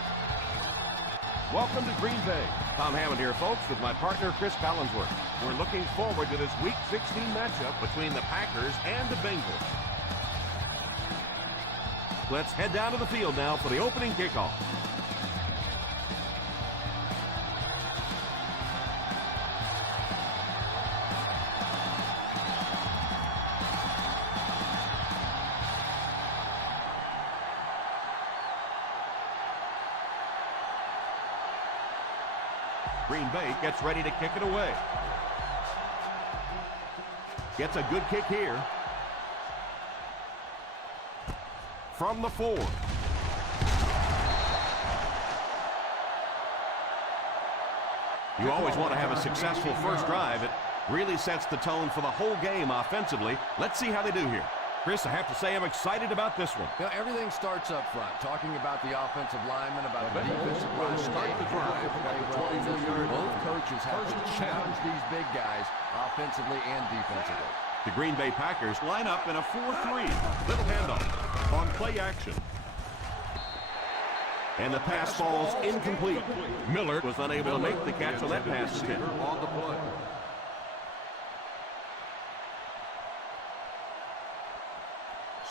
Welcome to Green Bay. Tom Hammond here, folks, with my partner, Chris Collinsworth. We're looking forward to this Week 16 matchup between the Packers and the Bengals. Let's head down to the field now for the opening kickoff. Green Bay gets ready to kick it away. Gets a good kick here. From the 4. You always want to have a successful first drive. It really sets the tone for the whole game offensively. Let's see how they do here. Chris, I have to say I'm excited about this one. You know, everything starts up front. Talking about the offensive lineman, about the defensive line. Both coaches have to challenge these big guys offensively and defensively. The Green Bay Packers line up in a 4-3. Little handoff on play action. And the pass falls incomplete. Miller was unable to make the catch on that pass attempt. On the play.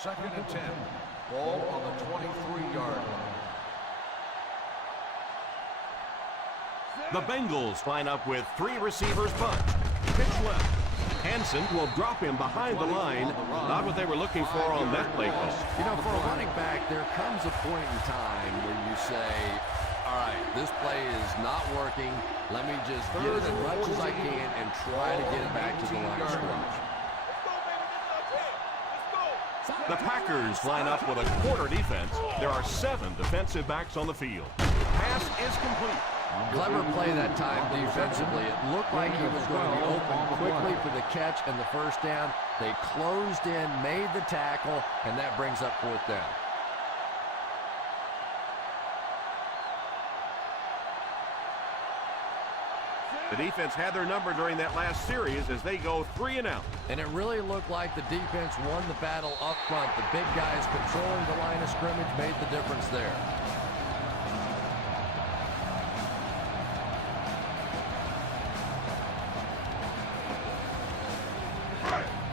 Second and 10. Ball on the 23-yard line. The Bengals line up with 3 receivers bunch. Pitch left. Hansen will drop him behind the line. Not what they were looking for on that play call. You know, for a running back, there comes a point in time where you say, all right, this play is not working. Let me just get as much as I can and try to get it back to the line of scrimmage. The Packers line up with a quarter defense. There are 7 defensive backs on the field. Pass is complete. Clever play that time defensively. It looked like he was going to be open quickly for the catch and the first down. They closed in, made the tackle, and that brings up 4th down. The defense had their number during that last series as they go 3 and out. And it really looked like the defense won the battle up front. The big guys controlling the line of scrimmage made the difference there.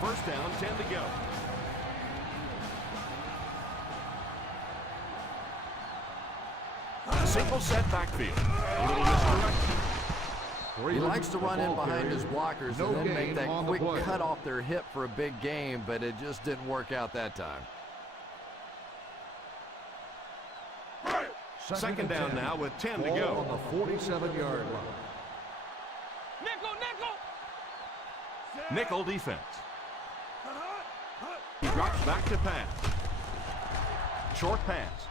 First down, 10 to go. Single set backfield. A little misdirection. He likes to run in behind his blockers and then make that quick cut off their hip for a big gain, but it just didn't work out that time. Second down now with 10 to go. On the 47-yard line. Nickel defense. He drops back to pass. Short pass.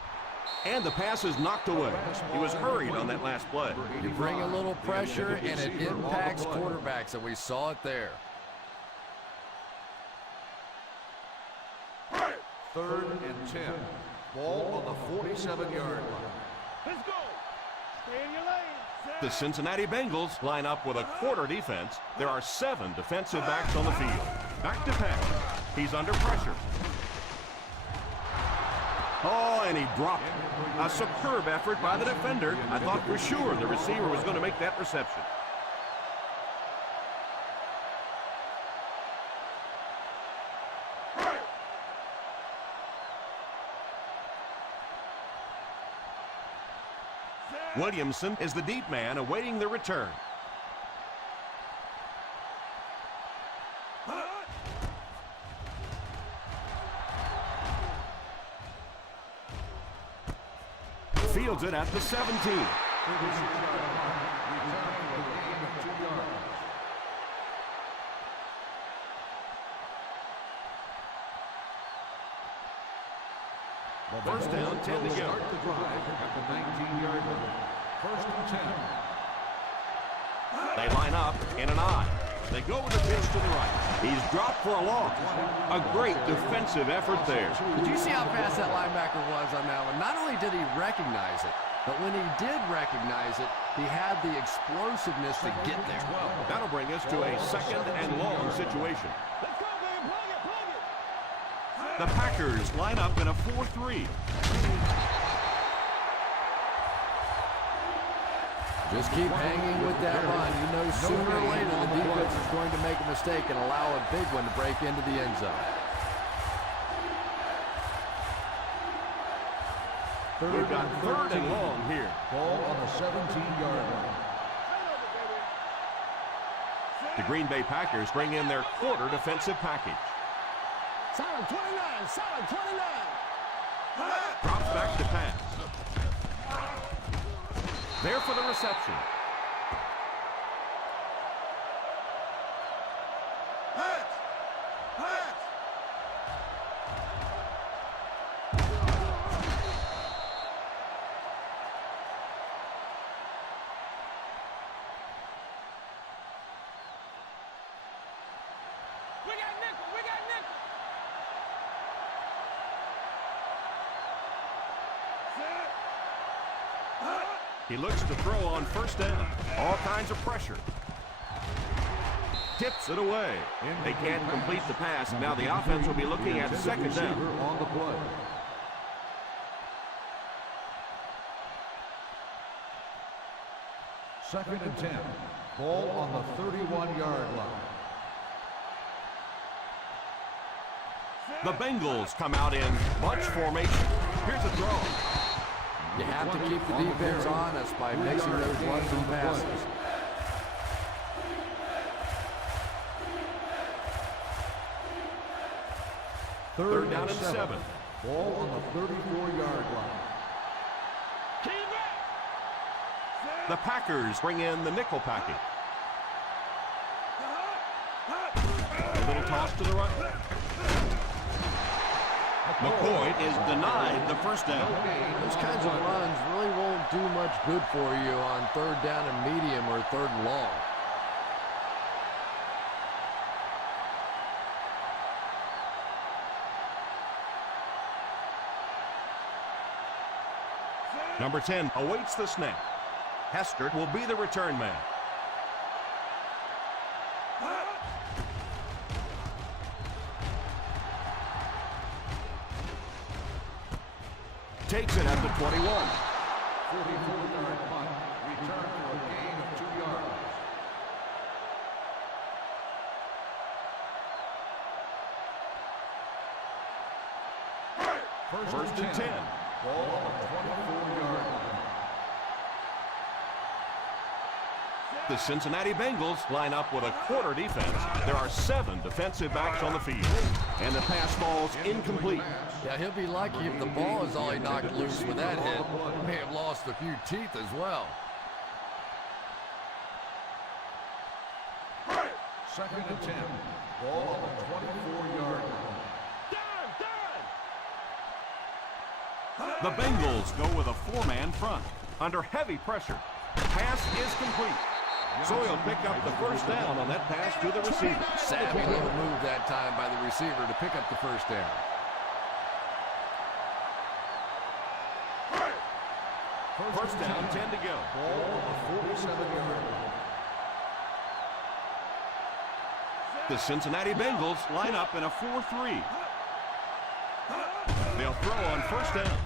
And the pass is knocked away. He was hurried on that last play. You bring a little pressure, and it impacts quarterbacks, and we saw it there. Third and 10. Ball on the 47-yard line. Let's go. Stay in your lane. The Cincinnati Bengals line up with a quarter defense. There are 7 defensive backs on the field. Back to pass. He's under pressure. Oh, and he dropped it. A superb effort by the defender. I thought for sure the receiver was going to make that reception. Williamson is the deep man awaiting the return. Fields it at the 17. First down, 10 to go. Start the drive at the 19-yard line. First and 10. They line up in an I. They go with a pitch to the right. He's dropped for a loss. A great defensive effort there. Did you see how fast that linebacker was on that one? Not only did he recognize it, but when he did recognize it, he had the explosiveness to get there. That'll bring us to a second and long situation. Let's go, man. Plug it, plug it. The Packers line up in a 4-3. Just keep hanging with that run. You know sooner or later the defense is going to make a mistake and allow a big one to break into the end zone. We've got 3rd and long here. Ball on the 17-yard line. The Green Bay Packers bring in their quarter defensive package. Solid 29, solid 29. Drops back to pass. There for the reception. We got nickel. He looks to throw on 1st down. All kinds of pressure. Tips it away. They can't complete the pass. Now the offense will be looking at 2nd down. On the play. Second and 10. Ball on the 31-yard line. The Bengals come out in bunch formation. Here's a throw. You have to keep the defense honest by mixing those runs and passes. Third down and 7. Ball on the 34-yard line. The Packers bring in the nickel package. A little toss to the right. McCoy is denied the 1st down. Those kinds of runs really won't do much good for you on 3rd down and medium or 3rd and long. Number 10 awaits the snap. Heskert will be the return man. Takes it at the 21. 44-yard punt. Return for a gain of 2 yards. First and 10. Ball on the 24-yard line. The Cincinnati Bengals line up with a quarter defense. There are 7 defensive backs on the field. And the pass falls incomplete. Yeah, he'll be lucky if the ball is all he knocked loose with that hit. He may have lost a few teeth as well. Second and 10. Ball on the 24-yard line. The Bengals go with a 4-man front. Under heavy pressure. Pass is complete. So he'll pick up the 1st down on that pass to the receiver. Savvy little move that time by the receiver to pick up the 1st down. First down, 10 to go. Ball on the 47-yard line. The Cincinnati Bengals line up in a 4-3. They'll throw on 1st down.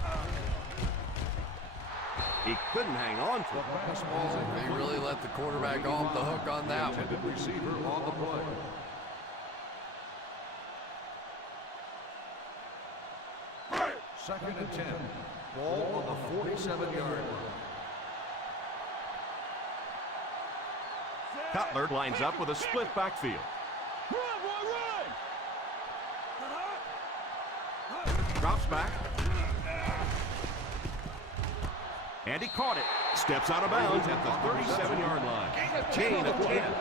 He couldn't hang on to it. They really let the quarterback off the hook on that one. Intended receiver on the play. Second and 10. Ball on the 47-yard line. Cutler lines up with a split backfield. Drops back. And he caught it. Steps out of bounds at the 37-yard line. Gain of 10.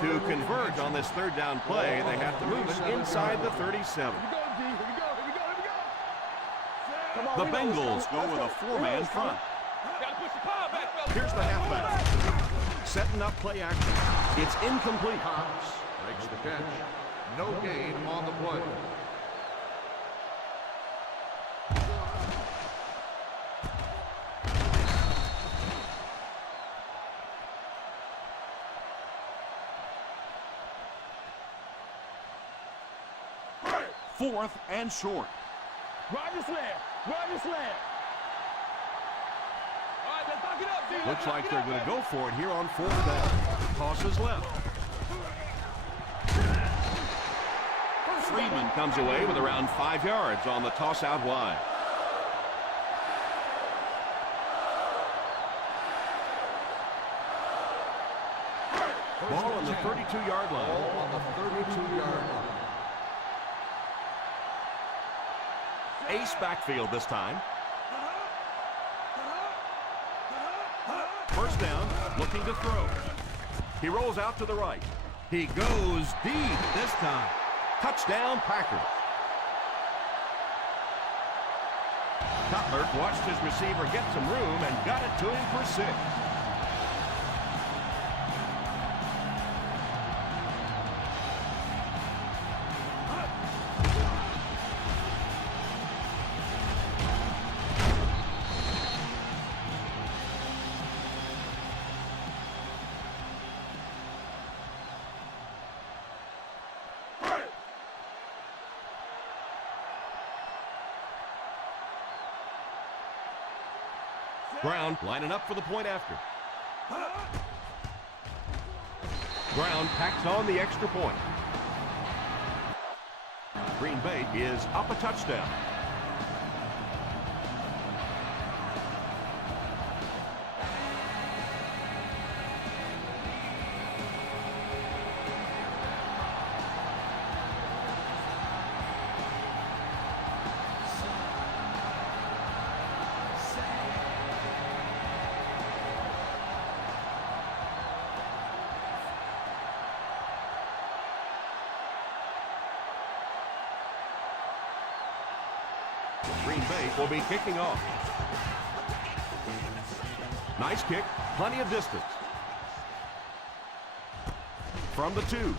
To converge on this 3rd down play, they have to move it inside the 37. The Bengals go with a 4-man front. Here's the halfback. Setting up play action. It's incomplete. Cox makes the catch. No gain on the play. 4th and short. Ride the sled. Ride the sled. All right, let's knock it up, D. Looks like they're going to go for it here on 4th down. Toss is left. Freeman comes away with around 5 yards on the toss out wide. Ball on the 32-yard line. Ball on the 32-yard line. Ace backfield this time. First down, looking to throw. He rolls out to the right. He goes deep this time. Touchdown, Packers. Cutler watched his receiver get some room and got it to him for 6. Brown lining up for the point after. Brown packs on the extra point. Green Bay is up a touchdown. Green Bay will be kicking off. Nice kick, plenty of distance. From the 2.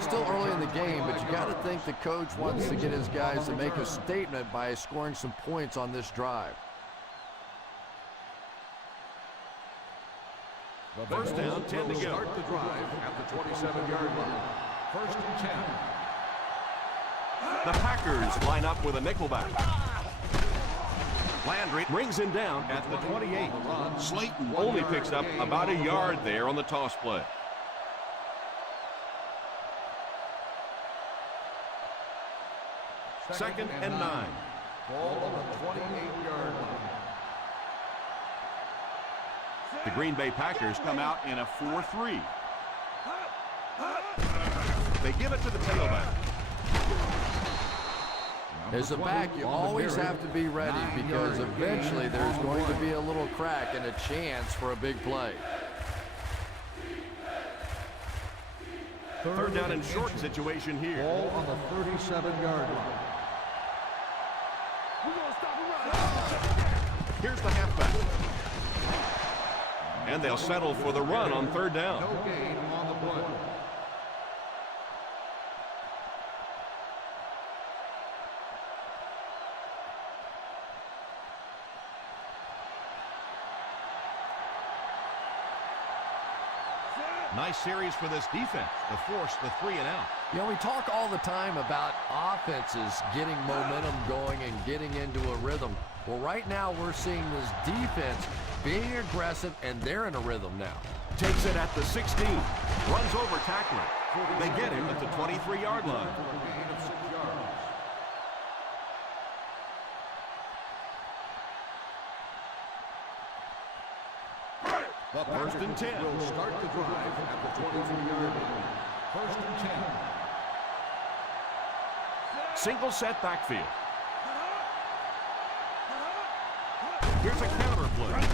Still early in the game, but you got to think the coach wants to get his guys to make a statement by scoring some points on this drive. First down, 10 to go. Start the drive at the 27-yard line. First and 10. The Packers line up with a nickelback. Landry brings him down at the 28. Slayton only picks up about a yard there on the toss play. Second and 9. Ball on the 28-yard line. The Green Bay Packers come out in a 4-3. They give it to the tailback. As a back, you always have to be ready because eventually there's going to be a little crack and a chance for a big play. Third down and short situation here. Ball on the 37-yard line. Here's the halfback. And they'll settle for the run on third down. No gain on the play. Nice series for this defense to force the 3 and out. You know, we talk all the time about offenses getting momentum going and getting into a rhythm. Well, right now we're seeing this defense being aggressive, and they're in a rhythm now. Takes it at the 16. Runs over tackler. They get him at the 23-yard line. The First and 10. Will start the drive at the 23-yard line. First and 10. Single set backfield. Here's a counter play.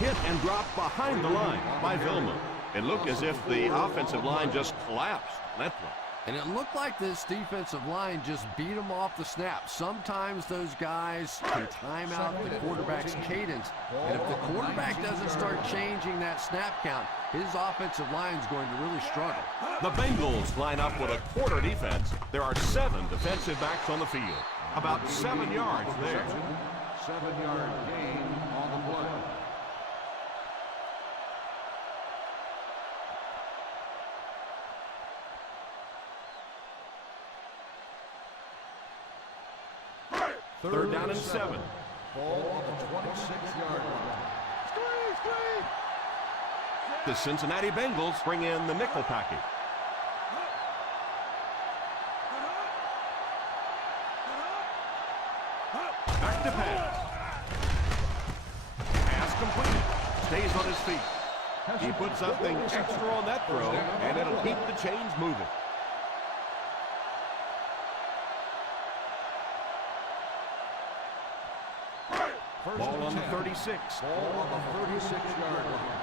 Hit and drop behind the line by Vilma. It looked as if the offensive line just collapsed on that play. And it looked like this defensive line just beat them off the snap. Sometimes those guys can time out the quarterback's cadence. And if the quarterback doesn't start changing that snap count, his offensive line is going to really struggle. The Bengals line up with a quarter defense. There are 7 defensive backs on the field. About 7 yards there. 7-yard gain on the play. Third down and 7. Ball on the 26-yard line. The Cincinnati Bengals bring in the nickel package. Back to pass. Pass completed. Stays on his feet. He puts something extra on that throw, and it'll keep the chains moving. Ball on the 36. Ball on the 36-yard line.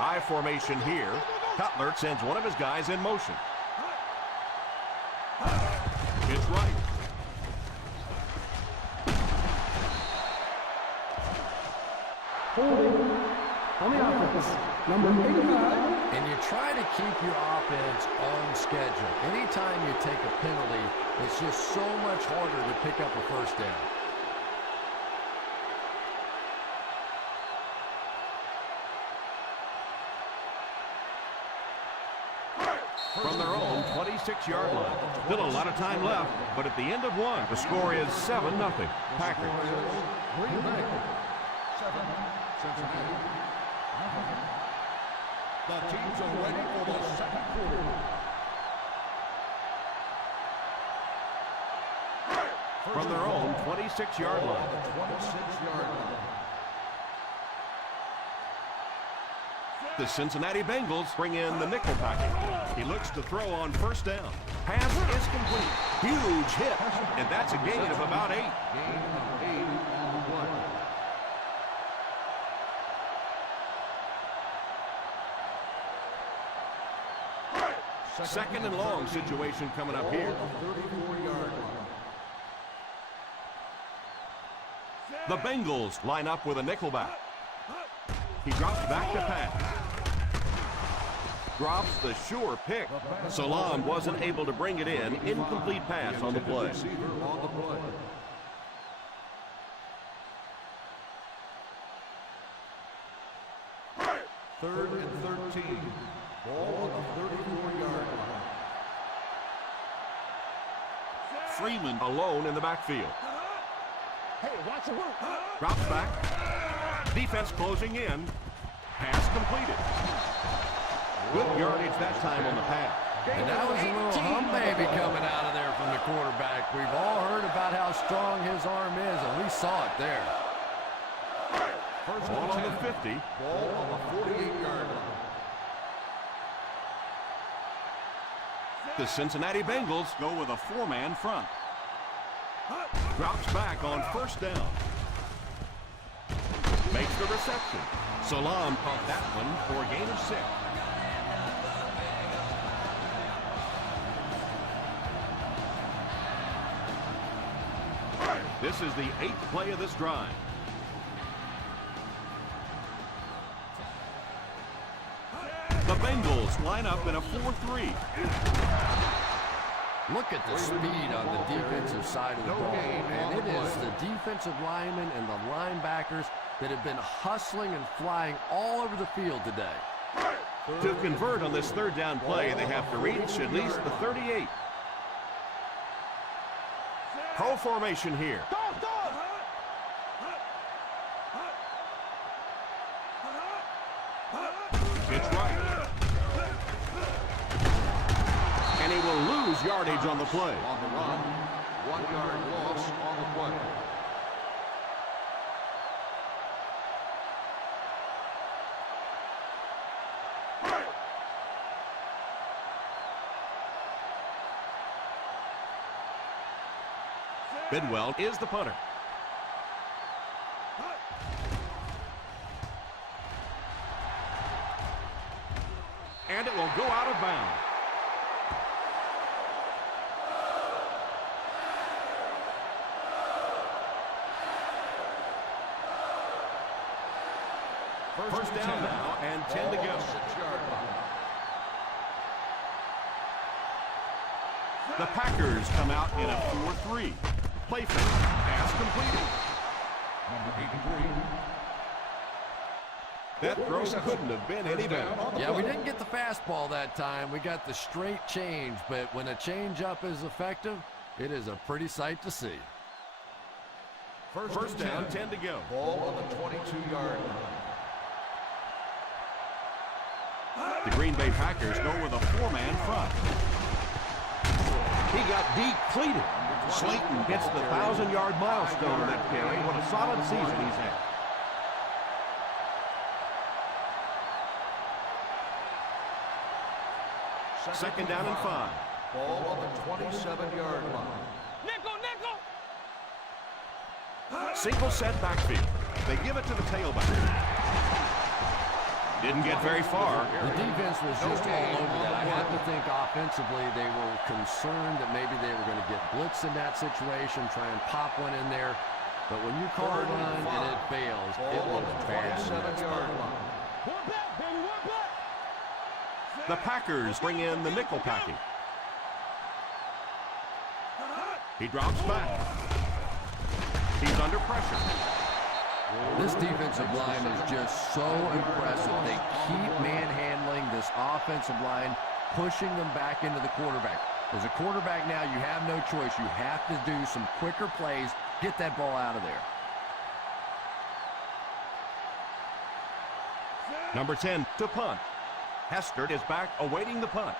I formation here. Cutler sends one of his guys in motion. It's right. Holding on the offense. Number 85. And you try to keep your offense on schedule. Anytime you take a penalty, it's just so much harder to pick up a first down. From their own 26-yard line. Still a lot of time left, but at the end of one, the score is 7-0. Packers. Green Bay 7, Cincinnati 0. The teams are ready for the second quarter. From their own 26-yard line. 26-yard line. The Cincinnati Bengals bring in the nickel package. He looks to throw on first down. Pass is complete. Huge hit, and that's a gain of about 8. Gain of 8 on the play. Second and long situation coming up here. Ball on the 34-yard line. The Bengals line up with a nickelback. He drops back to pass. Drops the sure pick. Salam wasn't able to bring it in. Incomplete pass on the play. Receiver on the play. Third and 13. Ball on the 34-yard line. Freeman alone in the backfield. Hey, watch the root. Drops back. Defense closing in. Pass completed. Good yardage that time on the pass. And that was a little hum baby coming out of there from the quarterback. We've all heard about how strong his arm is, and we saw it there. First Ball on and the 10. 50. Ball on the 48-yard line. The Cincinnati Bengals go with a 4-man front. Drops back on first down. Makes the reception. Salam caught that one for a gain of 6. This is the 8th play of this drive. The Bengals line up in a 4-3. Look at the speed on the defensive side of the ball. And it is the defensive linemen and the linebackers that have been hustling and flying all over the field today. To convert on this third down play, they have to reach at least the 38. Pro formation here. It's right. And he will lose yardage on the play. On the run, 1-yard loss on the play. Bidwell is the punter. And it will go out of bounds. First down now and 10 to go. 6-yard line. The Packers come out in a 4-3. Play fake. Pass completed. Number That throw couldn't have been any better. Yeah, we didn't get the fastball that time. We got the straight change, but when a changeup is effective, it is a pretty sight to see. First down, 10 to go. Ball on the 22-yard line. The Green Bay Packers go with a 4-man front. He got depleted. Slayton gets the 1,000-yard milestone in that carry. What a solid season he's had. Second down and 5. Ball on the 27-yard line. Nickel, nickel. Single set backfield. They give it to the tailback. Didn't get very far. The defense was just all over that. I have to think offensively they were concerned that maybe they were going to get blitzed in that situation, try and pop one in there. But when you call a run and it fails, it looks bad. 27-yard line. One back, baby, one back. The Packers bring in the nickel packing. He drops back. He's under pressure. This defensive line is just so impressive. They keep manhandling this offensive line, pushing them back into the quarterback. As a quarterback now, you have no choice. You have to do some quicker plays, get that ball out of there. Number 10 to punt. Hestert is back awaiting the punt.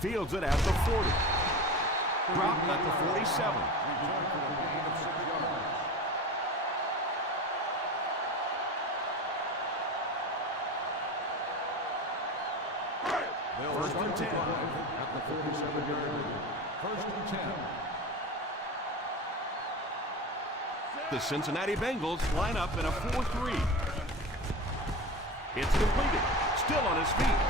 Fields it at the 40. Dropped at the 47. First and 10. At the 47-yard line. First and 10. The Cincinnati Bengals line up in a 4-3. It's completed. Still on his feet.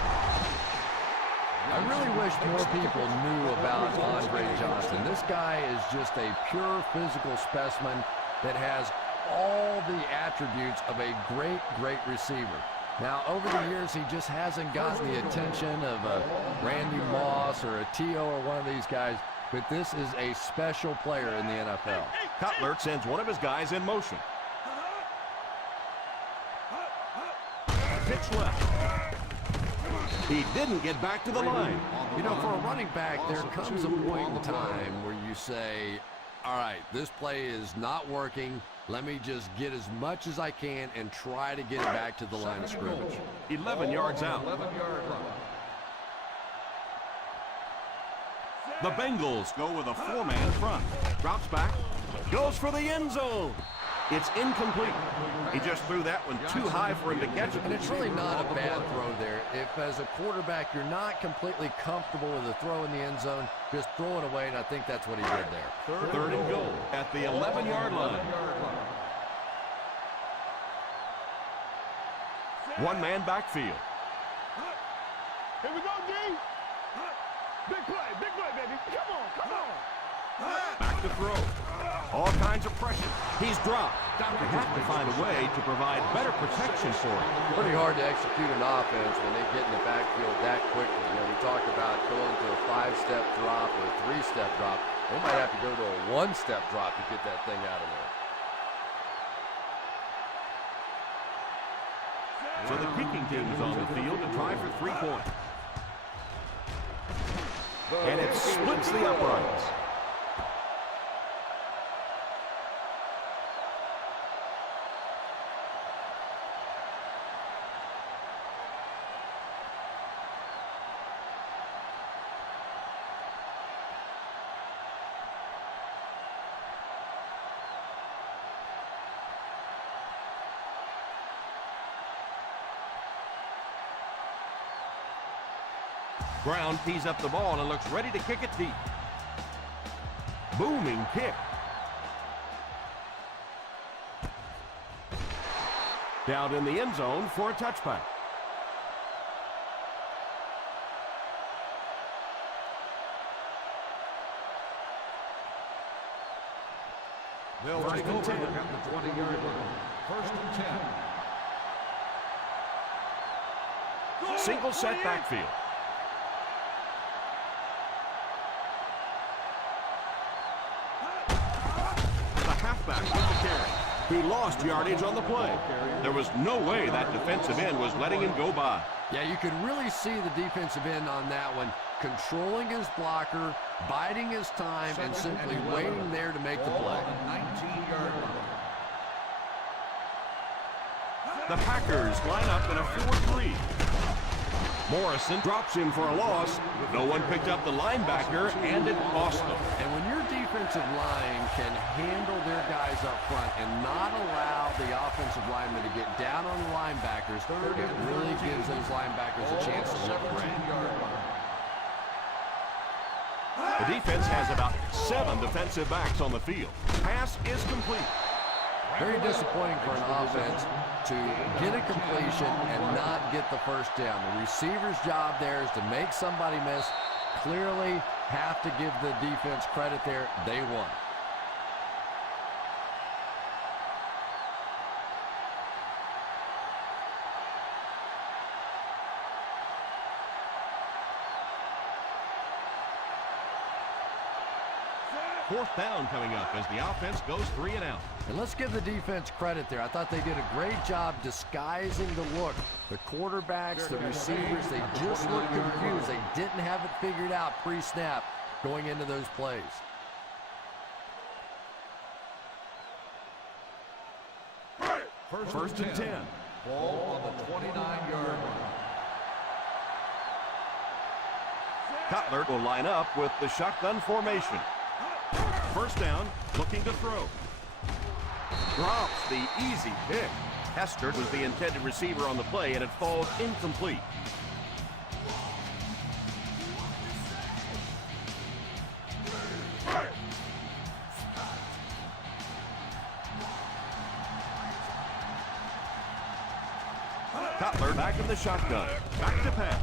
I really wish more people knew about Andre Johnson. This guy is just a pure physical specimen that has all the attributes of a great, great receiver. Now, over the years, he just hasn't gotten the attention of a Randy Moss or a T.O. or one of these guys, but this is a special player in the NFL. Cutler sends one of his guys in motion. Pitch left. He didn't get back to the line. You know, for a running back, there comes a point in time where you say, all right, this play is not working. Let me just get as much as I can and try to get it back to the line of scrimmage. 11 yards out. 11-yard line. The Bengals go with a 4-man front. Drops back. Goes for the end zone. It's incomplete. He just threw that one too high for him to catch it. And it's really not a bad throw there. If, as a quarterback, you're not completely comfortable with a throw in the end zone, just throw it away, and I think that's what he did there. Third and goal at the 11-yard line. One-man backfield. Here we go, D. Big play, baby. Come on, come on. Back to throw. All kinds of pressure. He's dropped. They have to find a way to provide better protection for him. Pretty hard to execute an offense when they get in the backfield that quickly. You know, we talked about going to a 5-step drop or a 3-step drop. They might have to go to a 1-step drop to get that thing out of there. So the kicking team is on the field to try for 3 points. And it splits the uprights. Brown tees up the ball and looks ready to kick it deep. Booming kick. Down in the end zone for a touchback. They'll take over at the 20-yard line. First and 10. Single set backfield. He lost yardage on the play. There was no way that defensive end was letting him go by. Yeah, you could really see the defensive end on that one, controlling his blocker, biding his time, and simply waiting there to make the play. 19-yard line. The Packers line up in a 4-3. Morrison drops him for a loss. No one picked up the linebacker, and it cost them. And when your defensive line can handle their guys up front and not allow the offensive linemen to get down on the linebackers, it really gives those linebackers a chance to look great. The defense has about 7 defensive backs on the field. Pass is complete. Very disappointing for an offense to get a completion and not get the first down. The receiver's job there is to make somebody miss. Clearly have to give the defense credit there. They won. Fourth down coming up as the offense goes 3 and out. And let's give the defense credit there. I thought they did a great job disguising the look. The quarterbacks, the receivers, they just looked confused. They didn't have it figured out pre-snap going into those plays. First and 10. Ball on the 29-yard line. Cutler will line up with the shotgun formation. First down, looking to throw. Drops the easy pick. Hester was the intended receiver on the play, and it falls incomplete. Cutler back in the shotgun. Back to pass.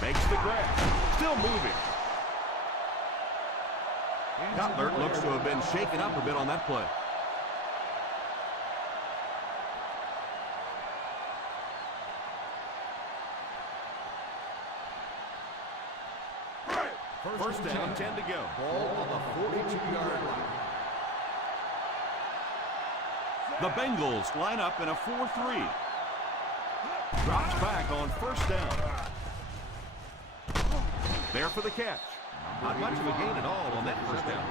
Makes the grab. Still moving. Cutler looks to have been shaken up a bit on that play. First down, 10 to go. Ball on the 42-yard line. The Bengals line up in a 4-3. Drops back on first down. There for the catch. Not much of a gain at all on that first down.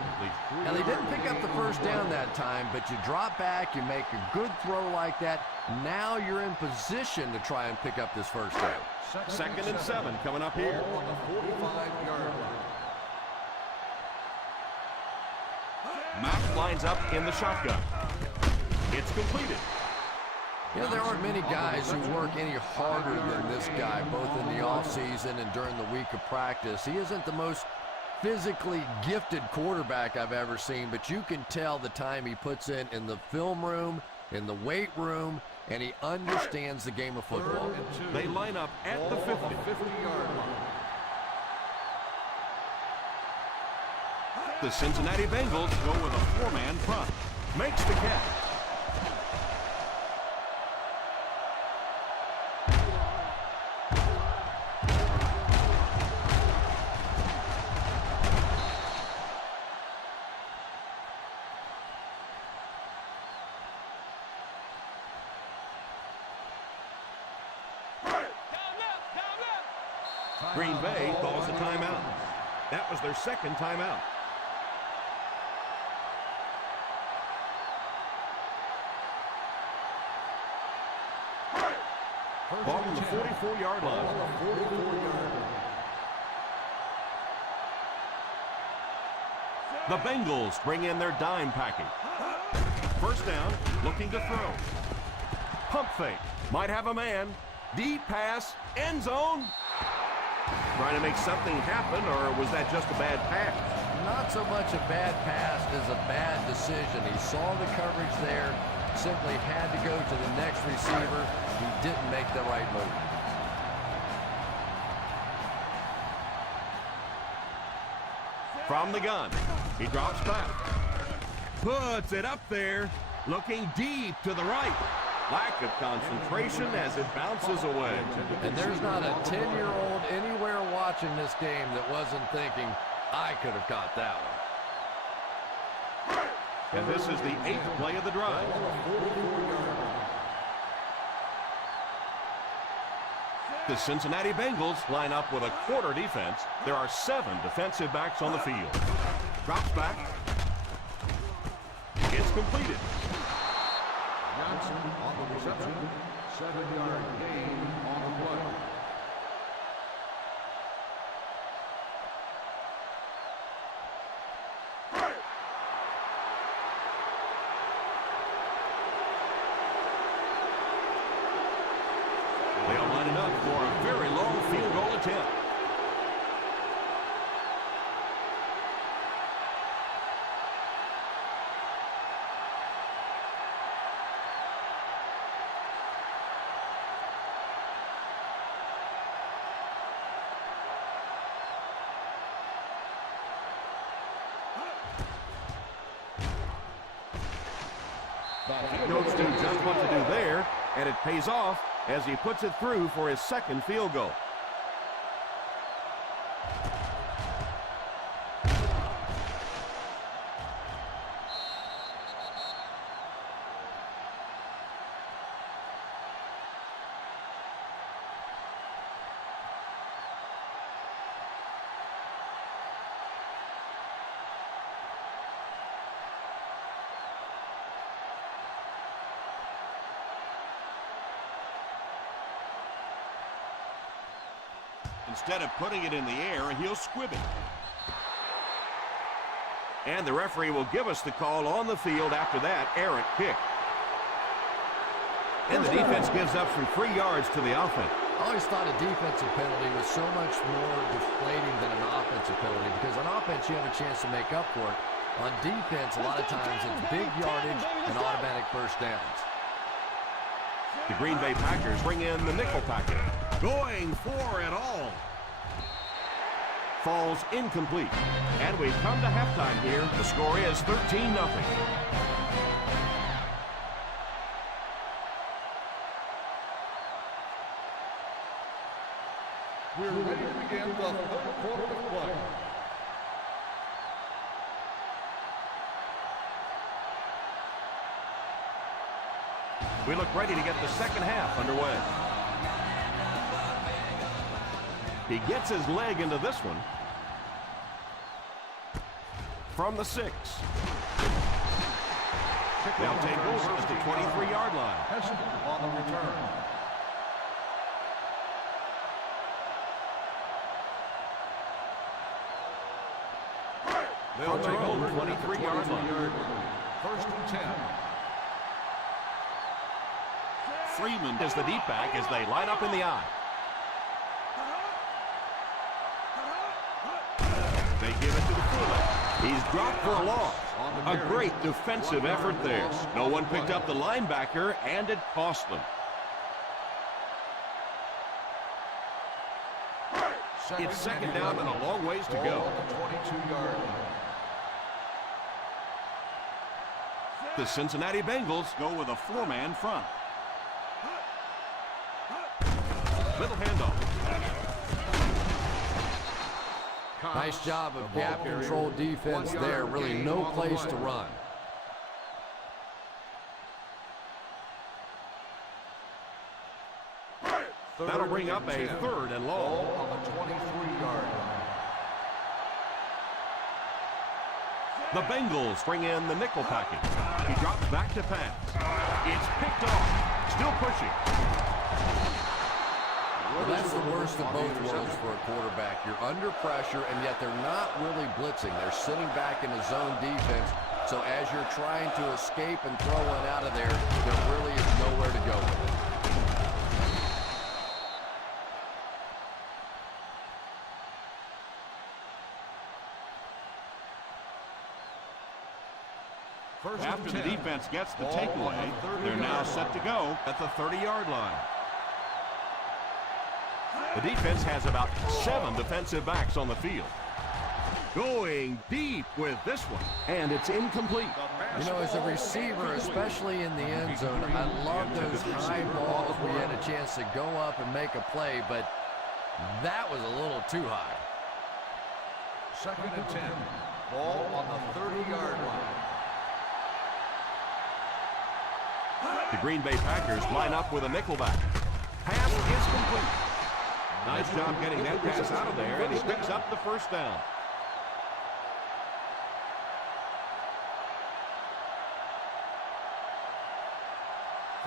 Now, they didn't pick up the first down that time, but you drop back, you make a good throw like that. Now you're in position to try and pick up this first down. Second and 7 coming up here. Ball on the 45-yard line. Mack lines up in the shotgun. It's completed. You know, there aren't many guys who work any harder than this guy, both in the offseason and during the week of practice. He isn't the most physically gifted quarterback I've ever seen, but you can tell the time he puts in the film room, in the weight room, and he understands the game of football. They line up at the 50. 50-yard line. The Cincinnati Bengals go with a 4-man front. Makes the catch. Green Bay calls a timeout. That was their second timeout. Ball on the 44-yard line. The Bengals bring in their dime package. First down, looking to throw. Pump fake. Might have a man. Deep pass. End zone. Trying to make something happen, or was that just a bad pass? Not so much a bad pass as a bad decision. He saw the coverage there, simply had to go to the next receiver. He didn't make the right move. From the gun, he drops back. Puts it up there, looking deep to the right. Lack of concentration as it bounces away. And there's not a 10-year-old anywhere watching this game that wasn't thinking, I could have caught that one. And this is the 8th play of the drive. The Cincinnati Bengals line up with a quarter defense. There are 7 defensive backs on the field. Drops back. It's completed. Johnson on the reception. 7-yard gain on the play. They'll line it up for a very long field goal attempt. Coach knew just what to do there, and it pays off as he puts it through for his 2nd field goal. Instead of putting it in the air, he'll squib it. And the referee will give us the call on the field after that errant kick. And the defense gives up some free yards to the offense. I always thought a defensive penalty was so much more deflating than an offensive penalty because on offense you have a chance to make up for it. On defense, a lot of times it's big yardage and automatic first downs. The Green Bay Packers bring in the nickel packet. Going for it all. Falls incomplete. And we've come to halftime here. The score is 13-0. We're ready to begin the 3rd quarter of play. We look ready to get the 2nd half underway. He gets his leg into this one. From the 6. They'll take over at the 23-yard line. Heston on the return. They'll take over 23-yard line. 1st and 10. Freeman is the deep back as they line up in the eye. They give it to the fullback. He's dropped for a loss. A great defensive effort there. No one picked up the linebacker, and it cost them. It's 2nd down and a long ways to go. The 22-yard line. The Cincinnati Bengals go with a 4-man front. Little handoff. Nice job of gap control defense there. Really no place to run. That'll bring up a 3rd and long. On the 23-yard line. The Bengals bring in the nickel package. He drops back to pass. It's picked off. Still pushing. Well, that's the worst of both worlds for a quarterback. You're under pressure, and yet they're not really blitzing. They're sitting back in a zone defense. So as you're trying to escape and throw one out of there, there really is nowhere to go with it. After the defense gets the takeaway, they're now set to go at the 30-yard line. The defense has about 7 defensive backs on the field. Going deep with this one, and it's incomplete. You know, as a receiver, especially in the end zone, I love those high balls where you had a chance to go up and make a play, but that was a little too high. 2nd and 10. Ball on the 30-yard line. The Green Bay Packers line up with a nickelback. Pass is complete. Nice job getting that pass out of there, and he picks up the first down.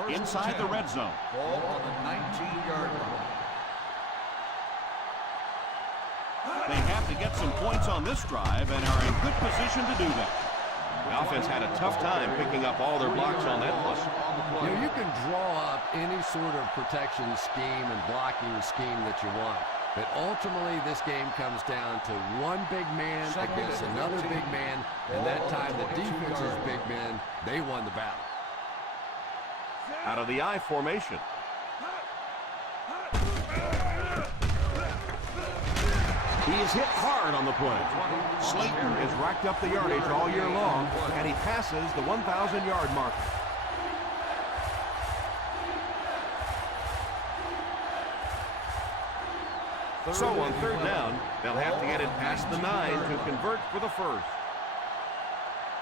Inside the red zone. Ball on the 19-yard line. They have to get some points on this drive and are in good position to do that. The offense had a tough time picking up all their blocks on that play. You know, you can draw up any sort of protection scheme and blocking scheme that you want. But ultimately, this game comes down to one big man against another big man. And that time, the defense's big men, they won the battle. Out of the I formation. He is hit hard on the play. Slayton has racked up the yardage all year long, and he passes the 1,000-yard mark. So on third down, they'll have to get it past the 9 to convert for the first.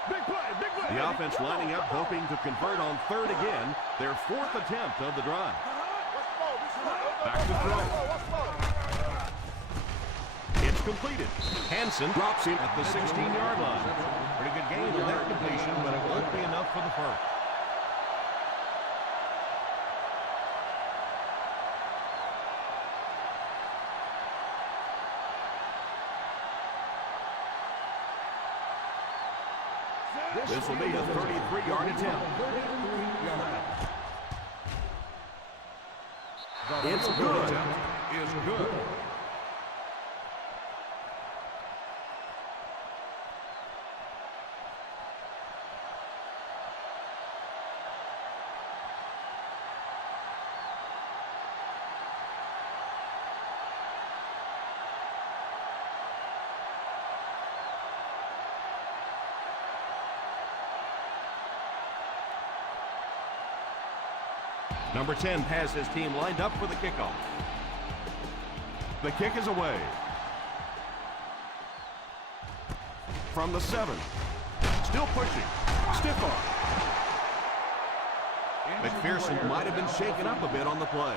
Big play, big play. The offense lining up, hoping to convert on third again, their fourth attempt of the drive. Back to throw. It's completed. Hansen drops him at the 16-yard line. Pretty good gain on that completion, but it won't be enough for the first. This will be a 33-yard attempt. It's good. Is good. Number 10 has his team lined up for the kickoff. The kick is away. From the 7. Still pushing. Stiff arm. McPherson might have been shaken up a bit on the play.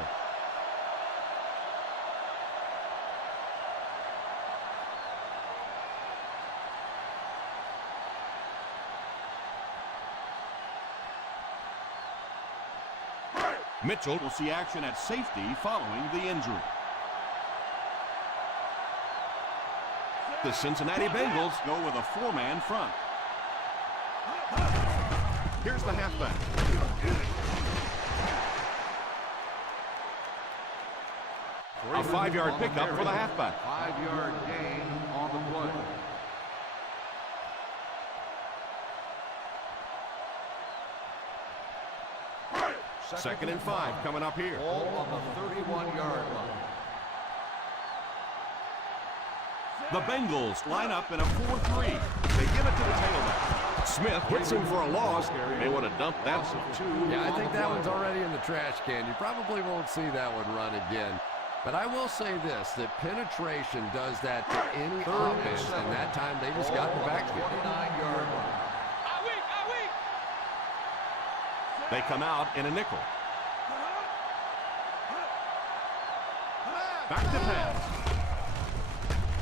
Mitchell will see action at safety following the injury. The Cincinnati Bengals go with a 4-man front. Here's the halfback. A 5-yard pickup for the halfback. 5-yard gain on the play. Second and 5 coming up here. Ball on the 31-yard line. The Bengals line up in a 4-3. They give it to the tailback. Smith hits him for a loss. They want to dump that one. Yeah, I think that one's already in the trash can. You probably won't see that one run again. But I will say this, that penetration does that to any offense, and that time they just got in the backfield. 29-yard line. They come out in a nickel. Back to pass.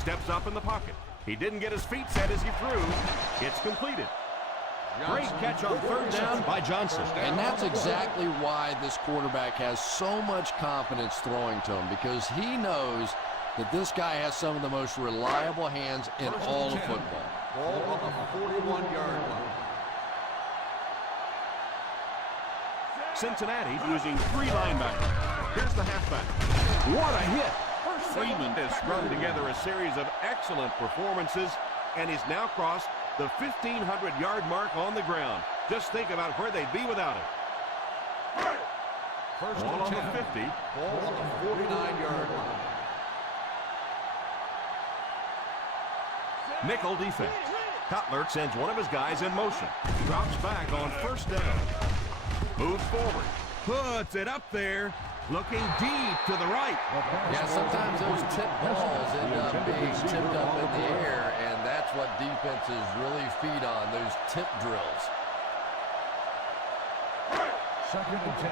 Steps up in the pocket. He didn't get his feet set as he threw. It's completed. Great catch on third down by Johnson. And that's exactly why this quarterback has so much confidence throwing to him, because he knows that this guy has some of the most reliable hands in all of football. Ball on the 41-yard line. Cincinnati using 3 linebackers. Here's the halfback. What a hit! Freeman has strung together a series of excellent performances, and he's now crossed the 1,500-yard mark on the ground. Just think about where they'd be without it. First Ball on the 10. 50. Ball on the 49-yard line. Nickel defense. Cutler sends one of his guys in motion. Drops back on first down. Moves forward. Puts it up there. Looking deep to the right. Yeah, sometimes those tip balls end up being tipped up in the air, and that's what defenses really feed on, those tip drills. Second and 10.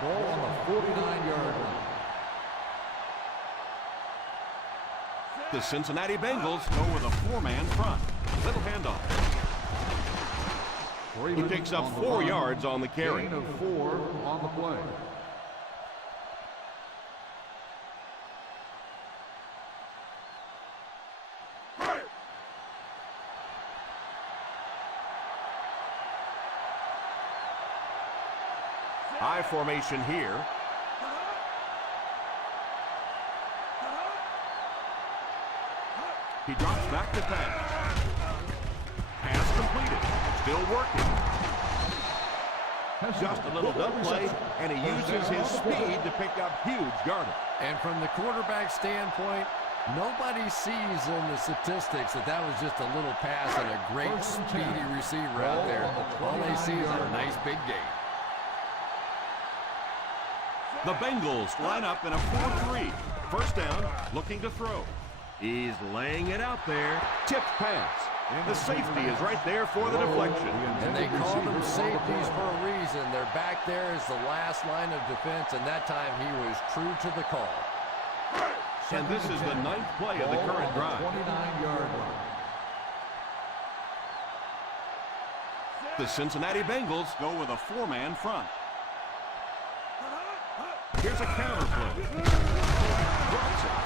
Ball on the 49-yard line. The Cincinnati Bengals go with a four-man front. Little handoff. He picks up 4 yards on the carry. Gain of 4 on the play. I formation here. He drops back to pass. Pass completed. Still working. Just a little dump play, and he uses his speed to pick up huge yardage. And from the quarterback standpoint, nobody sees in the statistics that was just a little pass and a great speedy receiver out there. All they see is a nice big gain. The Bengals line up in a 4-3. First down, looking to throw. He's laying it out there. Tipped pass. The safety is right there for the deflection. And they call them safeties for a reason. They're back there as the last line of defense, and that time he was true to the call. And this is the 9th play of the current drive. 29-yard line. The Cincinnati Bengals go with a four-man front. Here's a counter play. Drops it.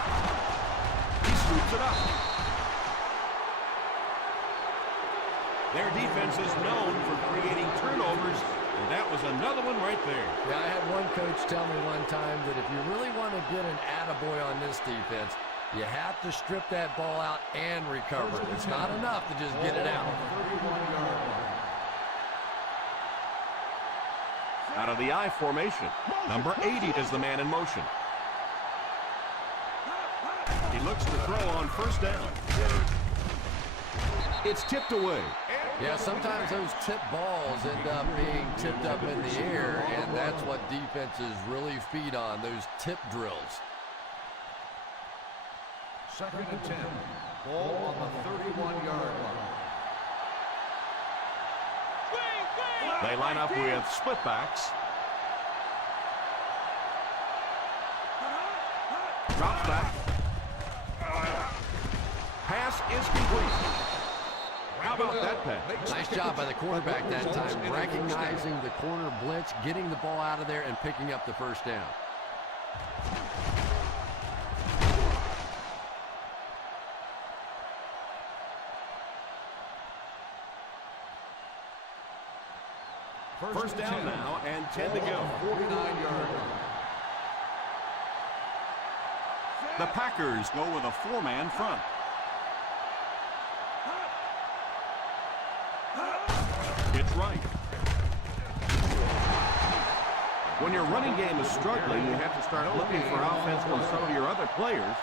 He scoops it up. Their defense is known for creating turnovers, and that was another one right there. Yeah, I had one coach tell me one time that if you really want to get an attaboy on this defense, you have to strip that ball out and recover it. It's not enough to just get it out. 31-yard line. Out of the I formation. Number 80 is the man in motion. He looks to throw on first down. It's tipped away. Yeah, sometimes those tip balls end up being tipped up in the air, and that's what defenses really feed on, those tip drills. Second and 10. Ball on the 31-yard line. They line up with split backs. Drops back. Pass is complete. How about that pass? Nice job by the quarterback that time, recognizing the corner blitz, getting the ball out of there, and picking up the first down. First down now, and 10 to go. 49-yard line. The Packers go with a four-man front. It's right. When your running game is struggling, you have to start looking for offense from some of your other players.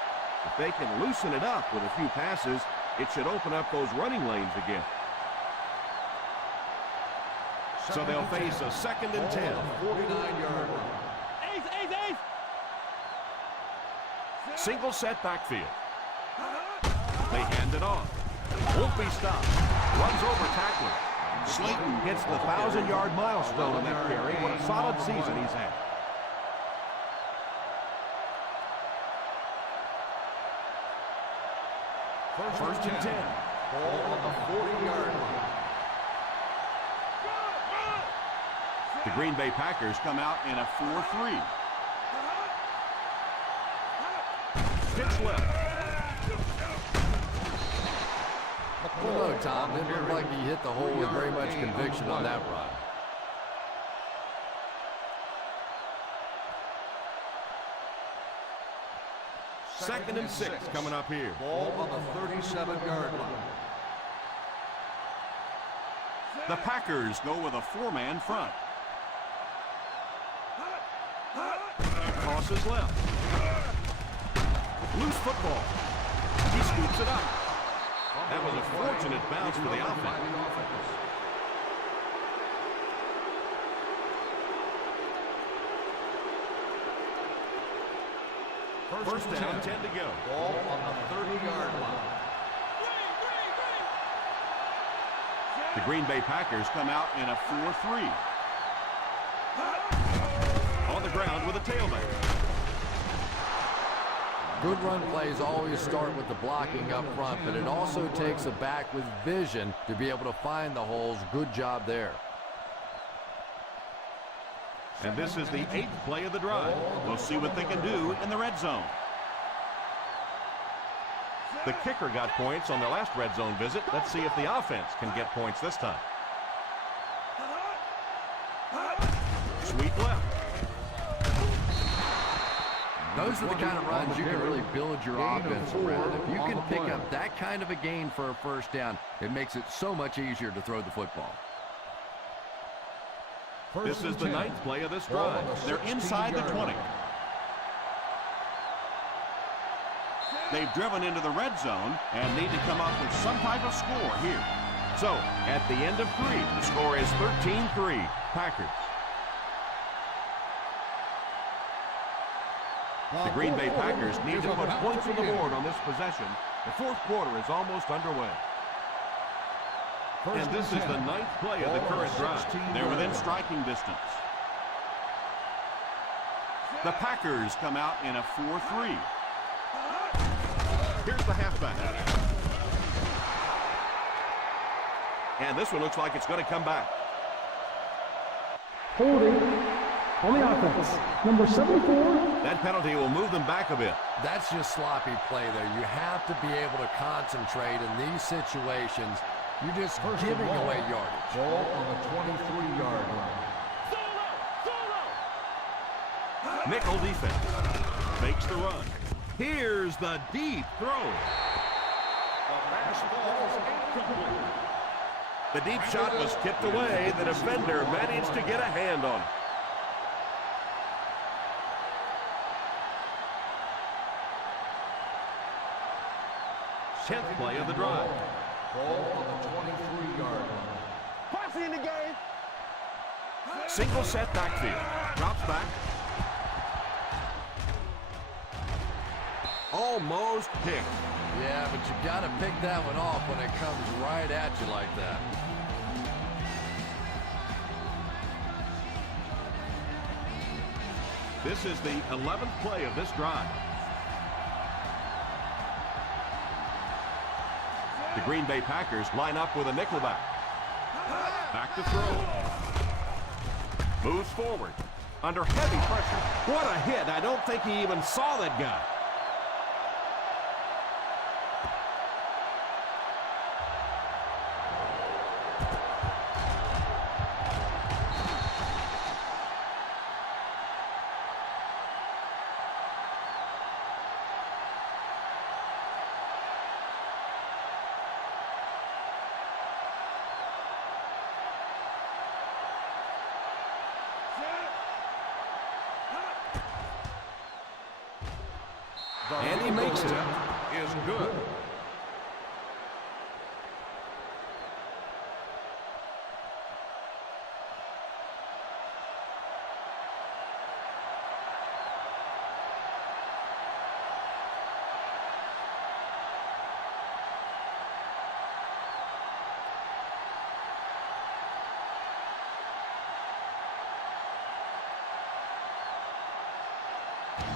If they can loosen it up with a few passes, it should open up those running lanes again. So they'll face a second and 10. 49-yard line. Ace. Single set backfield. They hand it off. Won't be stopped. Runs over tackler. Slayton hits the 1,000-yard milestone in that carry. What a solid season he's had. First and 10. Ball on the 40-yard line. The Green Bay Packers come out in a 4-3. Pitch left. Well, no, Tom, it looked like he hit the hole with very much conviction on that run. Second and 6 coming up here. Ball on the 37-yard line. The Packers go with a four-man front. Crosses left. Loose football. He scoops it up. That was a fortunate bounce for the offense. First down, 10 to go. Ball on the 30-yard line. The Green Bay Packers come out in a 4-3. ground with a tailback. Good run plays always start with the blocking up front, but it also takes a back with vision to be able to find the holes. Good job there. And this is the 8th play of the drive. We'll see what they can do in the red zone. The kicker got points on their last red zone visit. Let's see if the offense can get points this time. Sweep left. Those are the kind of runs you can really build your offense around. If you can pick up that kind of a gain for a first down, it makes it so much easier to throw the football. This is the 9th play of this drive. They're inside the 20. They've driven into the red zone and need to come up with some type of score here. So, at the end of 3, the score is 13-3, Packers. The Green Bay Packers need to put points on the board on this possession. The 4th quarter is almost underway. And this is the 9th play of the current drive. They're within striking distance. The Packers come out in a 4-3. Here's the halfback. And this one looks like it's going to come back. Holding on the offense. Number 74. That penalty will move them back a bit. That's just sloppy play there. You have to be able to concentrate in these situations. You're just giving away yardage. Ball on the 23-yard line. Nickel defense. Fakes the run. Here's the deep throw. The pass ball is incomplete. The deep shot was tipped away. The defender managed to get a hand on it. Tenth play of the drive. Ball on the 23-yard line. Posse in the game. Single set backfield. Drops back. Almost picked. Yeah, but you got to pick that one off when it comes right at you like that. This is the 11th play of this drive. The Green Bay Packers line up with a nickelback. Back to throw. Moves forward. Under heavy pressure. What a hit. I don't think he even saw that guy. And he makes it. Is good.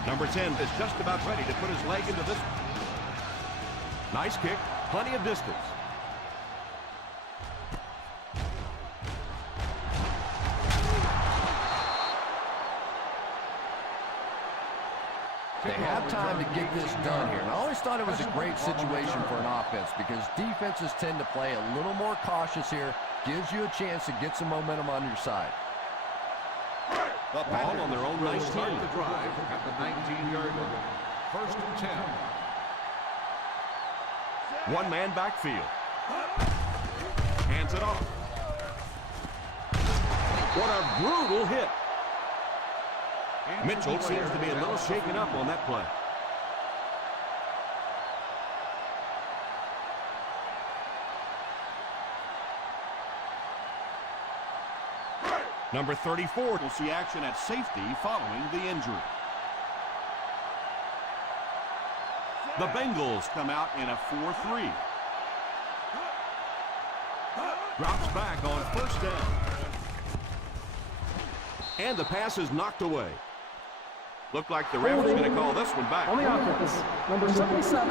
Number 10 is just about ready to put his leg into this one. Nice kick, plenty of distance. They have time to get this done here. And I always thought it was a great situation for an offense because defenses tend to play a little more cautious here. Gives you a chance to get some momentum on your side. The Ball on their own will 19. start the drive at the 19-yard line. 1st and 10. One man backfield. Hands it off. What a brutal hit. Mitchell seems to be a little shaken up on that play. Number 34 will see action at safety following the injury. The Bengals come out in a 4-3. Drops back on 1st down. And the pass is knocked away. Looked like the ref was going to call this one back. On the offense, number 77.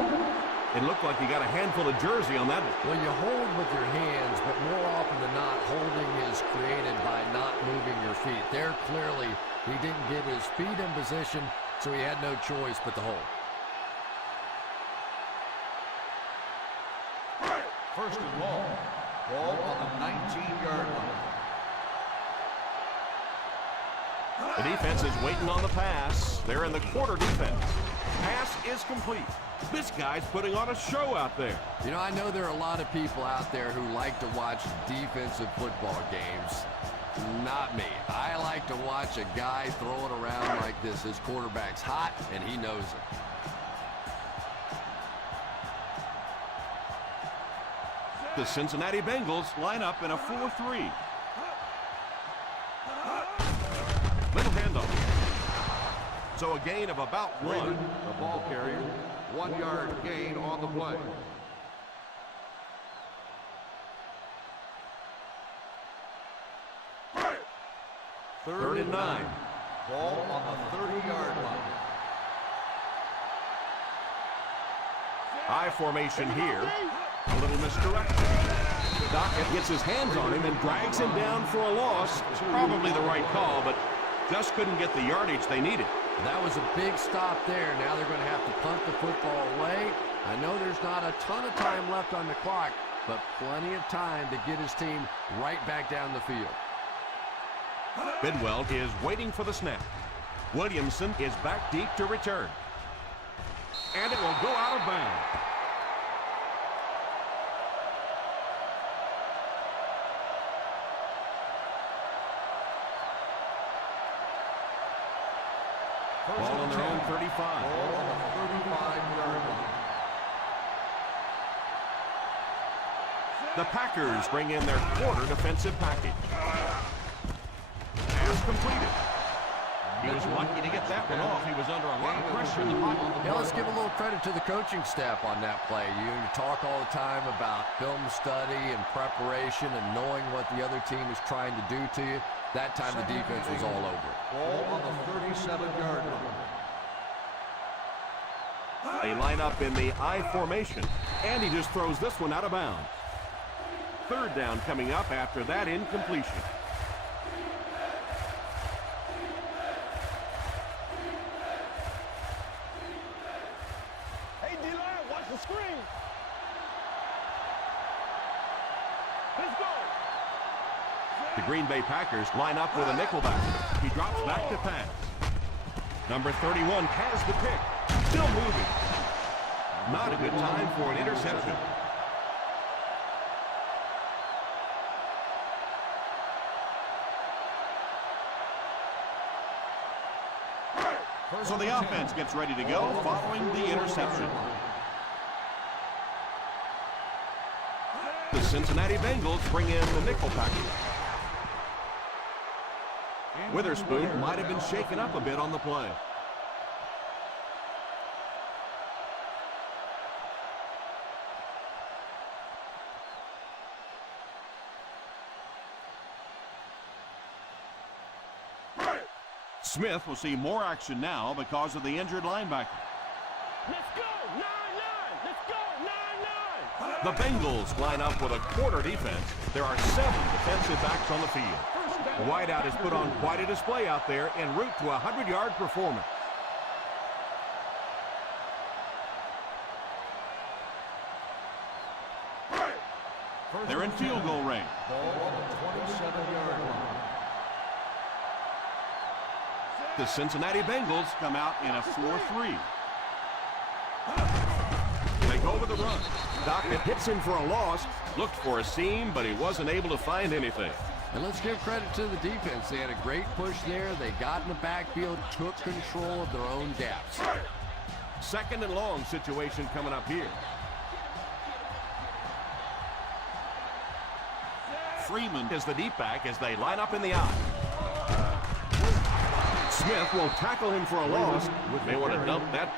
It looked like he got a handful of jersey on that one. Well, you hold with your hands, but more often than not, holding is created by not moving your feet. There, clearly, he didn't get his feet in position, so he had no choice but to hold. First and long. Ball on the 19-yard line. The defense is waiting on the pass. They're in the quarter defense. Pass is complete. This guy's putting on a show out there. You know, I know there are a lot of people out there who like to watch defensive football games. Not me. I like to watch a guy throw it around like this. His quarterback's hot, and he knows it. The Cincinnati Bengals line up in a 4-3. Little handoff. So a gain of about one. The ball carrier. 1 yard gain on the play. Third and 9. Ball on the 30-yard line. I formation here. A little misdirection. Dockett gets his hands on him and drags him down for a loss. Probably the right call, but just couldn't get the yardage they needed. That was a big stop there. Now they're going to have to punt the football away. I know there's not a ton of time left on the clock, but plenty of time to get his team right back down the field. Bidwell is waiting for the snap. Williamson is back deep to return. And it will go out of bounds. Ball on their own 35. Ball on the 35-yard line. The Packers bring in their quarter defensive package. Pass completed. He was lucky to get that one off. He was under a lot of pressure in the pocket. Yeah, let's give a little credit to the coaching staff on that play. You talk all the time about film study and preparation and knowing what the other team is trying to do to you. That time the defense was all over it. Ball on the 37-yard line. They line up in the I formation, and he just throws this one out of bounds. Third down coming up after that incompletion. Hey, D-line, watch the screen. Let's go. The Green Bay Packers line up with a nickelback. He drops back to pass. Number 31 has the pick. Still moving. Not a good time for an interception. So the offense gets ready to go following the interception. The Cincinnati Bengals bring in the nickel package. Witherspoon might have been shaken up a bit on the play. Smith will see more action now because of the injured linebacker. Let's go. 9-9. Let's go. 9-9. The Bengals line up with a quarter defense. There are 7 defensive backs on the field. The wideout has put on quite a display out there en route to a 100-yard performance. They're in field goal range. Ball on the 27-yard line. The Cincinnati Bengals come out in a 4-3. They go with the run. Dockett hits him for a loss. Looked for a seam, but he wasn't able to find anything. And let's give credit to the defense. They had a great push there. They got in the backfield, took control of their own gaps. Second and long situation coming up here. Freeman is the deep back as they line up in the I. Smith will tackle him for a loss. May want to dump that.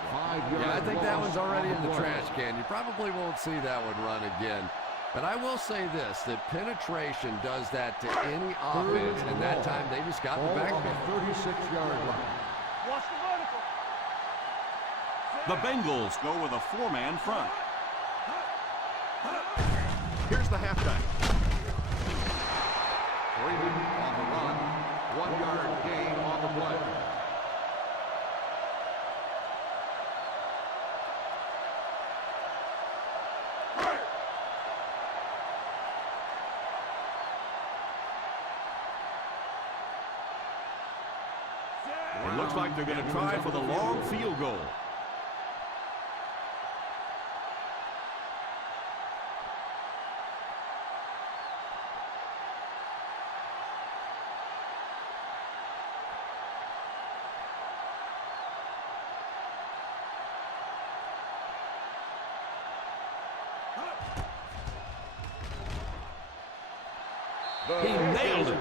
Yeah, I think that one's already in the trash can. You probably won't see that one run again. But I will say this, that penetration does that to any offense, and that time they just got the backfield. 36-yard line. Watch the vertical. The Bengals go with a 4-man front. Here's the halfback. Freeman on the run. 1-yard gain on the play. It looks like they're going to try for the long field goal. He nailed it.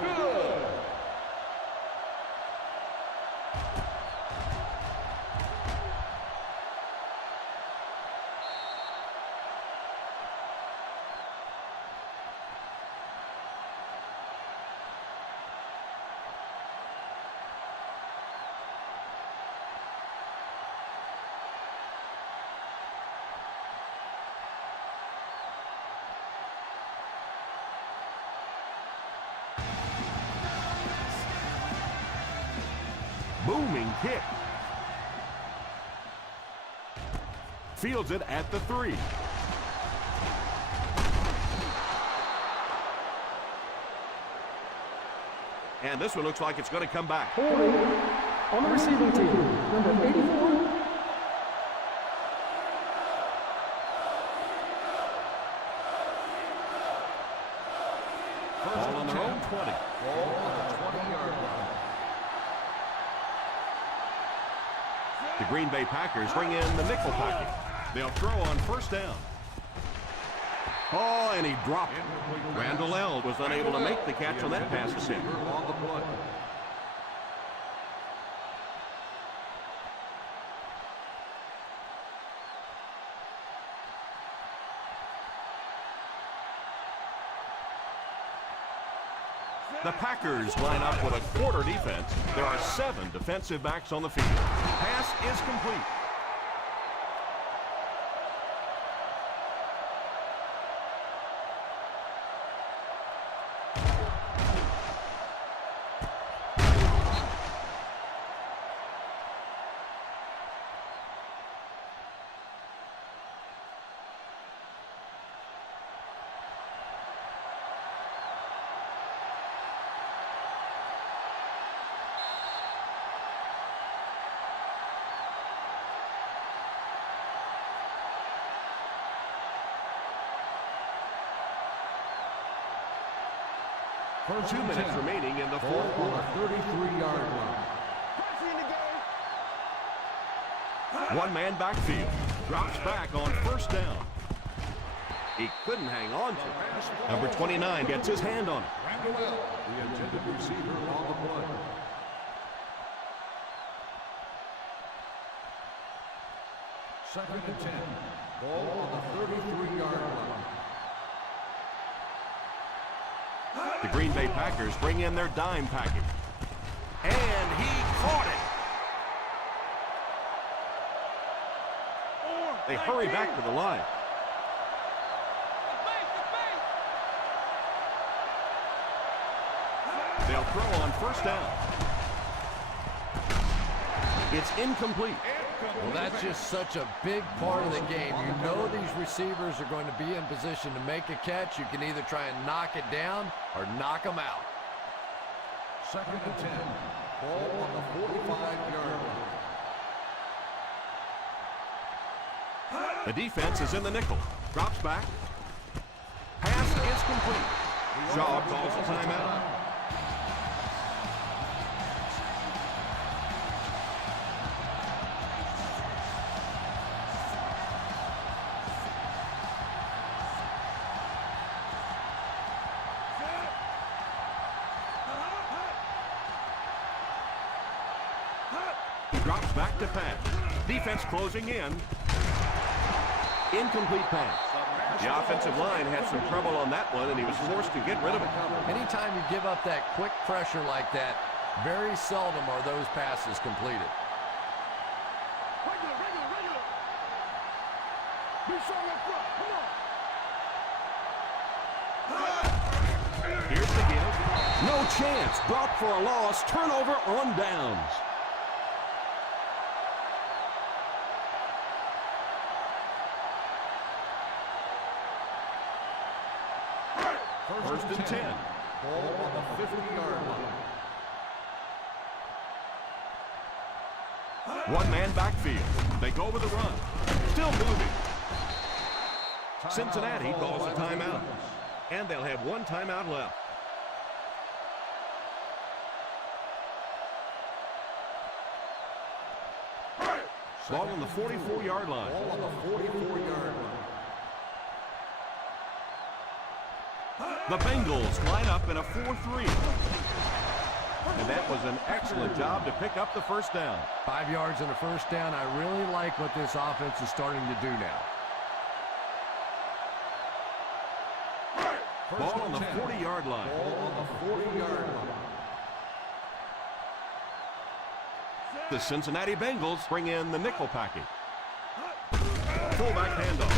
Booming kick. Fields it at the 3. And this one looks like it's going to come back. Holding on the receiving team, number 84. Ball on their own 20. Ball on the 20-yard line. The Green Bay Packers bring in the nickel package. They'll throw on first down. Oh, and he dropped it. Randall L. was unable to make the catch on that pass attempt. On the play. The Packers line up with a quarter defense. There are 7 defensive backs on the field. Pass is complete. First 2 minutes remaining in the Ball fourth on quarter. the 33-yard line. One man backfield. Drops back on first down. He couldn't hang on to it. Number 29 gets his hand on it. Randall L., the intended receiver on the play. Second and 10. Ball on the 33-yard line. The Green Bay Packers bring in their dime package. And he caught it. They hurry back to the line. They'll throw on first down. It's incomplete. Well, that's just such a big part of the game. You know these receivers are going to be in position to make a catch. You can either try and knock it down or knock them out. Second and 10. Ball on the 45-yard line. The defense is in the nickel. Drops back. Pass is complete. Shaw calls a timeout. Drops back to pass. Defense closing in. Incomplete pass. The offensive line had some trouble on that one, and he was forced to get rid of it. Anytime you give up that quick pressure like that, very seldom are those passes completed. Be strong up front. Come on. Here's the give. No chance. Dropped for a loss. Turnover on downs. First and 10. Ball on the 50-yard line. One-man backfield. They go with the run. Still moving. Cincinnati calls a timeout. And they'll have one timeout left. Ball on the 44-yard line. Ball on the 44-yard line. The Bengals line up in a 4-3. And that was an excellent job to pick up the first down. 5 yards and a first down. I really like what this offense is starting to do now. Ball on the 40-yard line. Ball on the 40-yard line. The Cincinnati Bengals bring in the nickel package. Fullback handoff.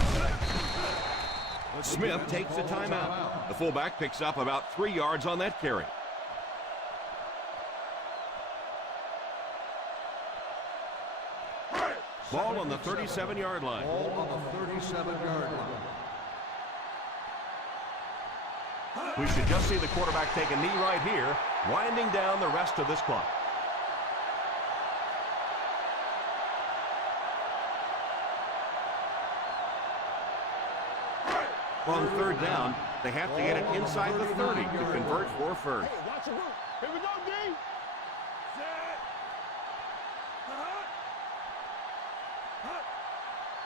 Smith takes a timeout. The fullback picks up about 3 yards on that carry. Ball on the 37-yard line. Ball on the 37-yard line. We should just see the quarterback take a knee right here, winding down the rest of this clock. On third down, they have to get it inside the 30 to convert for first. Hey, watch the route. Here we go, D. Set.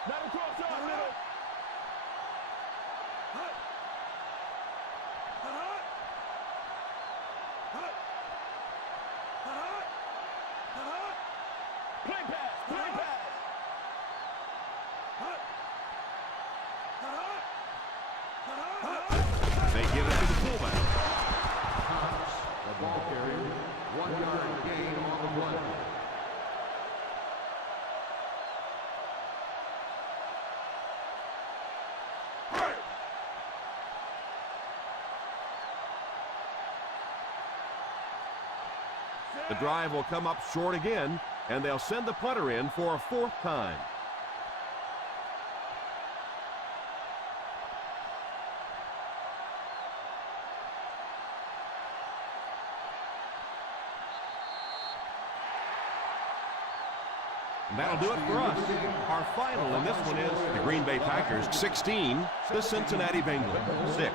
Not across yard, middle. Play pass, play pass. They give it to the fullback. The ball carrier, 1 yard gain on the play. The drive will come up short again, and they'll send the punter in for a fourth time. And that'll do it for us. Our final in this one is the Green Bay Packers 16, the Cincinnati Bengals 6.